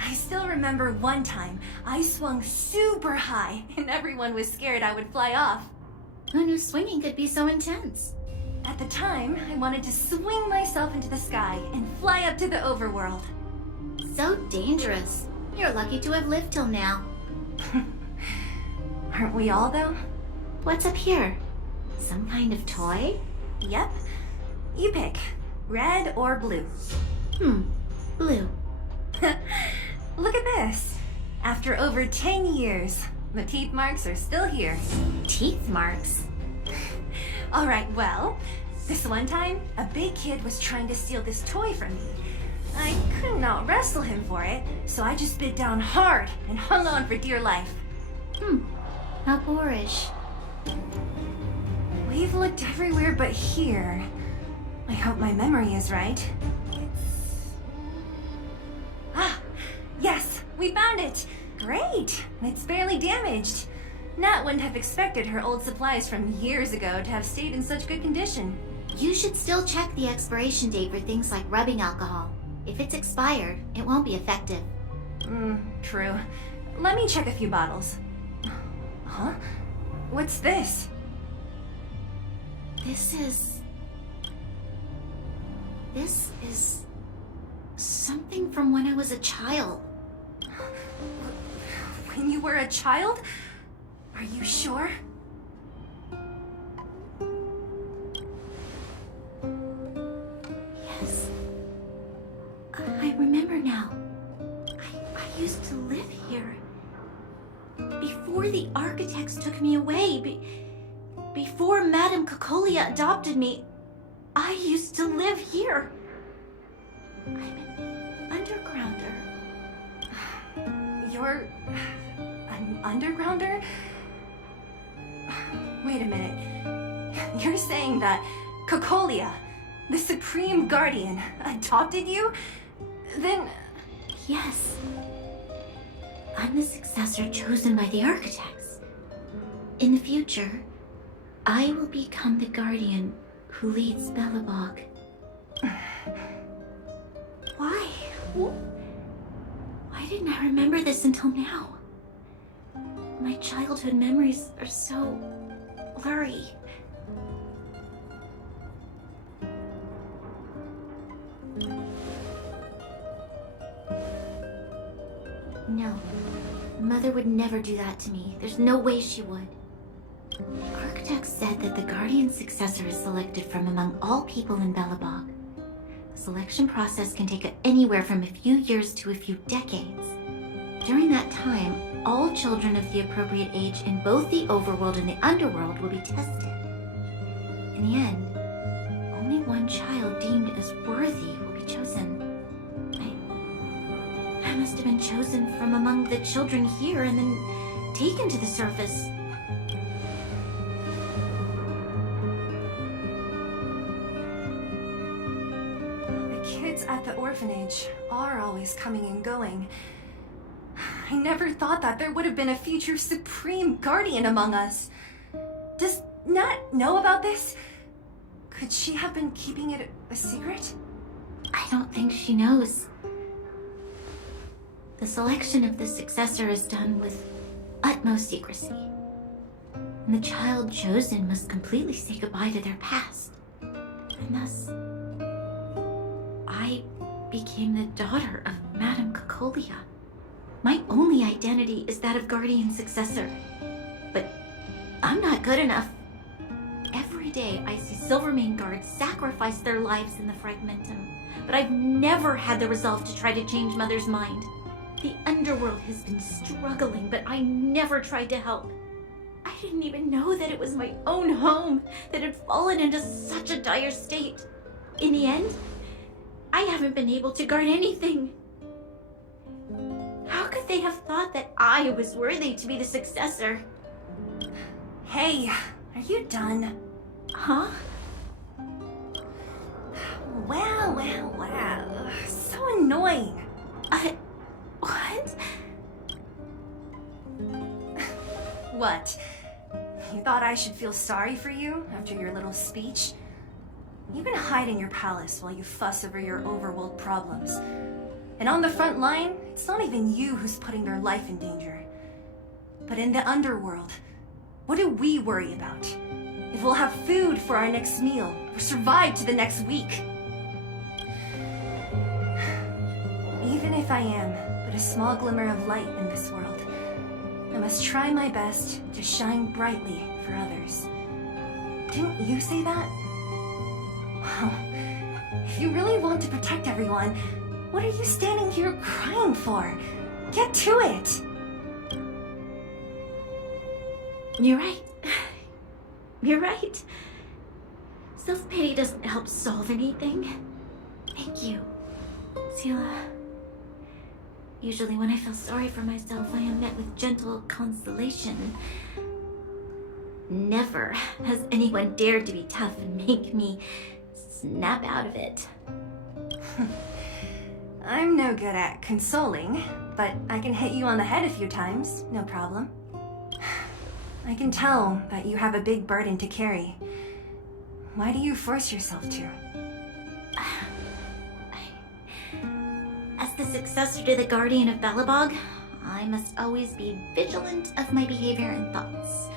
I still remember one time I swung super high and everyone was scared I would fly off. Who knew swinging could be so intense? At the time, I wanted to swing myself into the sky and fly up to the overworld. So dangerous. You're lucky to have lived till now. Aren't we all, though? What's up here? Some kind of toy? Yep. You pick. Red or blue? Blue. Look at this. After over 10 years, the teeth marks are still here. Teeth marks? Alright, well, this one time, a big kid was trying to steal this toy from me. I couldn't out-wrestle him for it, so I just bit down hard and hung on for dear life. How boorish. We've looked everywhere but here. I hope my memory is right. Ah, yes, we found it! Great! It's barely damaged. Nat wouldn't have expected her old supplies from years ago to have stayed in such good condition. You should still check the expiration date for things like rubbing alcohol. If it's expired, it won't be effective. True. Let me check a few bottles. Huh? What's this? This is something from when I was a child. When you were a child? Are you sure? Yes. I remember now. I used to live here. Before the architects took me away, before Madame Cocolia adopted me, I used to live here. I'm an undergrounder. You're an undergrounder? Wait a minute. You're saying that Cocolia, The Supreme Guardian adopted you? Then... Yes. I'm the successor chosen by the architects. In the future, I will become the guardian who leads Belobog. Why? Why didn't I remember this until now? My childhood memories are so blurry. No. Mother would never do that to me. There's no way she would. The architects said that the guardian successor is selected from among all people in Belobog. The selection process can take anywhere from a few years to a few decades. During that time, all children of the appropriate age in both the overworld and the underworld will be tested. In the end, only one child deemed as worthy will be chosen. I must have been chosen from among the children here and then taken to the surface. The kids at the orphanage are always coming and going. I never thought that there would have been a future Supreme Guardian among us. Does Nat know about this? Could she have been keeping it a secret? I don't think she knows. The selection of the successor is done with utmost secrecy. And the child chosen must completely say goodbye to their past. And thus, I became the daughter of Madame Cocolia. My only identity is that of guardian successor. But I'm not good enough. Every day I see Silvermane guards sacrifice their lives in the Fragmentum, but I've never had the resolve to try to change Mother's mind. The underworld has been struggling, but I never tried to help. I didn't even know that it was my own home that had fallen into such a dire state. In the end, I haven't been able to guard anything. How could they have thought that I was worthy to be the successor? Hey, are you done? Huh? Wow. So annoying. What? What? You thought I should feel sorry for you after your little speech? You can hide in your palace while you fuss over your overworld problems. And on the front line, it's not even you who's putting their life in danger. But in the underworld, what do we worry about? If we'll have food for our next meal, or survive to the next week. Even if I am but a small glimmer of light in this world, I must try my best to shine brightly for others. Didn't you say that? Well, if you really want to protect everyone, what are you standing here crying for? Get to it! You're right. You're right. Self-pity doesn't help solve anything. Thank you, Sela. Usually when I feel sorry for myself, I am met with gentle consolation. Never has anyone dared to be tough and make me snap out of it. I'm no good at consoling, but I can hit you on the head a few times, no problem. I can tell that you have a big burden to carry. Why do you force yourself to? As the successor to the Guardian of Belobog, I must always be vigilant of my behavior and thoughts.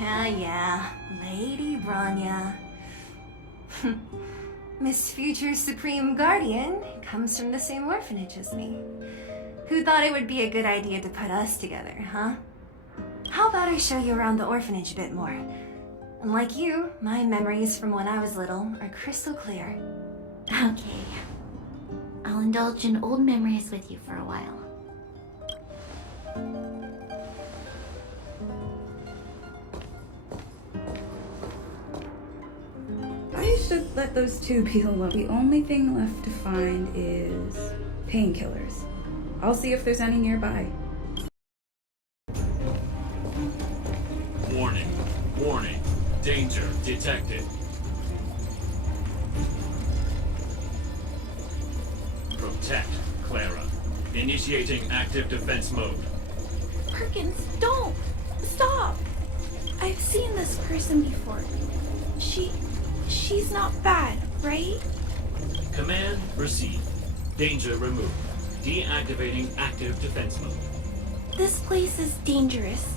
Yeah, Lady Bronya. Miss Future Supreme Guardian comes from the same orphanage as me. Who thought it would be a good idea to put us together, huh? How about I show you around the orphanage a bit more? Unlike you, my memories from when I was little are crystal clear. Okay. I'll indulge in old memories with you for a while. I should let those two be alone. The only thing left to find is painkillers. I'll see if there's any nearby. Warning. Warning. Danger detected. Detect, Clara. Initiating active defense mode. Perkins, don't! Stop! I've seen this person before. She's not bad, right? Command received. Danger removed. Deactivating active defense mode. This place is dangerous.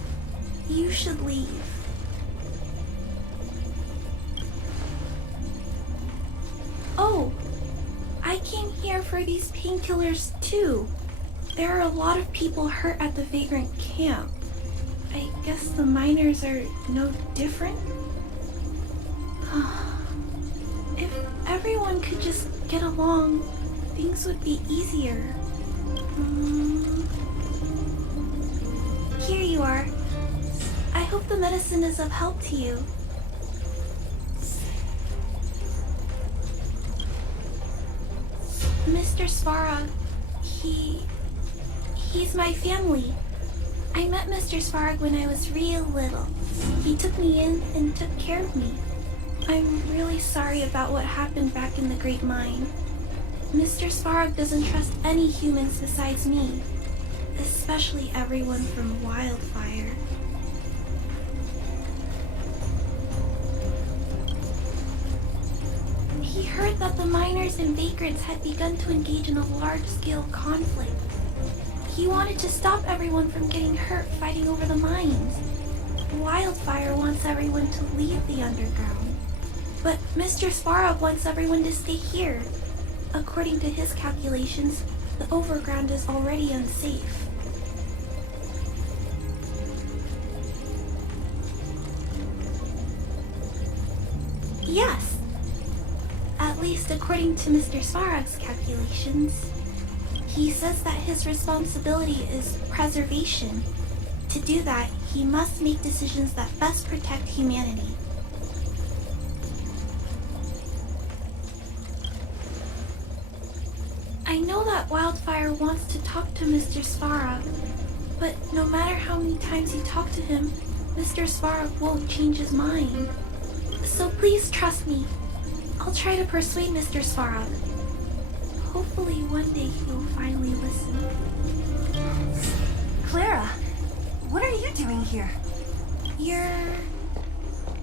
You should leave. Oh, I came here for these painkillers too. There are a lot of people hurt at the Vagrant camp. I guess the miners are no different? If everyone could just get along, things would be easier. Here you are. I hope the medicine is of help to you. Mr. Svarog, he's my family. I met Mr. Svarog when I was real little. He took me in and took care of me. I'm really sorry about what happened back in the Great Mine. Mr. Svarog doesn't trust any humans besides me, especially everyone from Wildfire. He heard that the miners and vagrants had begun to engage in a large-scale conflict. He wanted to stop everyone from getting hurt fighting over the mines. Wildfire wants everyone to leave the underground. But Mr. Svarog wants everyone to stay here. According to his calculations, the overground is already unsafe. Yes. At least according to Mr. Svarog's calculations. He says that his responsibility is preservation. To do that, he must make decisions that best protect humanity. I know that Wildfire wants to talk to Mr. Svarog, but no matter how many times you talk to him, Mr. Svarog won't change his mind. So please trust me. I'll try to persuade Mr. Svarog. Hopefully one day he'll finally listen. Clara, what are you doing here? You're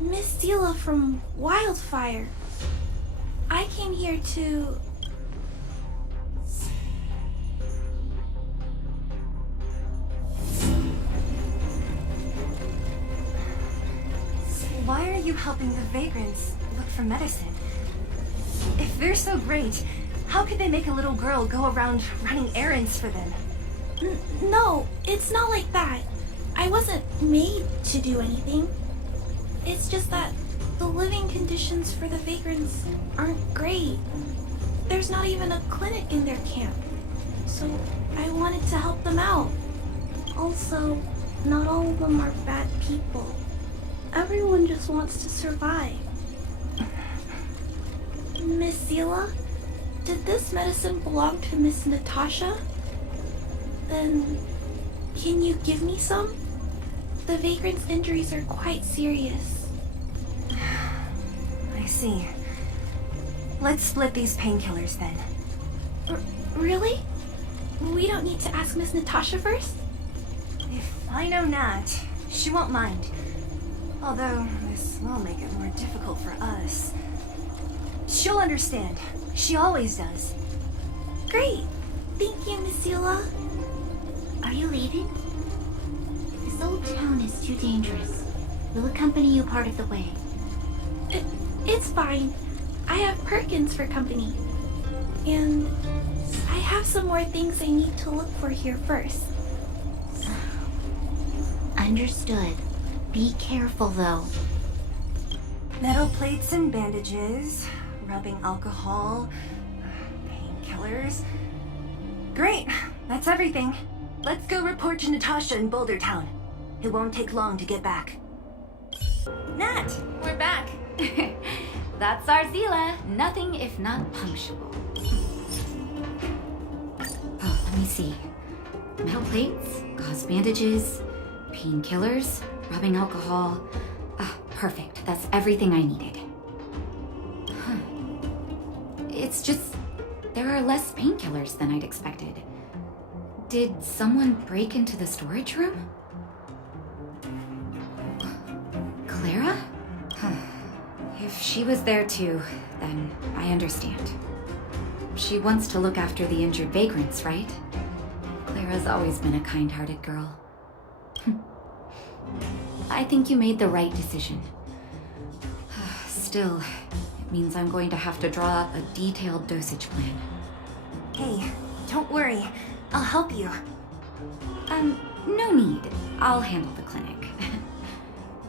Miss Stelle from Wildfire. I came here to... Why are you helping the vagrants look for medicine? If they're so great, how could they make a little girl go around running errands for them? No, it's not like that. I wasn't made to do anything. It's just that the living conditions for the vagrants aren't great. There's not even a clinic in their camp. So I wanted to help them out. Also, not all of them are bad people. Everyone just wants to survive. Miss Stelle, did this medicine belong to Miss Natasha? Then, can you give me some? The vagrant's injuries are quite serious. I see. Let's split these painkillers then. Really? We don't need to ask Miss Natasha first? If I know Nat, she won't mind. Although, this will make it more difficult for us. She'll understand. She always does. Great! Thank you, Miss Stelle. Are you leaving? This old town is too dangerous. We'll accompany you part of the way. It's fine. I have Perkins for company. And I have some more things I need to look for here first. Understood. Be careful, though. Metal plates and bandages, rubbing alcohol, painkillers. Great, that's everything. Let's go report to Natasha in Boulder Town. It won't take long to get back. Nat, we're back. That's our Zila. Nothing if not punctual. Oh, let me see. Metal plates, gauze bandages, painkillers, rubbing alcohol. Ah, perfect. That's everything I needed. Huh. It's just there are less painkillers than I'd expected. Did someone break into the storage room? Clara? If she was there too, then I understand. She wants to look after the injured vagrants, right? Clara's always been a kind-hearted girl. I think you made the right decision. Still, it means I'm going to have to draw up a detailed dosage plan. Hey, don't worry. I'll help you. No need. I'll handle the clinic.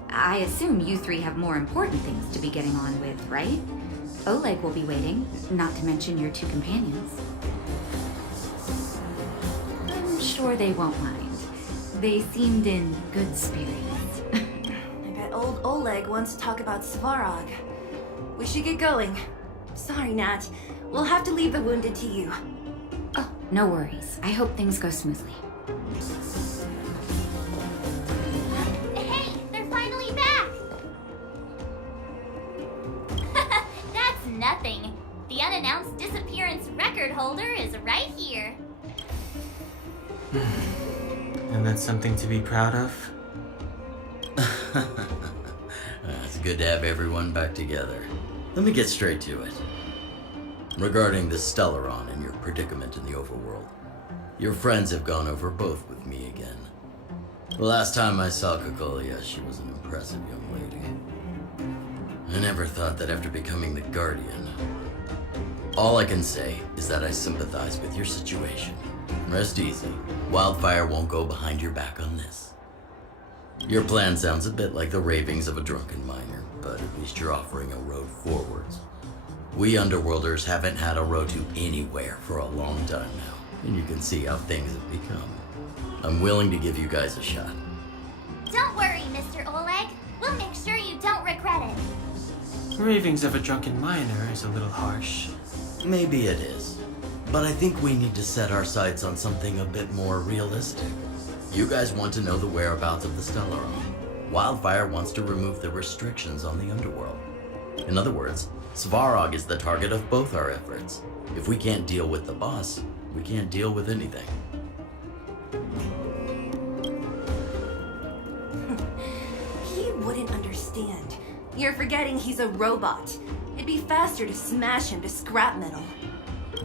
I assume you three have more important things to be getting on with, right? Oleg will be waiting, not to mention your two companions. I'm sure they won't mind. They seemed in good spirits. I bet old Oleg wants to talk about Svarog. We should get going. Sorry, Nat. We'll have to leave the wounded to you. Oh, no worries. I hope things go smoothly. Hey, they're finally back! That's nothing. The unannounced disappearance record holder is right here. And that's something to be proud of? It's good to have everyone back together. Let me get straight to it. Regarding the Stellaron and your predicament in the overworld, your friends have gone over both with me again. The last time I saw Kokolia, she was an impressive young lady. I never thought that after becoming the Guardian. All I can say is that I sympathize with your situation. Rest easy. Wildfire won't go behind your back on this. Your plan sounds a bit like the ravings of a drunken miner, but at least you're offering a road forwards. We Underworlders haven't had a road to anywhere for a long time now, and you can see how things have become. I'm willing to give you guys a shot. Don't worry, Mr. Oleg. We'll make sure you don't regret it. Ravings of a drunken miner is a little harsh. Maybe it is, but I think we need to set our sights on something a bit more realistic. You guys want to know the whereabouts of the Stellaron. Wildfire wants to remove the restrictions on the Underworld. In other words, Svarog is the target of both our efforts. If we can't deal with the boss, we can't deal with anything. He wouldn't understand. You're forgetting he's a robot. It'd be faster to smash him to scrap metal.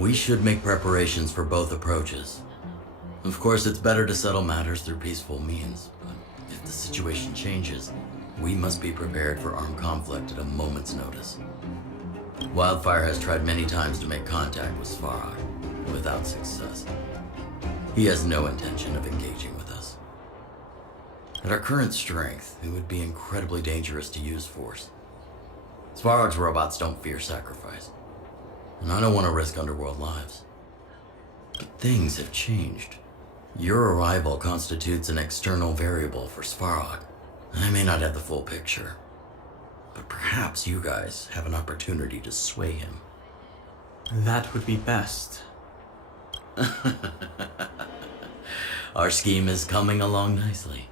We should make preparations for both approaches. Of course, it's better to settle matters through peaceful means, but if the situation changes, we must be prepared for armed conflict at a moment's notice. Wildfire has tried many times to make contact with Svarog, without success. He has no intention of engaging with us. At our current strength, it would be incredibly dangerous to use force. Svarog's robots don't fear sacrifice, and I don't want to risk Underworld lives. But things have changed. Your arrival constitutes an external variable for Svarog. I may not have the full picture, but perhaps you guys have an opportunity to sway him. That would be best. Our scheme is coming along nicely.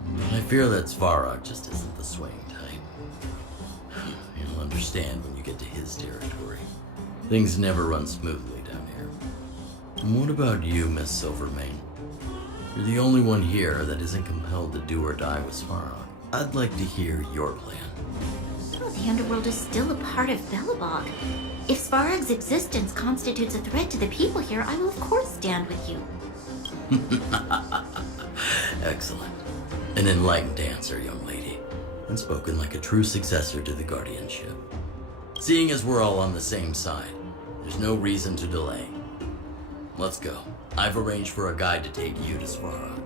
But I fear that Svarog just isn't the swaying type. You'll understand when you get to his territory. Things never run smoothly down here. And what about you, Miss Silvermane? You're the only one here that isn't compelled to do or die with Svarog. I'd like to hear your plan. Oh, the Underworld is still a part of Belobog. If Svarog's existence constitutes a threat to the people here, I will of course stand with you. Excellent. An enlightened answer, young lady, and spoken like a true successor to the Guardianship. Seeing as we're all on the same side, there's no reason to delay. Let's go. I've arranged for a guide to take you to Svarog.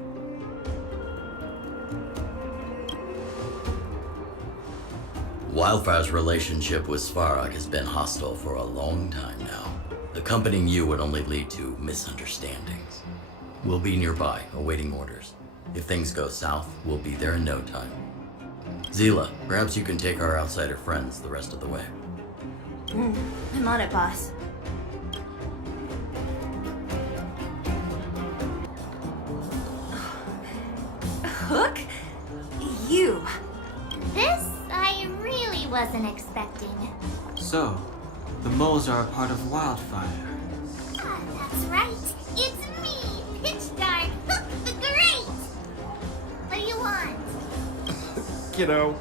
Wildfire's relationship with Svarog has been hostile for a long time now. Accompanying you would only lead to misunderstandings. We'll be nearby, awaiting orders. If things go south, we'll be there in no time. Zila, perhaps you can take our outsider friends the rest of the way. I'm on it, boss. Hook? You. This I really wasn't expecting. So, The moles are a part of Wildfire. Ah, that's right. It's me, Pitch Dark, Hook the Great. What do you want? Kiddo,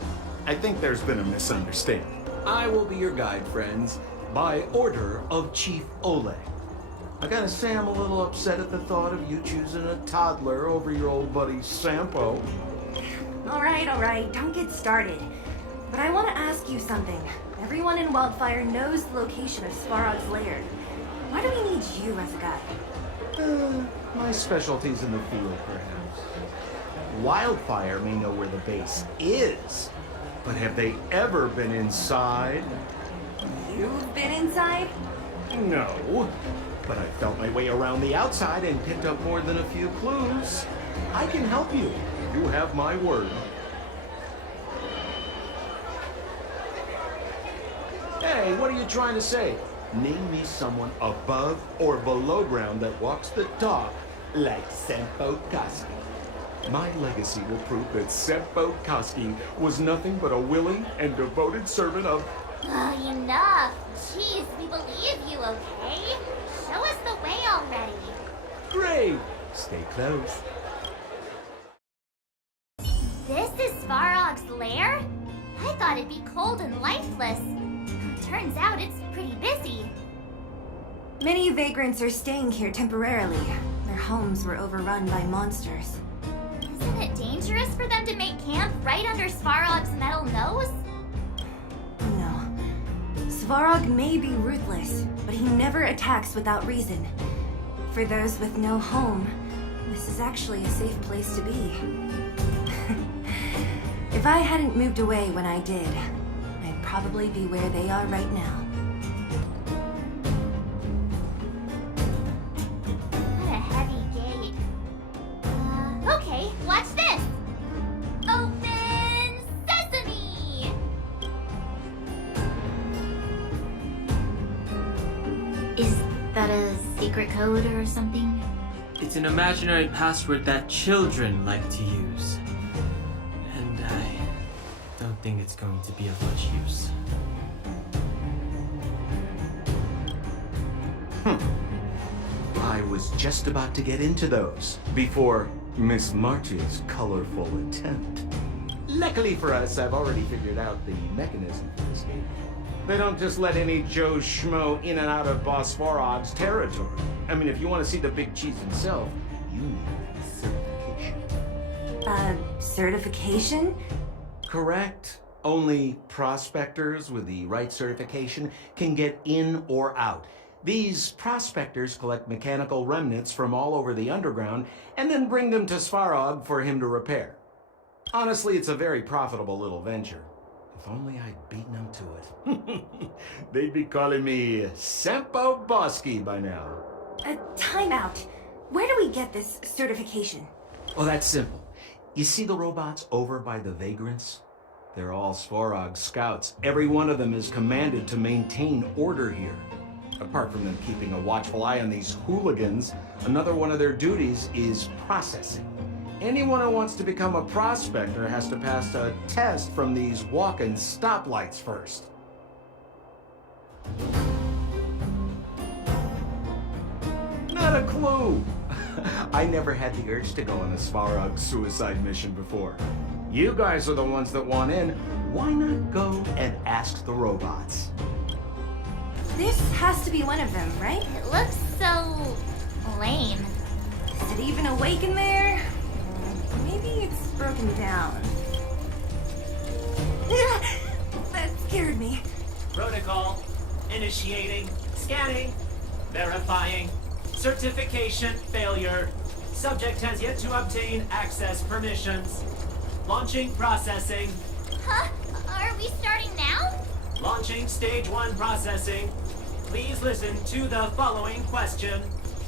I think there's been a misunderstanding. I will be your guide, friends, by order of Chief Oleg. I gotta say I'm a little upset at the thought of you choosing a toddler over your old buddy Sampo. All right, don't get started. But I want to ask you something. Everyone in Wildfire knows the location of Svarog's lair. Why do we need you as a guide? My specialty's in the field, perhaps. Wildfire may know where the base is, but have they ever been inside? You've been inside? No, but I felt my way around the outside and picked up more than a few clues. I can help you. You have my word. Hey, what are you trying to say? Name me someone above or below ground that walks the talk like Sempo Koski. My legacy will prove that Sempo Koski was nothing but a willing and devoted servant of... Oh, enough. Jeez, we believe you, okay? Show us the way already. Great! Stay close. This is Svarog's lair? I thought it'd be cold and lifeless. Turns out it's pretty busy. Many vagrants are staying here temporarily. Their homes were overrun by monsters. Isn't it dangerous for them to make camp right under Svarog's metal nose? No. Svarog may be ruthless, but he never attacks without reason. For those with no home, this is actually a safe place to be. If I hadn't moved away when I did, I'd probably be where they are right now. What a heavy gate. Okay, watch this! Open sesame! Is that a secret code or something? It's an imaginary password that children like to use. And I don't think it's going to be of much use. I was just about to get into those before Miss March's colorful attempt. Luckily for us, I've already figured out the mechanism for this gate. They don't just let any Joe Schmo in and out of Boss Svarog's territory. I mean, if you want to see the big cheese himself, you need certification. Certification? Correct. Only prospectors with the right certification can get in or out. These prospectors collect mechanical remnants from all over the underground and then bring them to Svarog for him to repair. Honestly, it's a very profitable little venture. If only I'd beaten them to it. They'd be calling me Sempo Bosky by now. Time out. Where do we get this certification? Oh, that's simple. You see the robots over by the vagrants? They're all Svarog scouts. Every one of them is commanded to maintain order here. Apart from them keeping a watchful eye on these hooligans, another one of their duties is processing. Anyone who wants to become a prospector has to pass a test from these walk-in stoplights first. Not a clue. I never had the urge to go on a Svarog suicide mission before. You guys are the ones that want in. Why not go and ask the robots? This has to be one of them, right? It looks so... lame. Is it even awake in there? Maybe it's broken down. That scared me. Protocol. Initiating. Scanning. Verifying. Certification failure. Subject has yet to obtain access permissions. Launching processing. Huh? Are we starting now? Launching stage 1 processing. Please listen to the following question.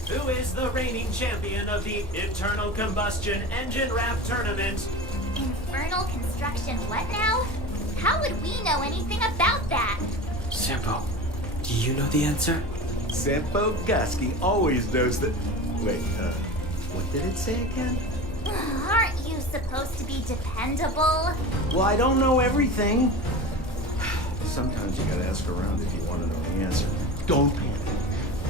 Who is the reigning champion of the Internal Combustion Engine Wrap Tournament? Infernal construction what now? How would we know anything about that? Sampo, do you know the answer? Sempo Koski always knows that... Wait, what did it say again? Aren't you supposed to be dependable? Well, I don't know everything. Sometimes you gotta ask around if you want to know the answer. Don't panic.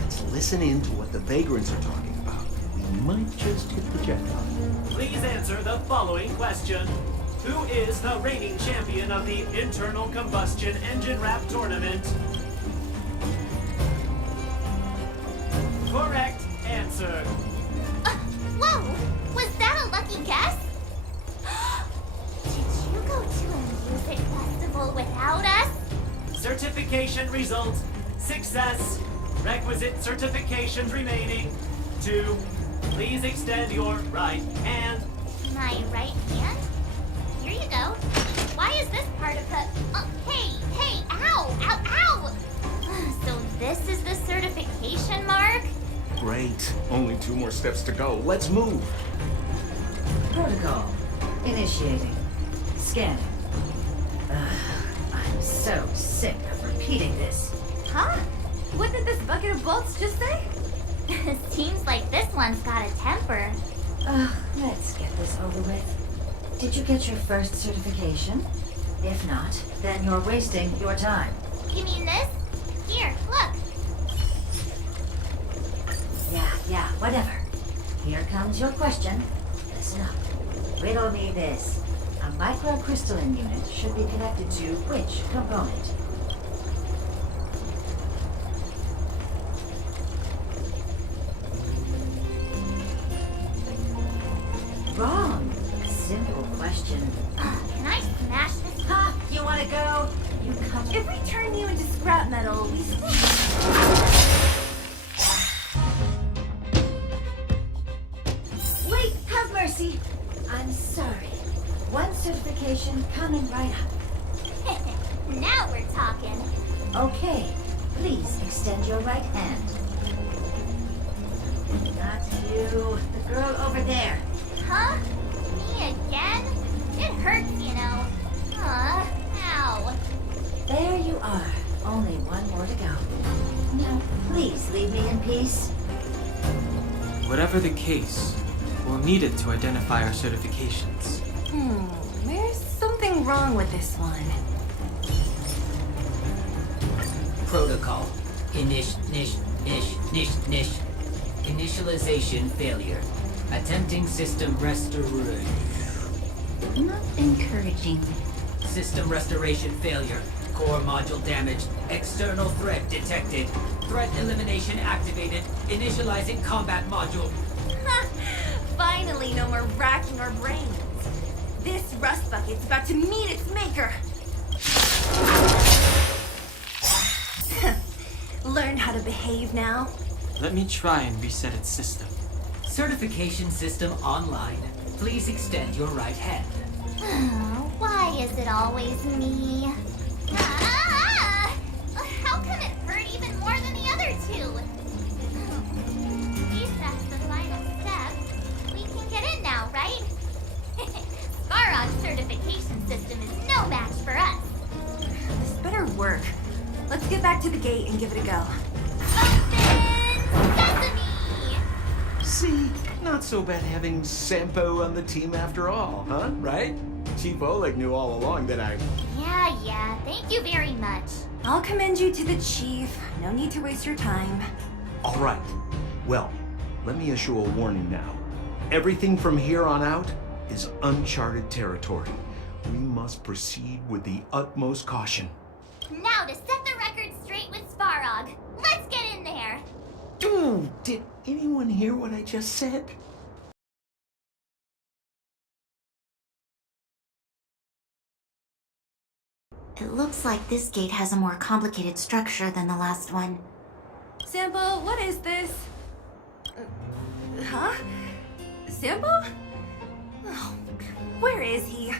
Let's listen in to what the vagrants are talking about. We might just hit the jackpot. Please answer the following question. Who is the reigning champion of the Internal Combustion Engine Wrap Tournament? Correct answer. Whoa! Was that a lucky guess? Did you go to a music festival without us? Certification results. Success. Requisite certifications remaining. 2. Please extend your right hand. My right hand? Here you go. Why is this part of the... hey! Ow! So this is the certification mark? Great. Only 2 more steps to go. Let's move. Protocol. Initiating. Scanning. I'm so sick of repeating this. Huh? What did this bucket of bolts just say? Seems like this one's got a temper. Let's get this over with. Did you get your first certification? If not, then you're wasting your time. You mean this? Here, look. Yeah, whatever. Here comes your question. Listen up. Riddle me this. A microcrystalline unit should be connected to which component? Wrong. Simple question. Can I smash this? Ha! You wanna go? You come. If we turn you into scrap metal, we still... Wait, have mercy. I'm sorry. One certification coming right up. Now we're talking. Okay, please extend your right hand. Not you, the girl over there. Huh? Me again? It hurts, you know. Ow. There you are. Only 1 more to go. Now, please leave me in peace. Whatever the case, we'll need it to identify our certifications. There's something wrong with this one. Protocol. Initialization failure. Attempting system restoration. Not encouraging. System restoration failure. Core module damaged. External threat detected. Threat elimination activated. Initializing combat module. Finally, no more racking our brains. This rust bucket's about to meet its maker. Learn how to behave now. Let me try and reset its system. Certification system online. Please extend your right hand. Why is it always me? How come it hurt even more than the other 2? At least that's the final step. We can get in now, right? Sparog's certification system is no match for us. This better work. Let's get back to the gate and give it a go. See? Not so bad having Sampo on the team after all, huh? Right? Chief Oleg knew all along that I... Yeah. Thank you very much. I'll commend you to the chief. No need to waste your time. All right. Well, let me issue a warning now. Everything from here on out is uncharted territory. We must proceed with the utmost caution. Now to set the record straight with Sparog. Let's get in there. Dude, did anyone hear what I just said? It looks like this gate has a more complicated structure than the last one. Sampo, what is this? Huh? Sampo? Oh, where is he?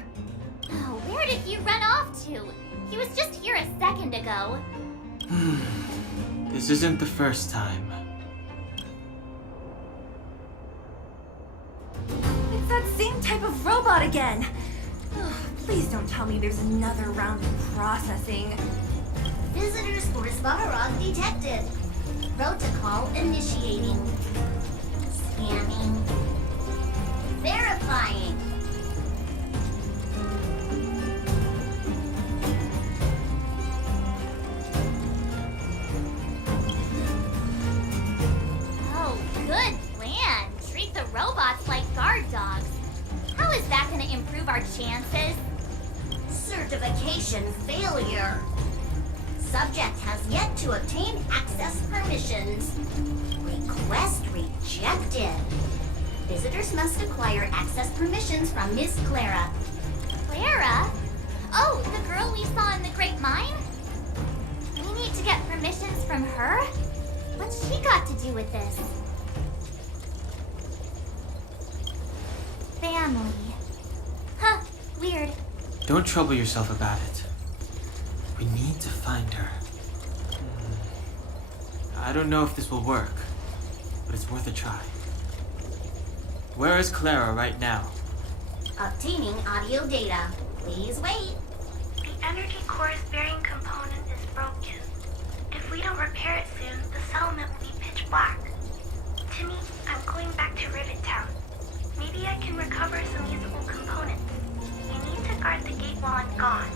Oh, where did he run off to? He was just here a second ago. This isn't the first time. It's that same type of robot again. Please don't tell me there's another round of processing. Visitors for Sparog detected. Protocol initiating. Scanning. Verifying. failure. Subject has yet to obtain access permissions. Request rejected. Visitors must acquire access permissions from Miss Clara. Clara? Oh, the girl we saw in the Great Mine? We need to get permissions from her? What's she got to do with this? Family. Huh, weird. Don't trouble yourself about it. We need to find her. I don't know if this will work, but it's worth a try. Where is Clara right now? Obtaining audio data. Please wait. The energy core's bearing component is broken. If we don't repair it soon, the settlement will be pitch black. Timmy, I'm going back to Rivet Town. Maybe I can recover some usable components. You need to guard the gate while I'm gone.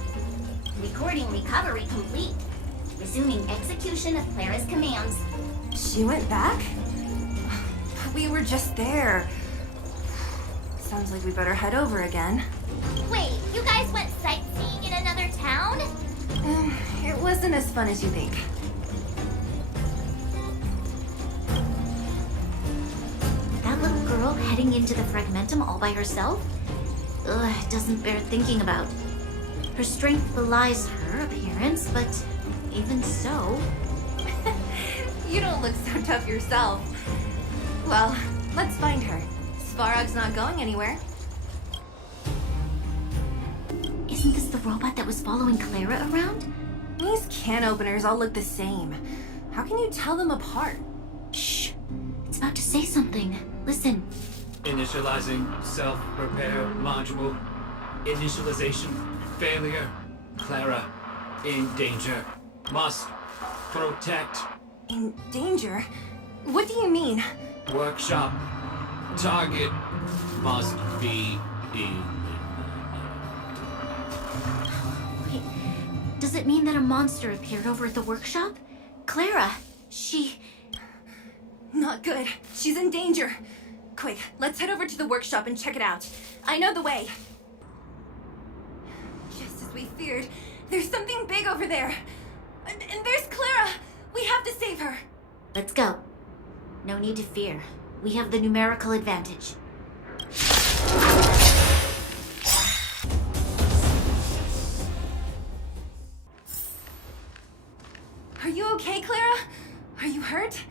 Recording recovery complete. Resuming execution of Clara's commands. She went back? We were just there. Sounds like we better head over again. Wait, you guys went sightseeing in another town? It wasn't as fun as you think. That little girl heading into the Fragmentum all by herself? Ugh, it doesn't bear thinking about. Her strength belies her appearance, but even so... You don't look so tough yourself. Well, let's find her. Svarog's not going anywhere. Isn't this the robot that was following Clara around? These can openers all look the same. How can you tell them apart? Shh. It's about to say something. Listen. Initializing self-repair module. Initialization failure. Clara in danger. Must protect. In danger? What do you mean? Workshop. Target must be in. Wait, does it mean that a monster appeared over at the workshop? Clara, she... Not good. She's in danger. Quick, let's head over to the workshop and check it out. I know the way. Just as we feared, there's something big over there. And there's Clara! We have to save her. Let's go. No need to fear. We have the numerical advantage. Are you okay, Clara? Are you hurt?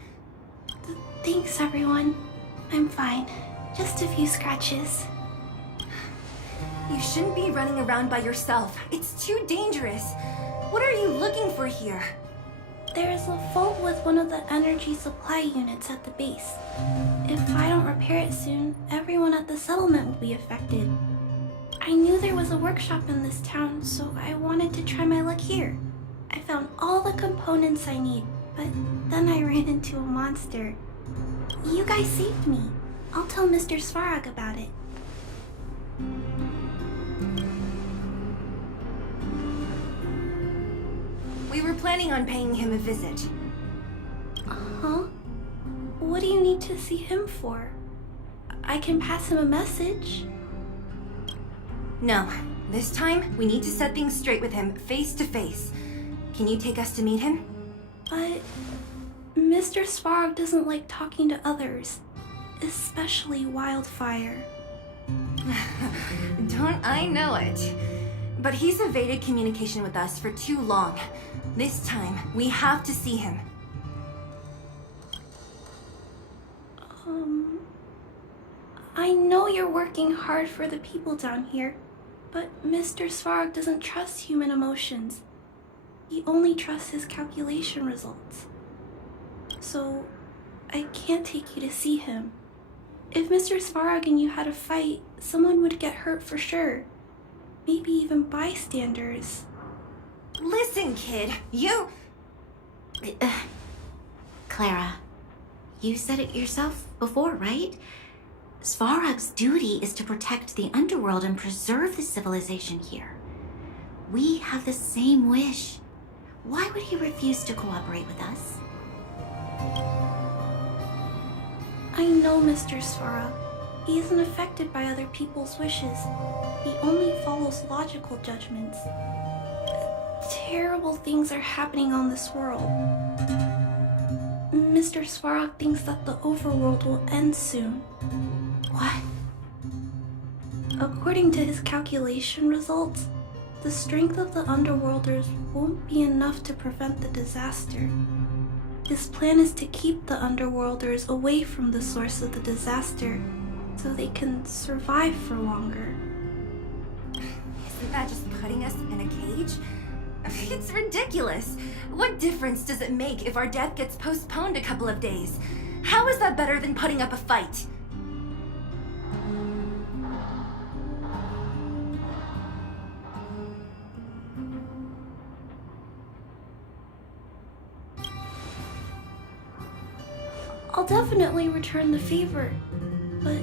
Thanks, everyone. I'm fine. Just a few scratches. You shouldn't be running around by yourself. It's too dangerous. What are you looking for here? There's a fault with one of the energy supply units at the base. If I don't repair it soon, everyone at the settlement will be affected. I knew there was a workshop in this town, so I wanted to try my luck here. I found all the components I need, but then I ran into a monster. You guys saved me. I'll tell Mr. Svarog about it. We were planning on paying him a visit. Huh? What do you need to see him for? I can pass him a message. No. This time, we need to set things straight with him, face to face. Can you take us to meet him? But Mr. Svarog doesn't like talking to others, especially Wildfire. Don't I know it? But he's evaded communication with us for too long. This time, we have to see him. I know you're working hard for the people down here, but Mr. Svarog doesn't trust human emotions. He only trusts his calculation results. So, I can't take you to see him. If Mr. Svarog and you had a fight, someone would get hurt for sure. Maybe even bystanders. Listen, kid, you... Clara, you said it yourself before, right? Svarog's duty is to protect the underworld and preserve the civilization here. We have the same wish. Why would he refuse to cooperate with us? I know Mr. Svarog. He isn't affected by other people's wishes. He only follows logical judgments. terrible things are happening on this world. Mr. Svarog thinks that the overworld will end soon. What? According to his calculation results, the strength of the Underworlders won't be enough to prevent the disaster. His plan is to keep the Underworlders away from the source of the disaster so they can survive for longer. Isn't that just putting us in a cage? It's ridiculous. What difference does it make if our death gets postponed a couple of days? How is that better than putting up a fight? I'll definitely return the favor, but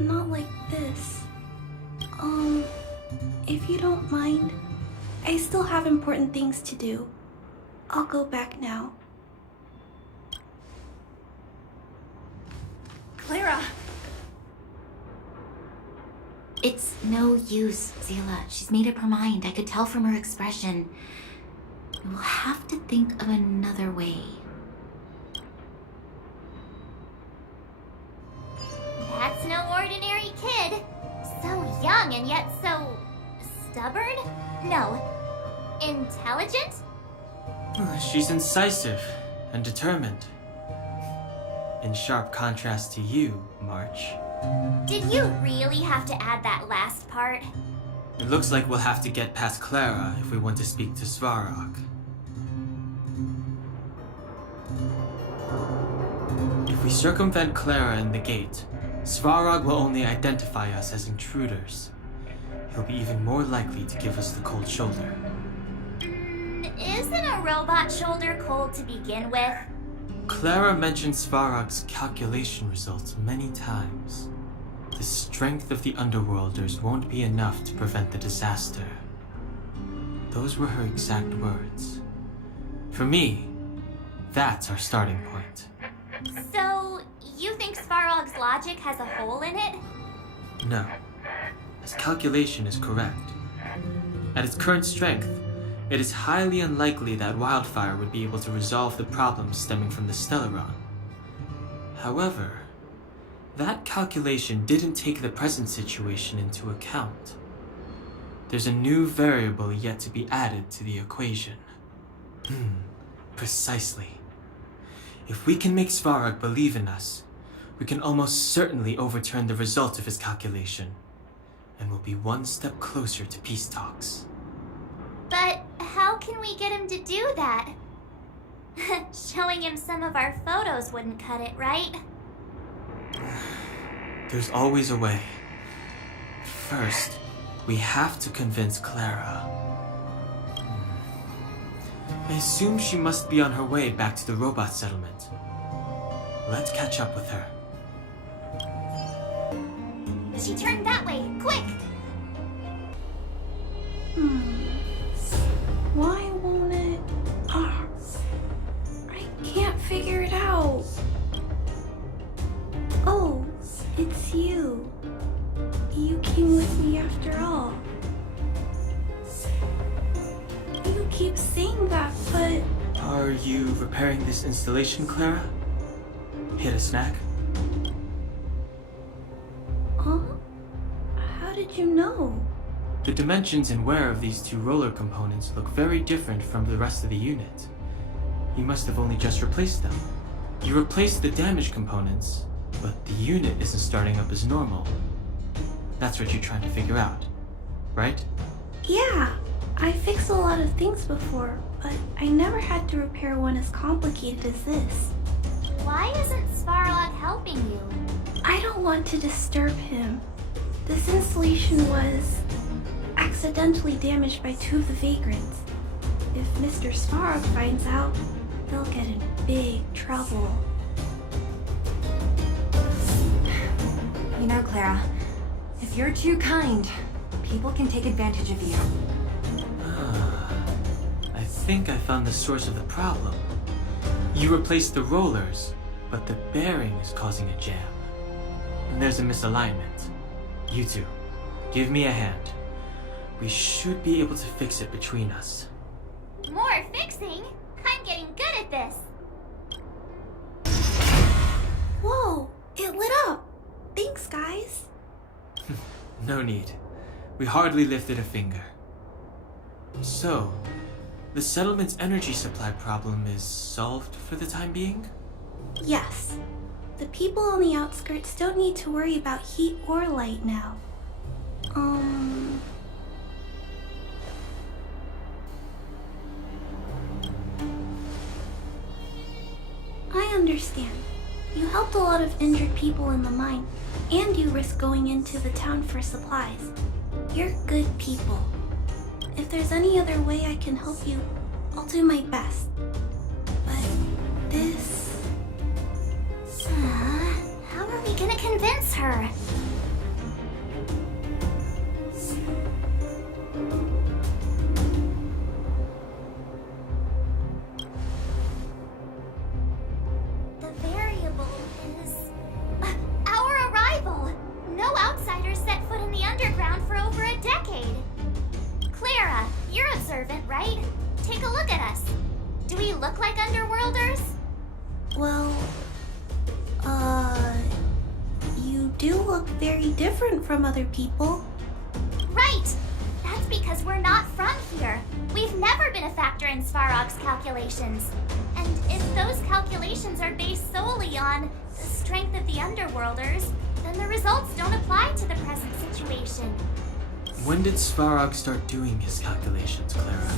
not like this. If you don't mind, I still have important things to do. I'll go back now. Clara! It's no use, Zila. She's made up her mind. I could tell from her expression. We'll have to think of another way. That's no ordinary kid. So young and yet so stubborn? No, intelligent? She's incisive and determined. In sharp contrast to you, March. Did you really have to add that last part? It looks like we'll have to get past Clara if we want to speak to Svarog. If we circumvent Clara in the gate, Svarog will only identify us as intruders. He'll be even more likely to give us the cold shoulder. Isn't a robot shoulder cold to begin with? Clara mentioned Svarog's calculation results many times. The strength of the Underworlders won't be enough to prevent the disaster. Those were her exact words. For me, that's our starting point. So, you think Svarog's logic has a hole in it? No. His calculation is correct. At its current strength, it is highly unlikely that Wildfire would be able to resolve the problems stemming from the Stellaron. However, that calculation didn't take the present situation into account. There's a new variable yet to be added to the equation. Precisely. If we can make Svarog believe in us, we can almost certainly overturn the result of his calculation, and we'll be one step closer to peace talks. But how can we get him to do that? Showing him some of our photos wouldn't cut it, right? There's always a way. First, we have to convince Clara. I assume she must be on her way back to the robot settlement. Let's catch up with her. She turned that way, quick! Why won't it? I can't figure it out. Oh, it's you. You came with me after all. You keep saying that, but... Are you repairing this installation, Clara? Hit a snack? Huh? How did you know? The dimensions and wear of these two roller components look very different from the rest of the unit. You must have only just replaced them. You replaced the damaged components, but the unit isn't starting up as normal. That's what you're trying to figure out, right? Yeah, I fixed a lot of things before, but I never had to repair one as complicated as this. Why isn't Svarog helping you? I don't want to disturb him. This installation was accidentally damaged by two of the vagrants. If Mr. Svarog finds out, they'll get in big trouble. You know, Clara, if you're too kind, people can take advantage of you. I think I found the source of the problem. You replaced the rollers, but the bearing is causing a jam. And there's a misalignment. You two, give me a hand. We should be able to fix it between us. No need. We hardly lifted a finger. So, the settlement's energy supply problem is solved for the time being? Yes. The people on the outskirts don't need to worry about heat or light now. I understand. You helped a lot of injured people in the mine, and you risked going into the town for supplies. You're good people. If there's any other way I can help you, I'll do my best. But this... How are we gonna convince her? The variable is... our arrival! No outsiders set foot in the underground for over a decade. Clara, you're observant, right? Take a look at us. Do we look like underworlders? Well... You do look very different from other people. Right! That's because we're not from here. We've never been a factor in Svarog's calculations. And if those calculations are based solely on the strength of the Underworlders, then the results don't apply to the present situation. When did Svarog start doing his calculations, Clara?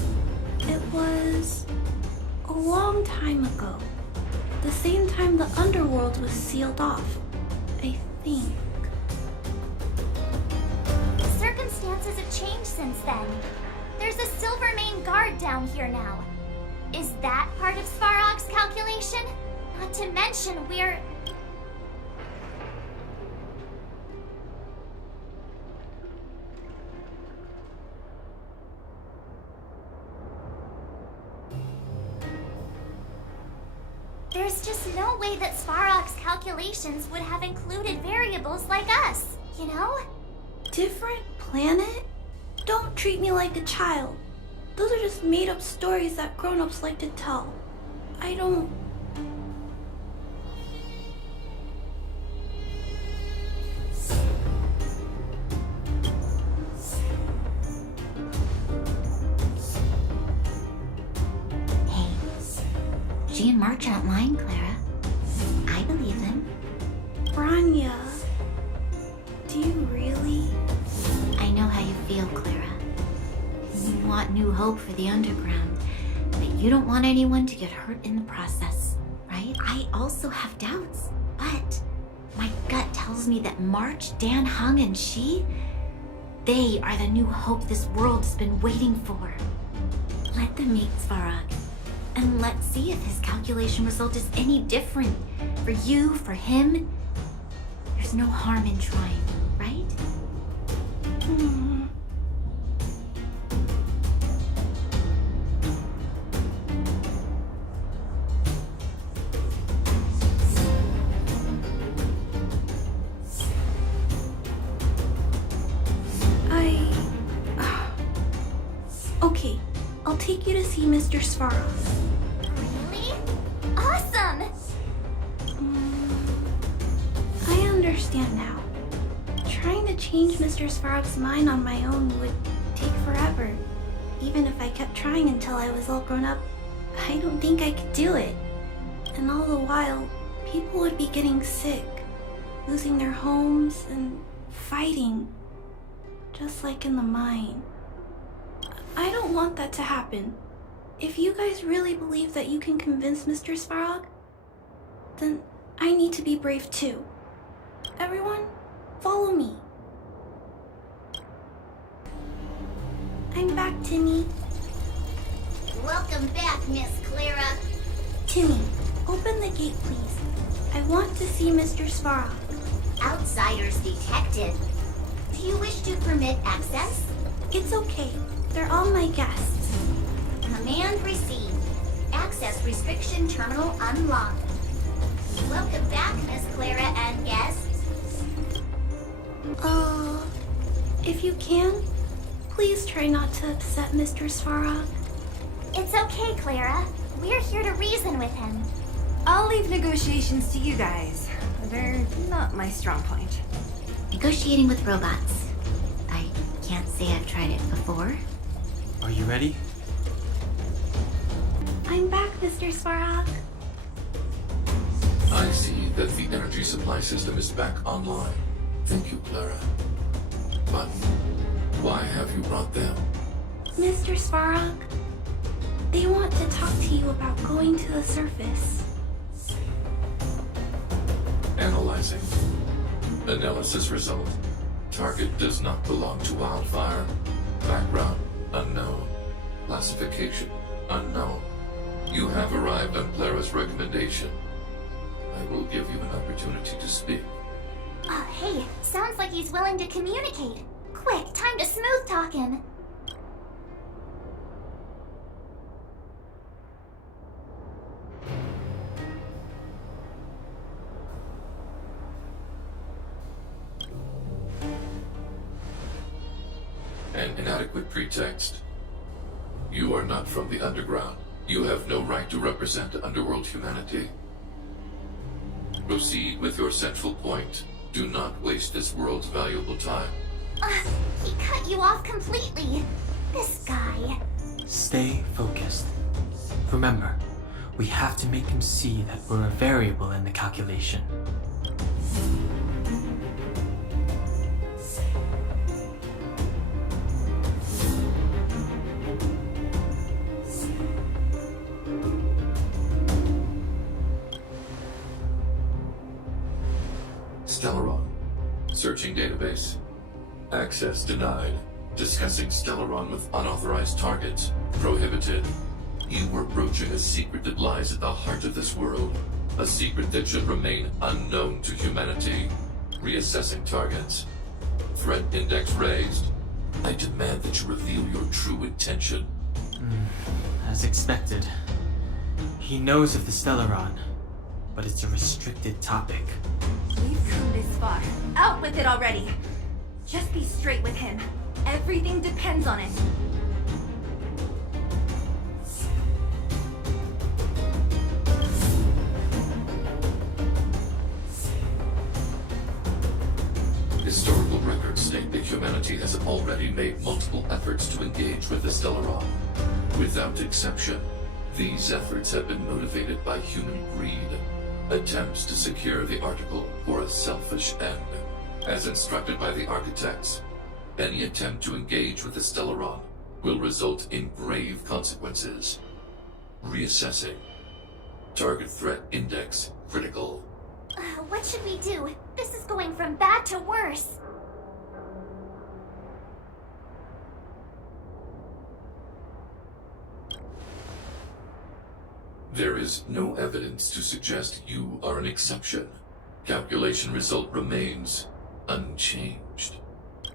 It was... a long time ago. The same time the Underworld was sealed off, I think. Circumstances have changed since then. There's a Silvermane guard down here now. Is that part of Svarog's calculation? Not to mention we're... There's just no way that Svarog's calculations would have included variables like us, you know? Different planet? Don't treat me like a child. Those are just made-up stories that grown-ups like to tell. I don't... She and March aren't lying, Clara. I believe them. Branya, do you really? I know how you feel, Clara. You want new hope for the underground, but you don't want anyone to get hurt in the process, right? I also have doubts, but my gut tells me that March, Dan Hung, and she, they are the new hope this world's been waiting for. Let them meet Svarog. And let's see if his calculation result is any different. For you, for him. There's no harm in trying, right? Okay, I'll take you to see Mr. Svarog. Really? Awesome! I understand now. Trying to change Mr. Svarog's mind on my own would take forever. Even if I kept trying until I was all grown up, I don't think I could do it. And all the while, people would be getting sick, losing their homes, and fighting. Just like in the mine. I don't want that to happen. If you guys really believe that you can convince Mr. Svarog, then I need to be brave too. Everyone, follow me. I'm back, Timmy. Welcome back, Miss Clara. Timmy, open the gate, please. I want to see Mr. Svarog. Outsiders detected. Do you wish to permit access? It's okay. They're all my guests. Command received. Access restriction terminal unlocked. Welcome back, Miss Clara and guests. If you can, please try not to upset Mr. Svarog. It's okay, Clara. We're here to reason with him. I'll leave negotiations to you guys. They're not my strong point. Negotiating with robots. can't say I've tried it before. Are you ready? I'm back, Mr. Svarog. I see that the energy supply system is back online. Thank you, Clara. But why have you brought them? Mr. Svarog, they want to talk to you about going to the surface. Analyzing. Analysis result. Target does not belong to Wildfire. Background unknown. Classification unknown. You have arrived on Clara's recommendation. I will give you an opportunity to speak. Oh, hey, sounds like he's willing to communicate. Quick, time to smooth talk him. An inadequate pretext. You are not from the underground. You have no right to represent underworld humanity. Proceed with your central point. Do not waste this world's valuable time. He cut you off completely. This guy. Stay focused. Remember, we have to make him see that we're a variable in the calculation. Stellaron. Searching database. Access denied. Discussing Stellaron with unauthorized targets. Prohibited. You were broaching a secret that lies at the heart of this world. A secret that should remain unknown to humanity. Reassessing targets. Threat index raised. I demand that you reveal your true intention. As expected. He knows of the Stellaron, but it's a restricted topic. We've come this far. Out with it already. Just be straight with him. Everything depends on it. Historical records state that humanity has already made multiple efforts to engage with the Stellaron. Without exception, these efforts have been motivated by human greed. Attempts to secure the article for a selfish end. As instructed by the architects, any attempt to engage with the Stellaron will result in grave consequences. Reassessing. Target threat index critical. What should we do? This is going from bad to worse. There is no evidence to suggest you are an exception. Calculation result remains unchanged.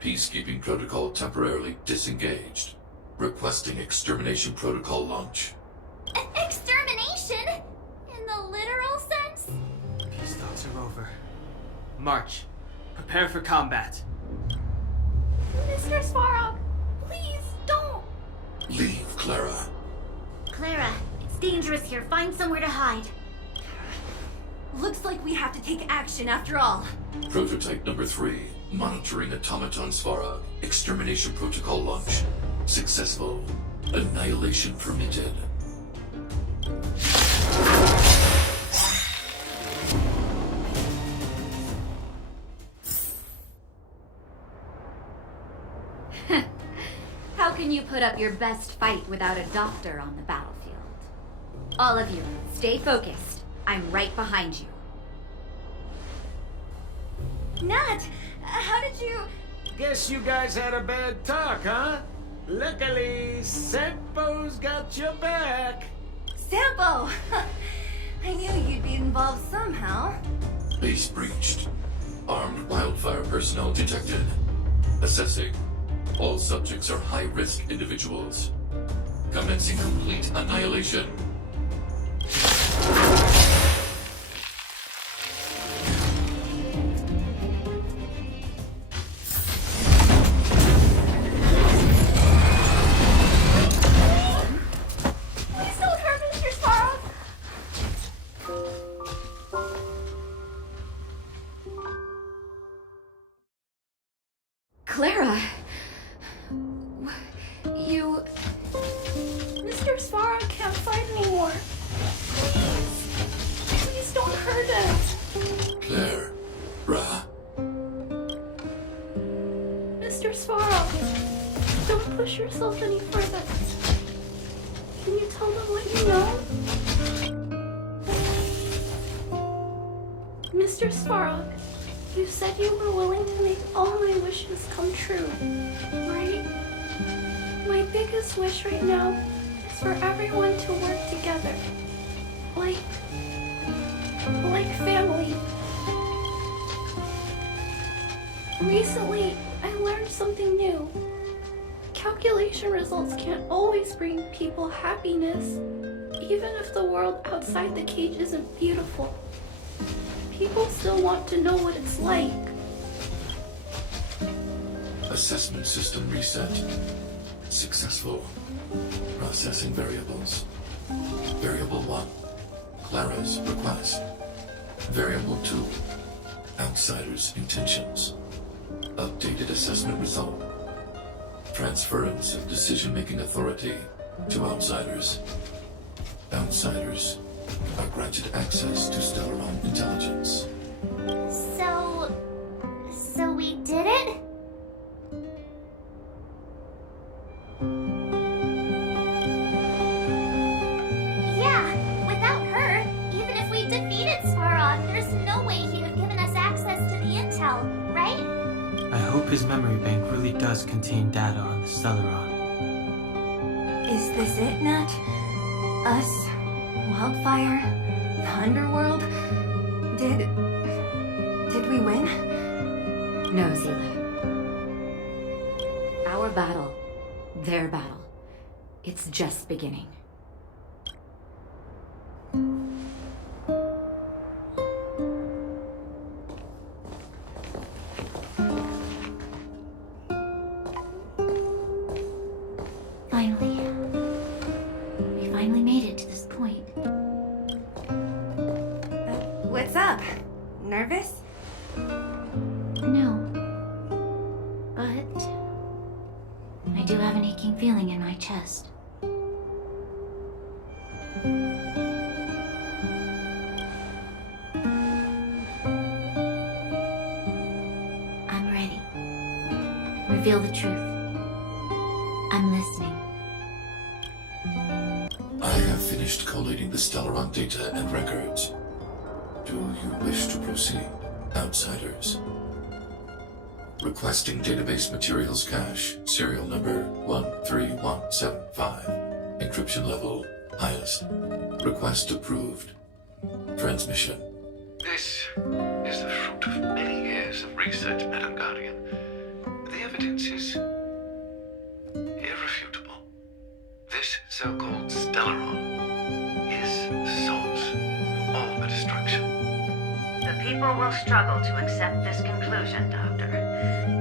Peacekeeping protocol temporarily disengaged. Requesting extermination protocol launch. Extermination? In the literal sense? Peace talks are over. March. Prepare for combat. Mr. Svarog, please don't. Leave, Clara. Clara, it's dangerous here. Find somewhere to hide. Looks like we have to take action after all. Prototype number 3. Monitoring automaton Svarog. Extermination protocol launch. Successful. Annihilation permitted. How can you put up your best fight without a doctor on the battlefield? All of you, stay focused. I'm right behind you. Nat, how did you... Guess you guys had a bad talk, huh? Luckily, Sampo's got your back. Sampo! I knew you'd be involved somehow. Base breached. Armed wildfire personnel detected. Assessing. All subjects are high-risk individuals. Commencing complete annihilation. Please don't hurt Mr. Svarog. Clara! Mr. Svarog can't fight anymore. Please don't hurt him. Claire. Ra. Mr. Svarog, don't push yourself any further. Can you tell them what you know? Mr. Svarog, you said you were willing to make all my wishes come true, right? My biggest wish right now is for everyone to work together. Like family. Recently, I learned something new. Calculation results can't always bring people happiness, even if the world outside the cage isn't beautiful. People still want to know what it's like. Assessment system reset. Successful. Processing variables. Variable 1. Clara's request. Variable 2. Outsider's intentions. Updated assessment result. Transference of decision-making authority to outsiders. Outsiders are granted access to Stellaron intelligence. So we did it? Yeah, without her, even if we defeated Svarog, there's no way he'd have given us access to the intel, right? I hope his memory bank really does contain data on the Stellaron. Is this it, Nat? Us? Wildfire? The underworld? Did we win? No, Zila. Our battle, their battle, it's just beginning. We finally made it to this point. What's up? Nervous? No. But I do have an aching feeling in my chest. I'm ready. Reveal the truth. I'm listening. I have finished collating the Stellaron data and records. Do you wish to proceed, outsiders? Requesting database materials cache, serial number 13175. Encryption level, highest. Request approved. Transmission. This is the fruit of many years of research, Madam Guardian. The evidence is irrefutable. This so-called Stellaron is the source of all the destruction. The people will struggle to accept this conclusion, Doctor.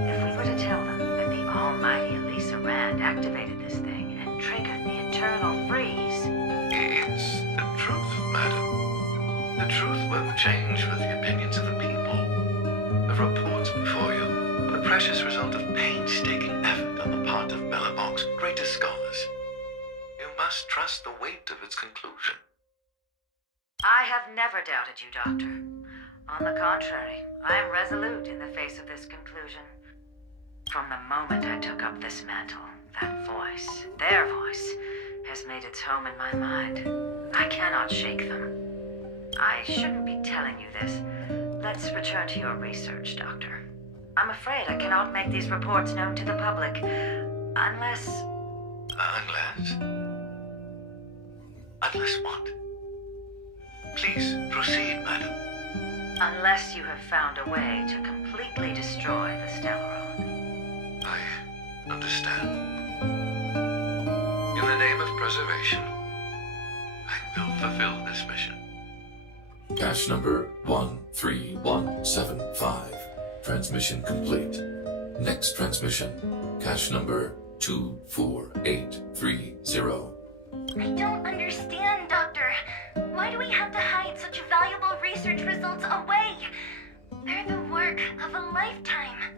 If we were to tell them that the almighty Elisa Rand activated this thing and triggered the eternal freeze... It's the truth, madam. The truth won't change with the opinions of the people. The reports before you are the precious result of painstaking effort on the part of Belobog's greatest scholars. You must trust the weight of its conclusion. I have never doubted you, Doctor. On the contrary, I am resolute in the face of this conclusion. From the moment I took up this mantle, that voice, their voice, has made its home in my mind. I cannot shake them. I shouldn't be telling you this. Let's return to your research, Doctor. I'm afraid I cannot make these reports known to the public, unless... Unless what? Please proceed, madam. Unless you have found a way to completely destroy the Stellaron. I understand. In the name of preservation, I will fulfill this mission. Cache number 13175. Transmission complete. Next transmission. Cache number 24830. I don't understand, Doctor. Why do we have to hide such valuable research results away? They're the work of a lifetime.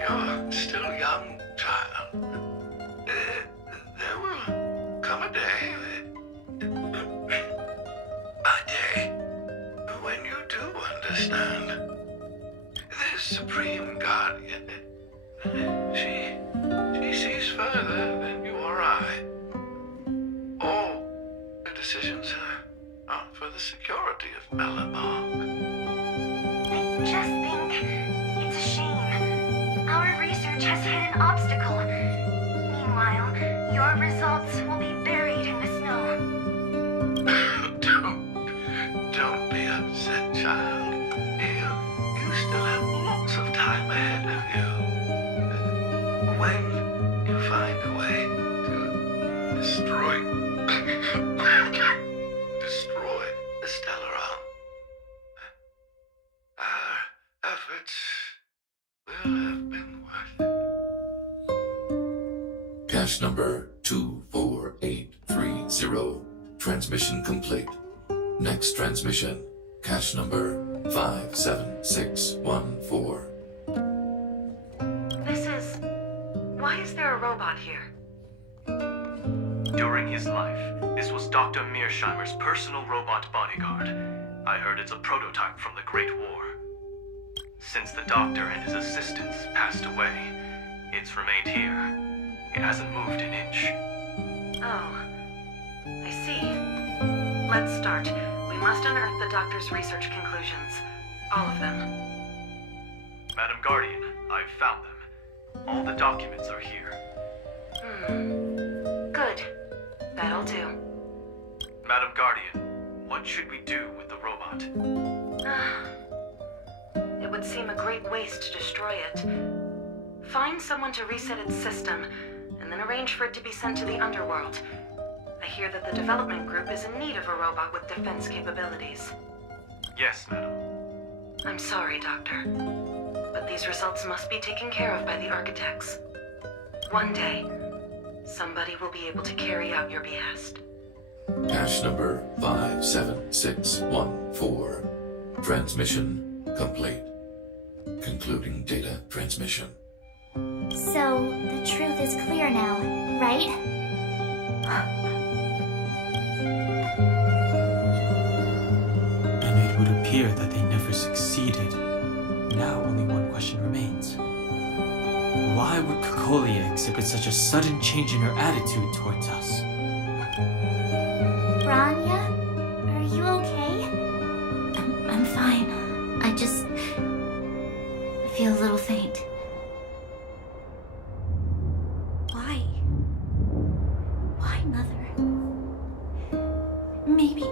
You're still young, child. understand. This Supreme Guardian, she sees further than you or I. All the decisions are for the security of Belobog. I just think it's a shame. Our research has hit an obstacle. Meanwhile, your results will be buried in the snow. Don't be upset, child. You still have lots of time ahead of you. When you find a way to destroy the Stellaron, our efforts will have been worth it. Cache number 24830. Transmission complete. Next transmission. Cache number 57614. Why is there a robot here? During his life, this was Dr. Mearsheimer's personal robot bodyguard. I heard it's a prototype from the Great War. Since the doctor and his assistants passed away, it's remained here. It hasn't moved an inch. Oh, I see. Let's start. We must unearth the doctor's research conclusions. All of them. Madam Guardian, I've found them. All the documents are here. Good. That'll do. Madam Guardian, what should we do with the robot? It would seem a great waste to destroy it. Find someone to reset its system, and then arrange for it to be sent to the underworld. I hear that the development group is in need of a robot with defense capabilities. Yes, madam. I'm sorry, Doctor, but these results must be taken care of by the architects. One day, somebody will be able to carry out your behest. Cache number 57614. Transmission complete. Concluding data transmission. So, the truth is clear now, right? And it would appear that they never succeeded. Now only one question remains. Why would Kokolia exhibit such a sudden change in her attitude towards us? Branya, are you okay? I'm fine. I feel a little faint. Why, Mother?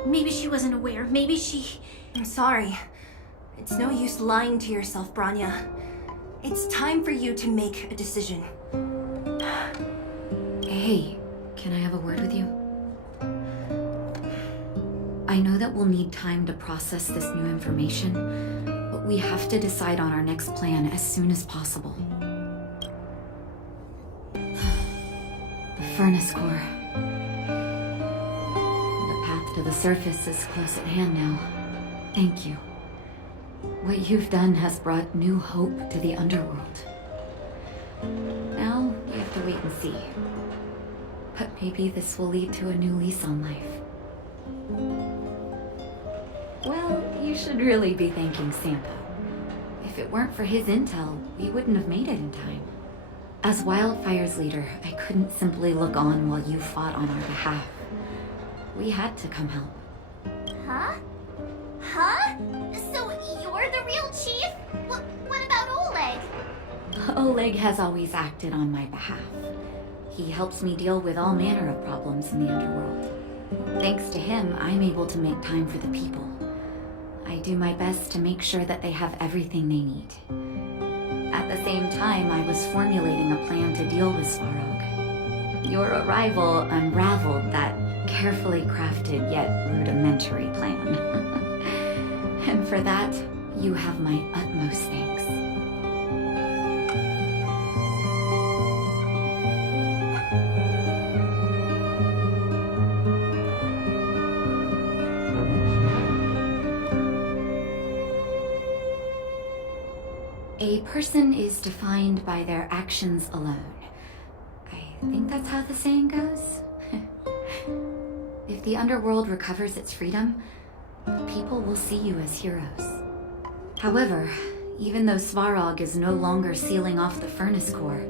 Maybe she wasn't aware. Maybe she... I'm sorry. It's no use lying to yourself, Branya. It's time for you to make a decision. Hey, can I have a word with you? I know that we'll need time to process this new information, but we have to decide on our next plan as soon as possible. The furnace core. The path to the surface is close at hand now. Thank you. What you've done has brought new hope to the underworld. Now, we have to wait and see. But maybe this will lead to a new lease on life. Well, you should really be thanking Santa. If it weren't for his intel, we wouldn't have made it in time. As Wildfire's leader, I couldn't simply look on while you fought on our behalf. We had to come help. Huh? Huh? So you're the real chief? What about Oleg? Oleg has always acted on my behalf. He helps me deal with all manner of problems in the underworld. Thanks to him, I'm able to make time for the people. I do my best to make sure that they have everything they need. At the same time, I was formulating a plan to deal with Svarog. Your arrival unraveled that carefully crafted yet rudimentary plan. And for that, you have my utmost thanks. A person is defined by their actions alone. I think that's how the saying goes. If the underworld recovers its freedom, people will see you as heroes. However, even though Svarog is no longer sealing off the furnace core,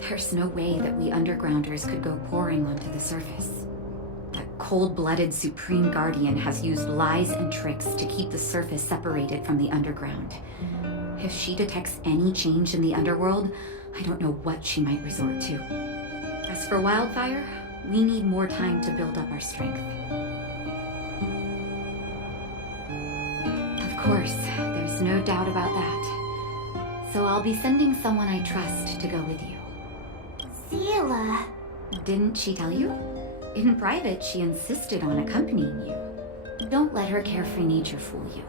there's no way that we undergrounders could go pouring onto the surface. That cold-blooded Supreme Guardian has used lies and tricks to keep the surface separated from the underground. If she detects any change in the underworld, I don't know what she might resort to. As for Wildfire, we need more time to build up our strength. Of course, there's no doubt about that. So I'll be sending someone I trust to go with you. Stelle. Didn't she tell you? In private, she insisted on accompanying you. Don't let her carefree nature fool you.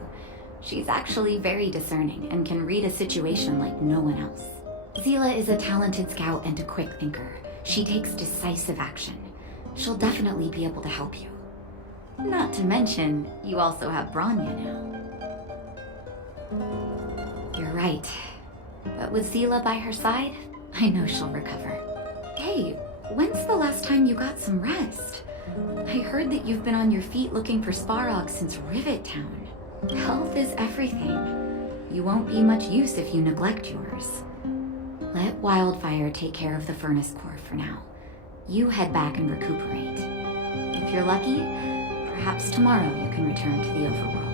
She's actually very discerning and can read a situation like no one else. Seele is a talented scout and a quick thinker. She takes decisive action. She'll definitely be able to help you. Not to mention, you also have Branya now. You're right. But with Seele by her side, I know she'll recover. Hey, when's the last time you got some rest? I heard that you've been on your feet looking for Svarog since Rivet Town. Health is everything. You won't be much use if you neglect yours. Let Wildfire take care of the furnace core for now. You head back and recuperate. If you're lucky, perhaps tomorrow you can return to the overworld.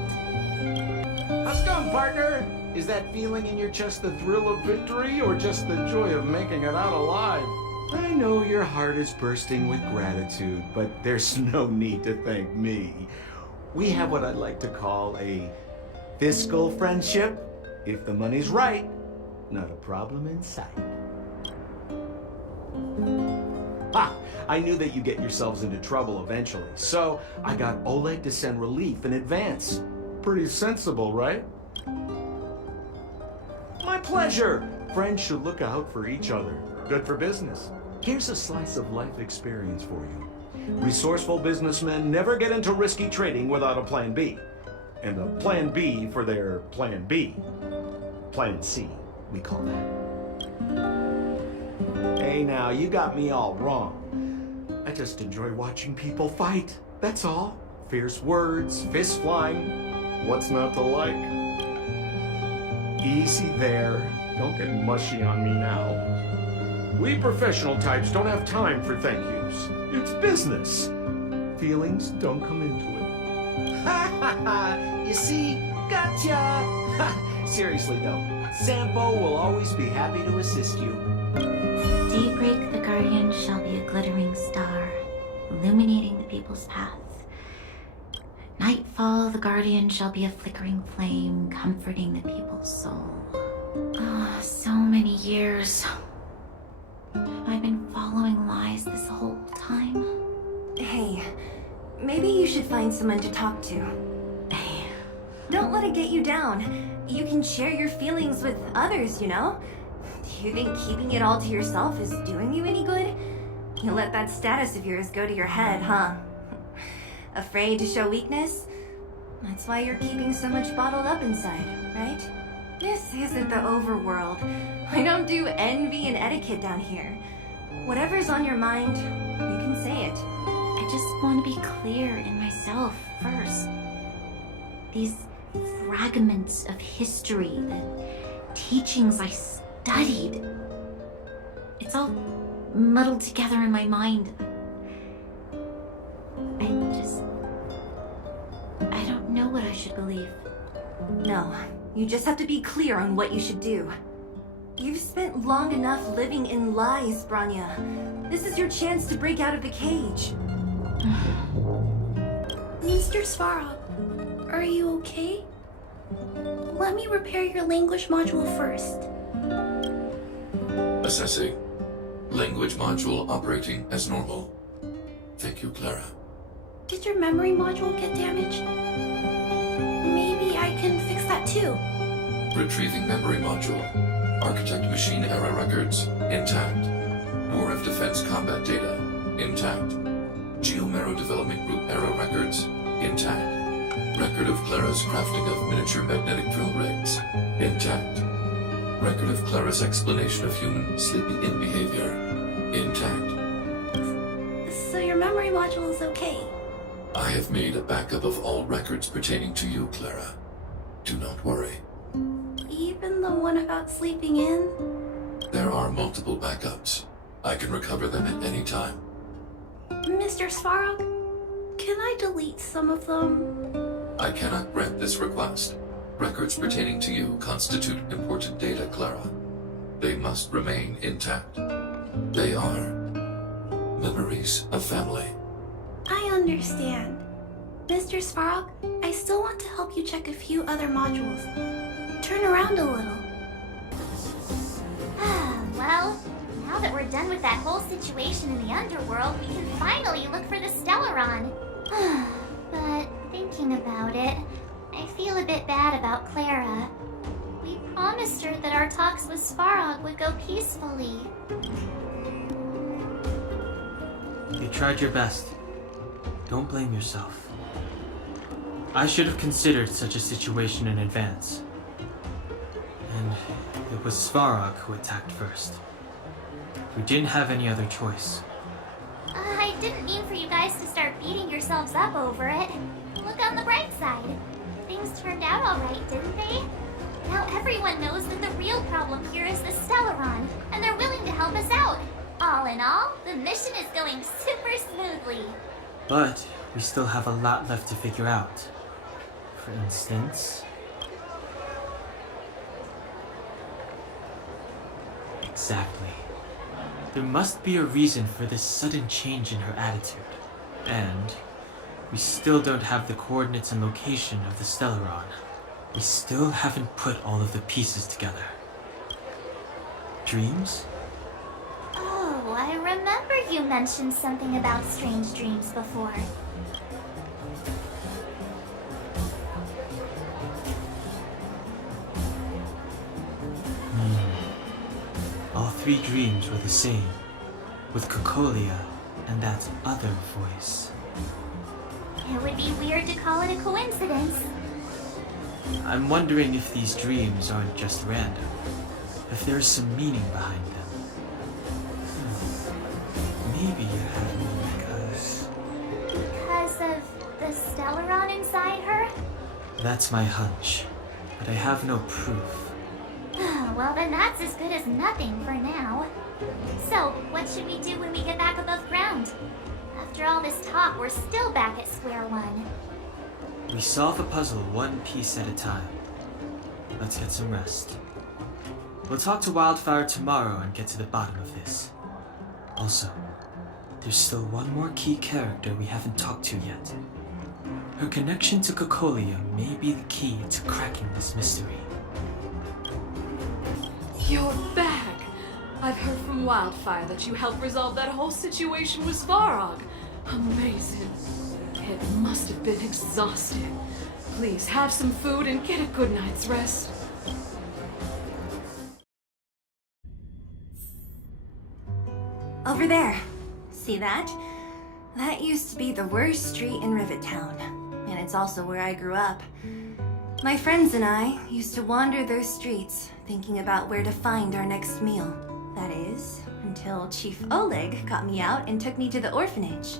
How's it going, partner? Is that feeling in your chest the thrill of victory or just the joy of making it out alive? I know your heart is bursting with gratitude, but there's no need to thank me. We have what I'd like to call a fiscal friendship. If the money's right, not a problem in sight. Ha! I knew that you'd get yourselves into trouble eventually, so I got Oleg to send relief in advance. Pretty sensible, right? My pleasure! Friends should look out for each other. Good for business. Here's a slice of life experience for you. Resourceful businessmen never get into risky trading without a plan B. And a plan B for their plan B. Plan C, we call that. Hey now, you got me all wrong. I just enjoy watching people fight, that's all. Fierce words, fists flying. What's not to like? Easy there. Don't get mushy on me now. We professional types don't have time for thank yous. It's business. Feelings don't come into it. Ha ha ha! You see? Gotcha! Ha! Seriously though, Sampo will always be happy to assist you. Daybreak, the Guardian shall be a glittering star, illuminating the people's path. Nightfall, the Guardian shall be a flickering flame, comforting the people's soul. Oh, so many years. Have I been following lies this whole time? Hey, maybe you should find someone to talk to. Don't let it get you down. You can share your feelings with others, you know? Do you think keeping it all to yourself is doing you any good? You let that status of yours go to your head, huh? Afraid to show weakness? That's why you're keeping so much bottled up inside, right? This isn't the overworld. I don't do envy and etiquette down here. Whatever's on your mind, you can say it. I just want to be clear in myself first. These fragments of history, the teachings I studied, it's all muddled together in my mind. I don't know what I should believe. No, you just have to be clear on what you should do. You've spent long enough living in lies, Branya. This is your chance to break out of the cage. Mr. Svarog, are you okay? Let me repair your language module first. Assessing. Language module operating as normal. Thank you, Clara. Did your memory module get damaged? Maybe I can fix that too. Retrieving memory module. Architect machine error records intact. War of Defense combat data intact. Geomero development group error records intact. Record of Clara's crafting of miniature magnetic drill rigs intact. Record of Clara's explanation of human sleeping-in behavior intact. So your memory module is okay? I have made a backup of all records pertaining to you, Clara. Do not worry. the one about sleeping in? There are multiple backups. I can recover them at any time. Mr. Svarog, can I delete some of them? I cannot grant this request. Records pertaining to you constitute important data, Clara. They must remain intact. They are memories of family. I understand. Mr. Svarog, I still want to help you check a few other modules. Turn around a little. Well, now that we're done with that whole situation in the underworld, we can finally look for the Stellaron. But thinking about it, I feel a bit bad about Clara. We promised her that our talks with Svarog would go peacefully. You tried your best. Don't blame yourself. I should have considered such a situation in advance. And it was Svarog who attacked first. We didn't have any other choice. I didn't mean for you guys to start beating yourselves up over it. Look on the bright side. Things turned out alright, didn't they? Now everyone knows that the real problem here is the Stellaron, and they're willing to help us out. All in all, the mission is going super smoothly. But we still have a lot left to figure out. For instance... Exactly. There must be a reason for this sudden change in her attitude. And we still don't have the coordinates and location of the Stellaron. We still haven't put all of the pieces together. Dreams? Oh, I remember you mentioned something about strange dreams before. All three dreams were the same, with Cocolia and that other voice. It would be weird to call it a coincidence. I'm wondering if these dreams aren't just random, if there's some meaning behind them. Maybe you're having them because... Because of the Stellaron inside her? That's my hunch, but I have no proof. Well, then that's as good as nothing for now. So, what should we do when we get back above ground? After all this talk, we're still back at square one. We solve a puzzle one piece at a time. Let's get some rest. We'll talk to Wildfire tomorrow and get to the bottom of this. Also, there's still one more key character we haven't talked to yet. Her connection to Cocolia may be the key to cracking this mystery. You're back! I've heard from Wildfire that you helped resolve that whole situation with Svarog. Amazing. It must have been exhausting. Please have some food and get a good night's rest. Over there. See that? That used to be the worst street in Rivet Town. And it's also where I grew up. My friends and I used to wander those streets, thinking about where to find our next meal. That is, until Chief Oleg got me out and took me to the orphanage.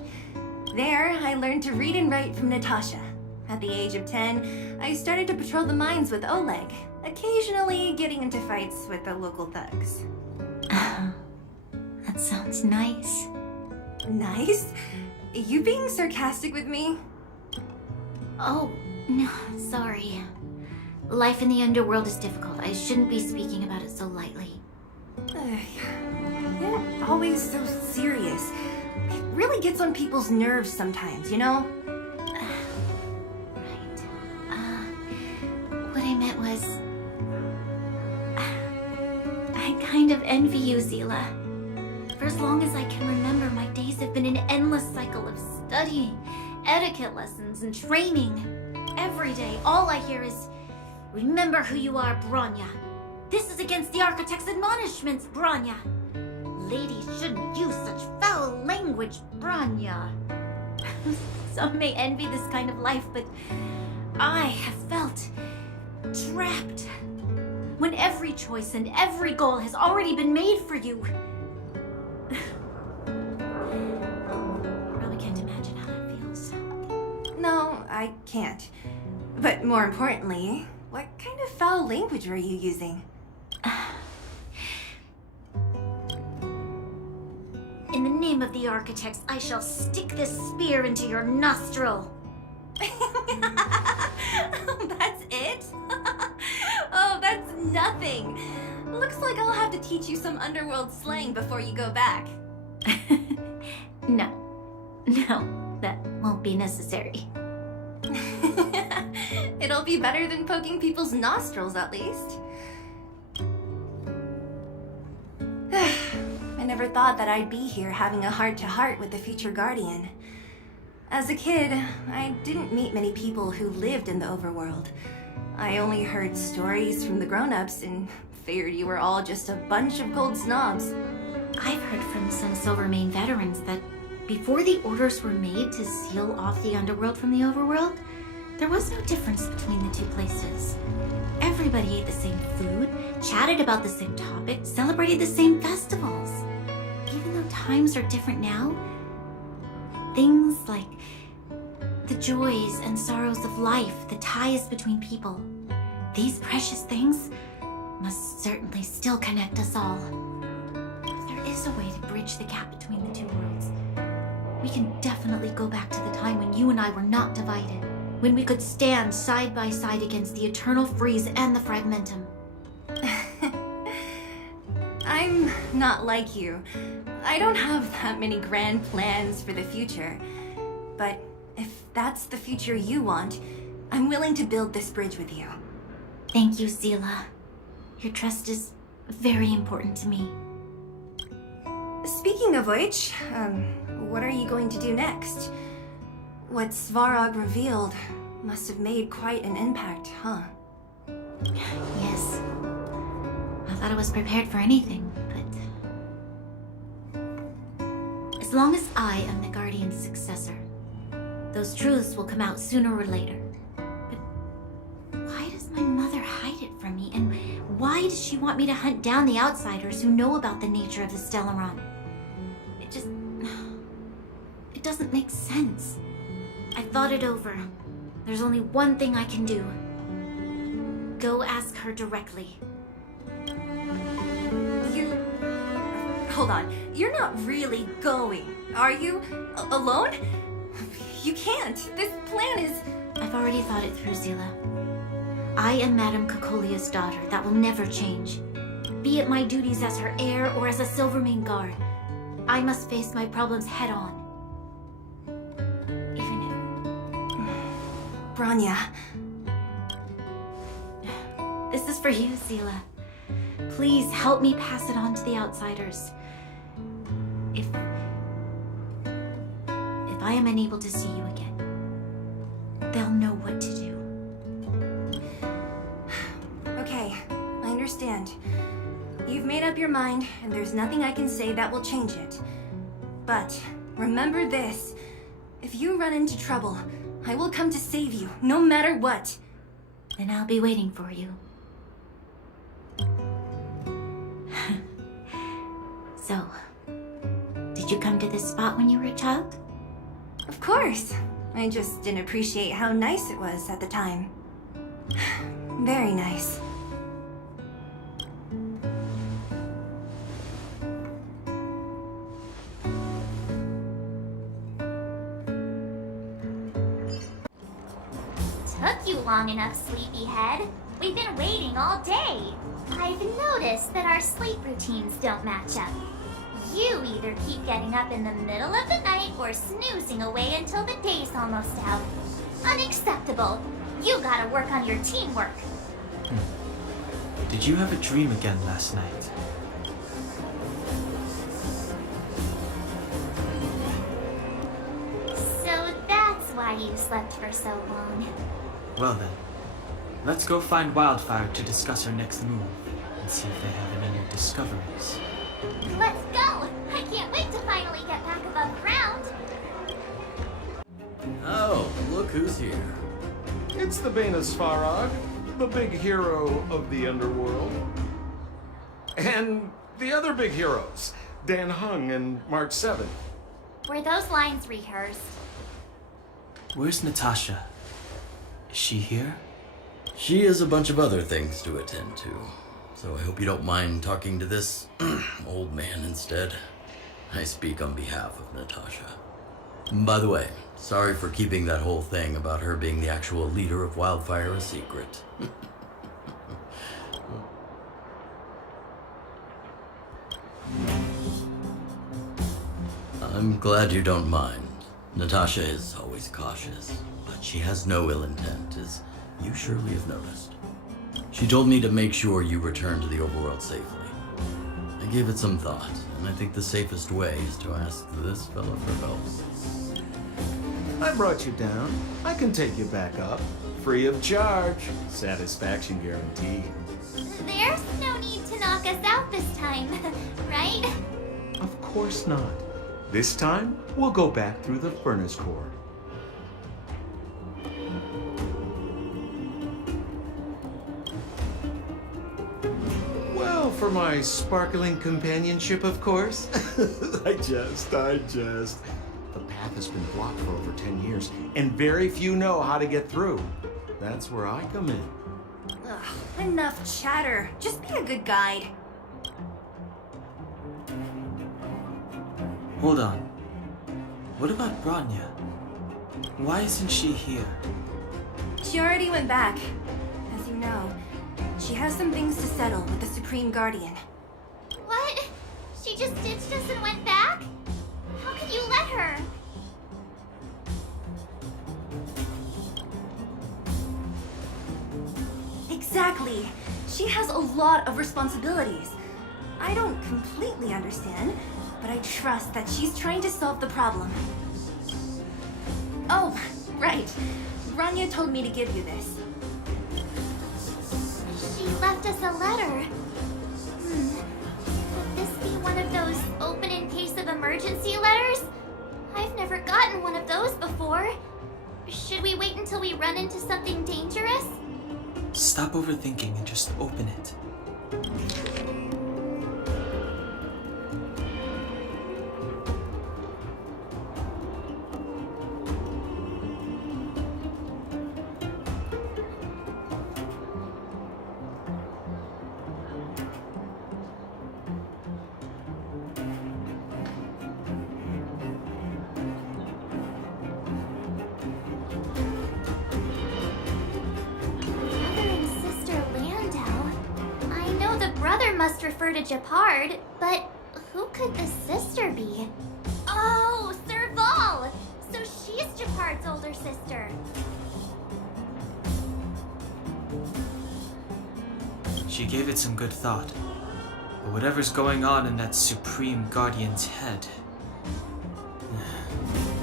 There, I learned to read and write from Natasha. At the age of 10, I started to patrol the mines with Oleg, occasionally getting into fights with the local thugs. That sounds nice. Nice? You being sarcastic with me? Oh, no, sorry. Life in the underworld is difficult. I shouldn't be speaking about it so lightly. You're always so serious. It really gets on people's nerves sometimes, you know? What I meant was... I kind of envy you, Zila. For as long as I can remember, my days have been an endless cycle of studying, etiquette lessons, and training. Every day, all I hear is, remember who you are, Bronya. This is against the Architect's admonishments, Bronya. Ladies shouldn't use such foul language, Bronya. Some may envy this kind of life, but I have felt trapped. When every choice and every goal has already been made for you. Probably can't imagine how that feels. No, I can't. But more importantly, what kind of foul language were you using? name of the architects, I shall stick this spear into your nostril. That's it? Oh, that's nothing. Looks like I'll have to teach you some underworld slang before you go back. No, that won't be necessary. It'll be better than poking people's nostrils, at least. I never thought that I'd be here having a heart-to-heart with the future Guardian. As a kid, I didn't meet many people who lived in the overworld. I only heard stories from the grown-ups and figured you were all just a bunch of cold snobs. I've heard from some Silvermane veterans that before the orders were made to seal off the underworld from the overworld, there was no difference between the two places. Everybody ate the same food, chatted about the same topics, celebrated the same festivals. Even though times are different now, things like the joys and sorrows of life, the ties between people, these precious things must certainly still connect us all. If there is a way to bridge the gap between the two worlds, we can definitely go back to the time when you and I were not divided, when we could stand side by side against the Eternal Freeze and the Fragmentum. I'm not like you. I don't have that many grand plans for the future. But if that's the future you want, I'm willing to build this bridge with you. Thank you, Zila. Your trust is very important to me. Speaking of which, what are you going to do next? What Svarog revealed must have made quite an impact, huh? Yes. I thought I was prepared for anything, but as long as I am the Guardian's successor, those truths will come out sooner or later. But why does my mother hide it from me? And why does she want me to hunt down the outsiders who know about the nature of the Stellaron? It doesn't make sense. I've thought it over. There's only one thing I can do. Go ask her directly. Hold on. You're not really going, are you? Alone? You can't. This plan is... I've already thought it through, Zila. I am Madame Cocolia's daughter. That will never change. Be it my duties as her heir or as a Silvermane guard, I must face my problems head on. Branya. This is for you, Zila. Please help me pass it on to the outsiders. If I am unable to see you again, they'll know what to do. Okay, I understand. You've made up your mind, and there's nothing I can say that will change it. But remember this. If you run into trouble, I will come to save you, no matter what. Then I'll be waiting for you. So, did you come to this spot when you were a child? Of course. I just didn't appreciate how nice it was at the time. Very nice. Took you long enough, sleepyhead. We've been waiting all day. I've noticed that our sleep routines don't match up. You either keep getting up in the middle of the night or snoozing away until the day's almost out. Unacceptable. You gotta work on your teamwork. Did you have a dream again last night? So that's why you slept for so long. Well then, let's go find Wildfire to discuss our next move and see if they have any new discoveries. Let's go! I can't wait to finally get back above ground. Oh, look who's here. It's the Bane of Svarog, the big hero of the underworld. And the other big heroes, Dan Hung and March 7. Were those lines rehearsed? Where's Natasha? Is she here? She has a bunch of other things to attend to, so I hope you don't mind talking to this old man instead. I speak on behalf of Natasha. By the way, sorry for keeping that whole thing about her being the actual leader of Wildfire a secret. I'm glad you don't mind. Natasha is always cautious, but she has no ill intent, as you surely have noticed. She told me to make sure you return to the overworld safely. I gave it some thought, and I think the safest way is to ask this fellow for help. I brought you down. I can take you back up. Free of charge. Satisfaction guaranteed. There's no need to knock us out this time, right? Of course not. This time, we'll go back through the furnace core. Well, for my sparkling companionship, of course. I jest. The path has been blocked for over 10 years, and very few know how to get through. That's where I come in. Ugh, enough chatter. Just be a good guide. Hold on. What about Bronya? Why isn't she here? She already went back. As you know, she has some things to settle with the Supreme Guardian. What? She just ditched us and went back? How could you let her? Exactly. She has a lot of responsibilities. I don't completely understand, but I trust that she's trying to solve the problem. Oh, right. Bronya told me to give you this. She left us a letter. Could this be one of those open in case of emergency letters? I've never gotten one of those before. Should we wait until we run into something dangerous? Stop overthinking and just open it. Must refer to Japard, but who could the sister be? Oh, Serval! So she's Japard's older sister. She gave it some good thought. But whatever's going on in that Supreme Guardian's head,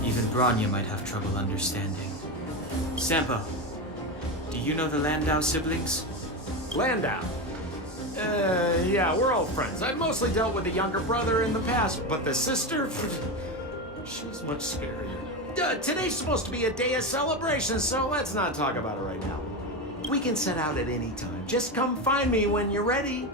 even Bronya might have trouble understanding. Sampo, do you know the Landau siblings? Landau? Yeah, we're old friends. I've mostly dealt with the younger brother in the past, but the sister, she's much scarier. Today's supposed to be a day of celebration, so let's not talk about it right now. We can set out at any time. Just come find me when you're ready.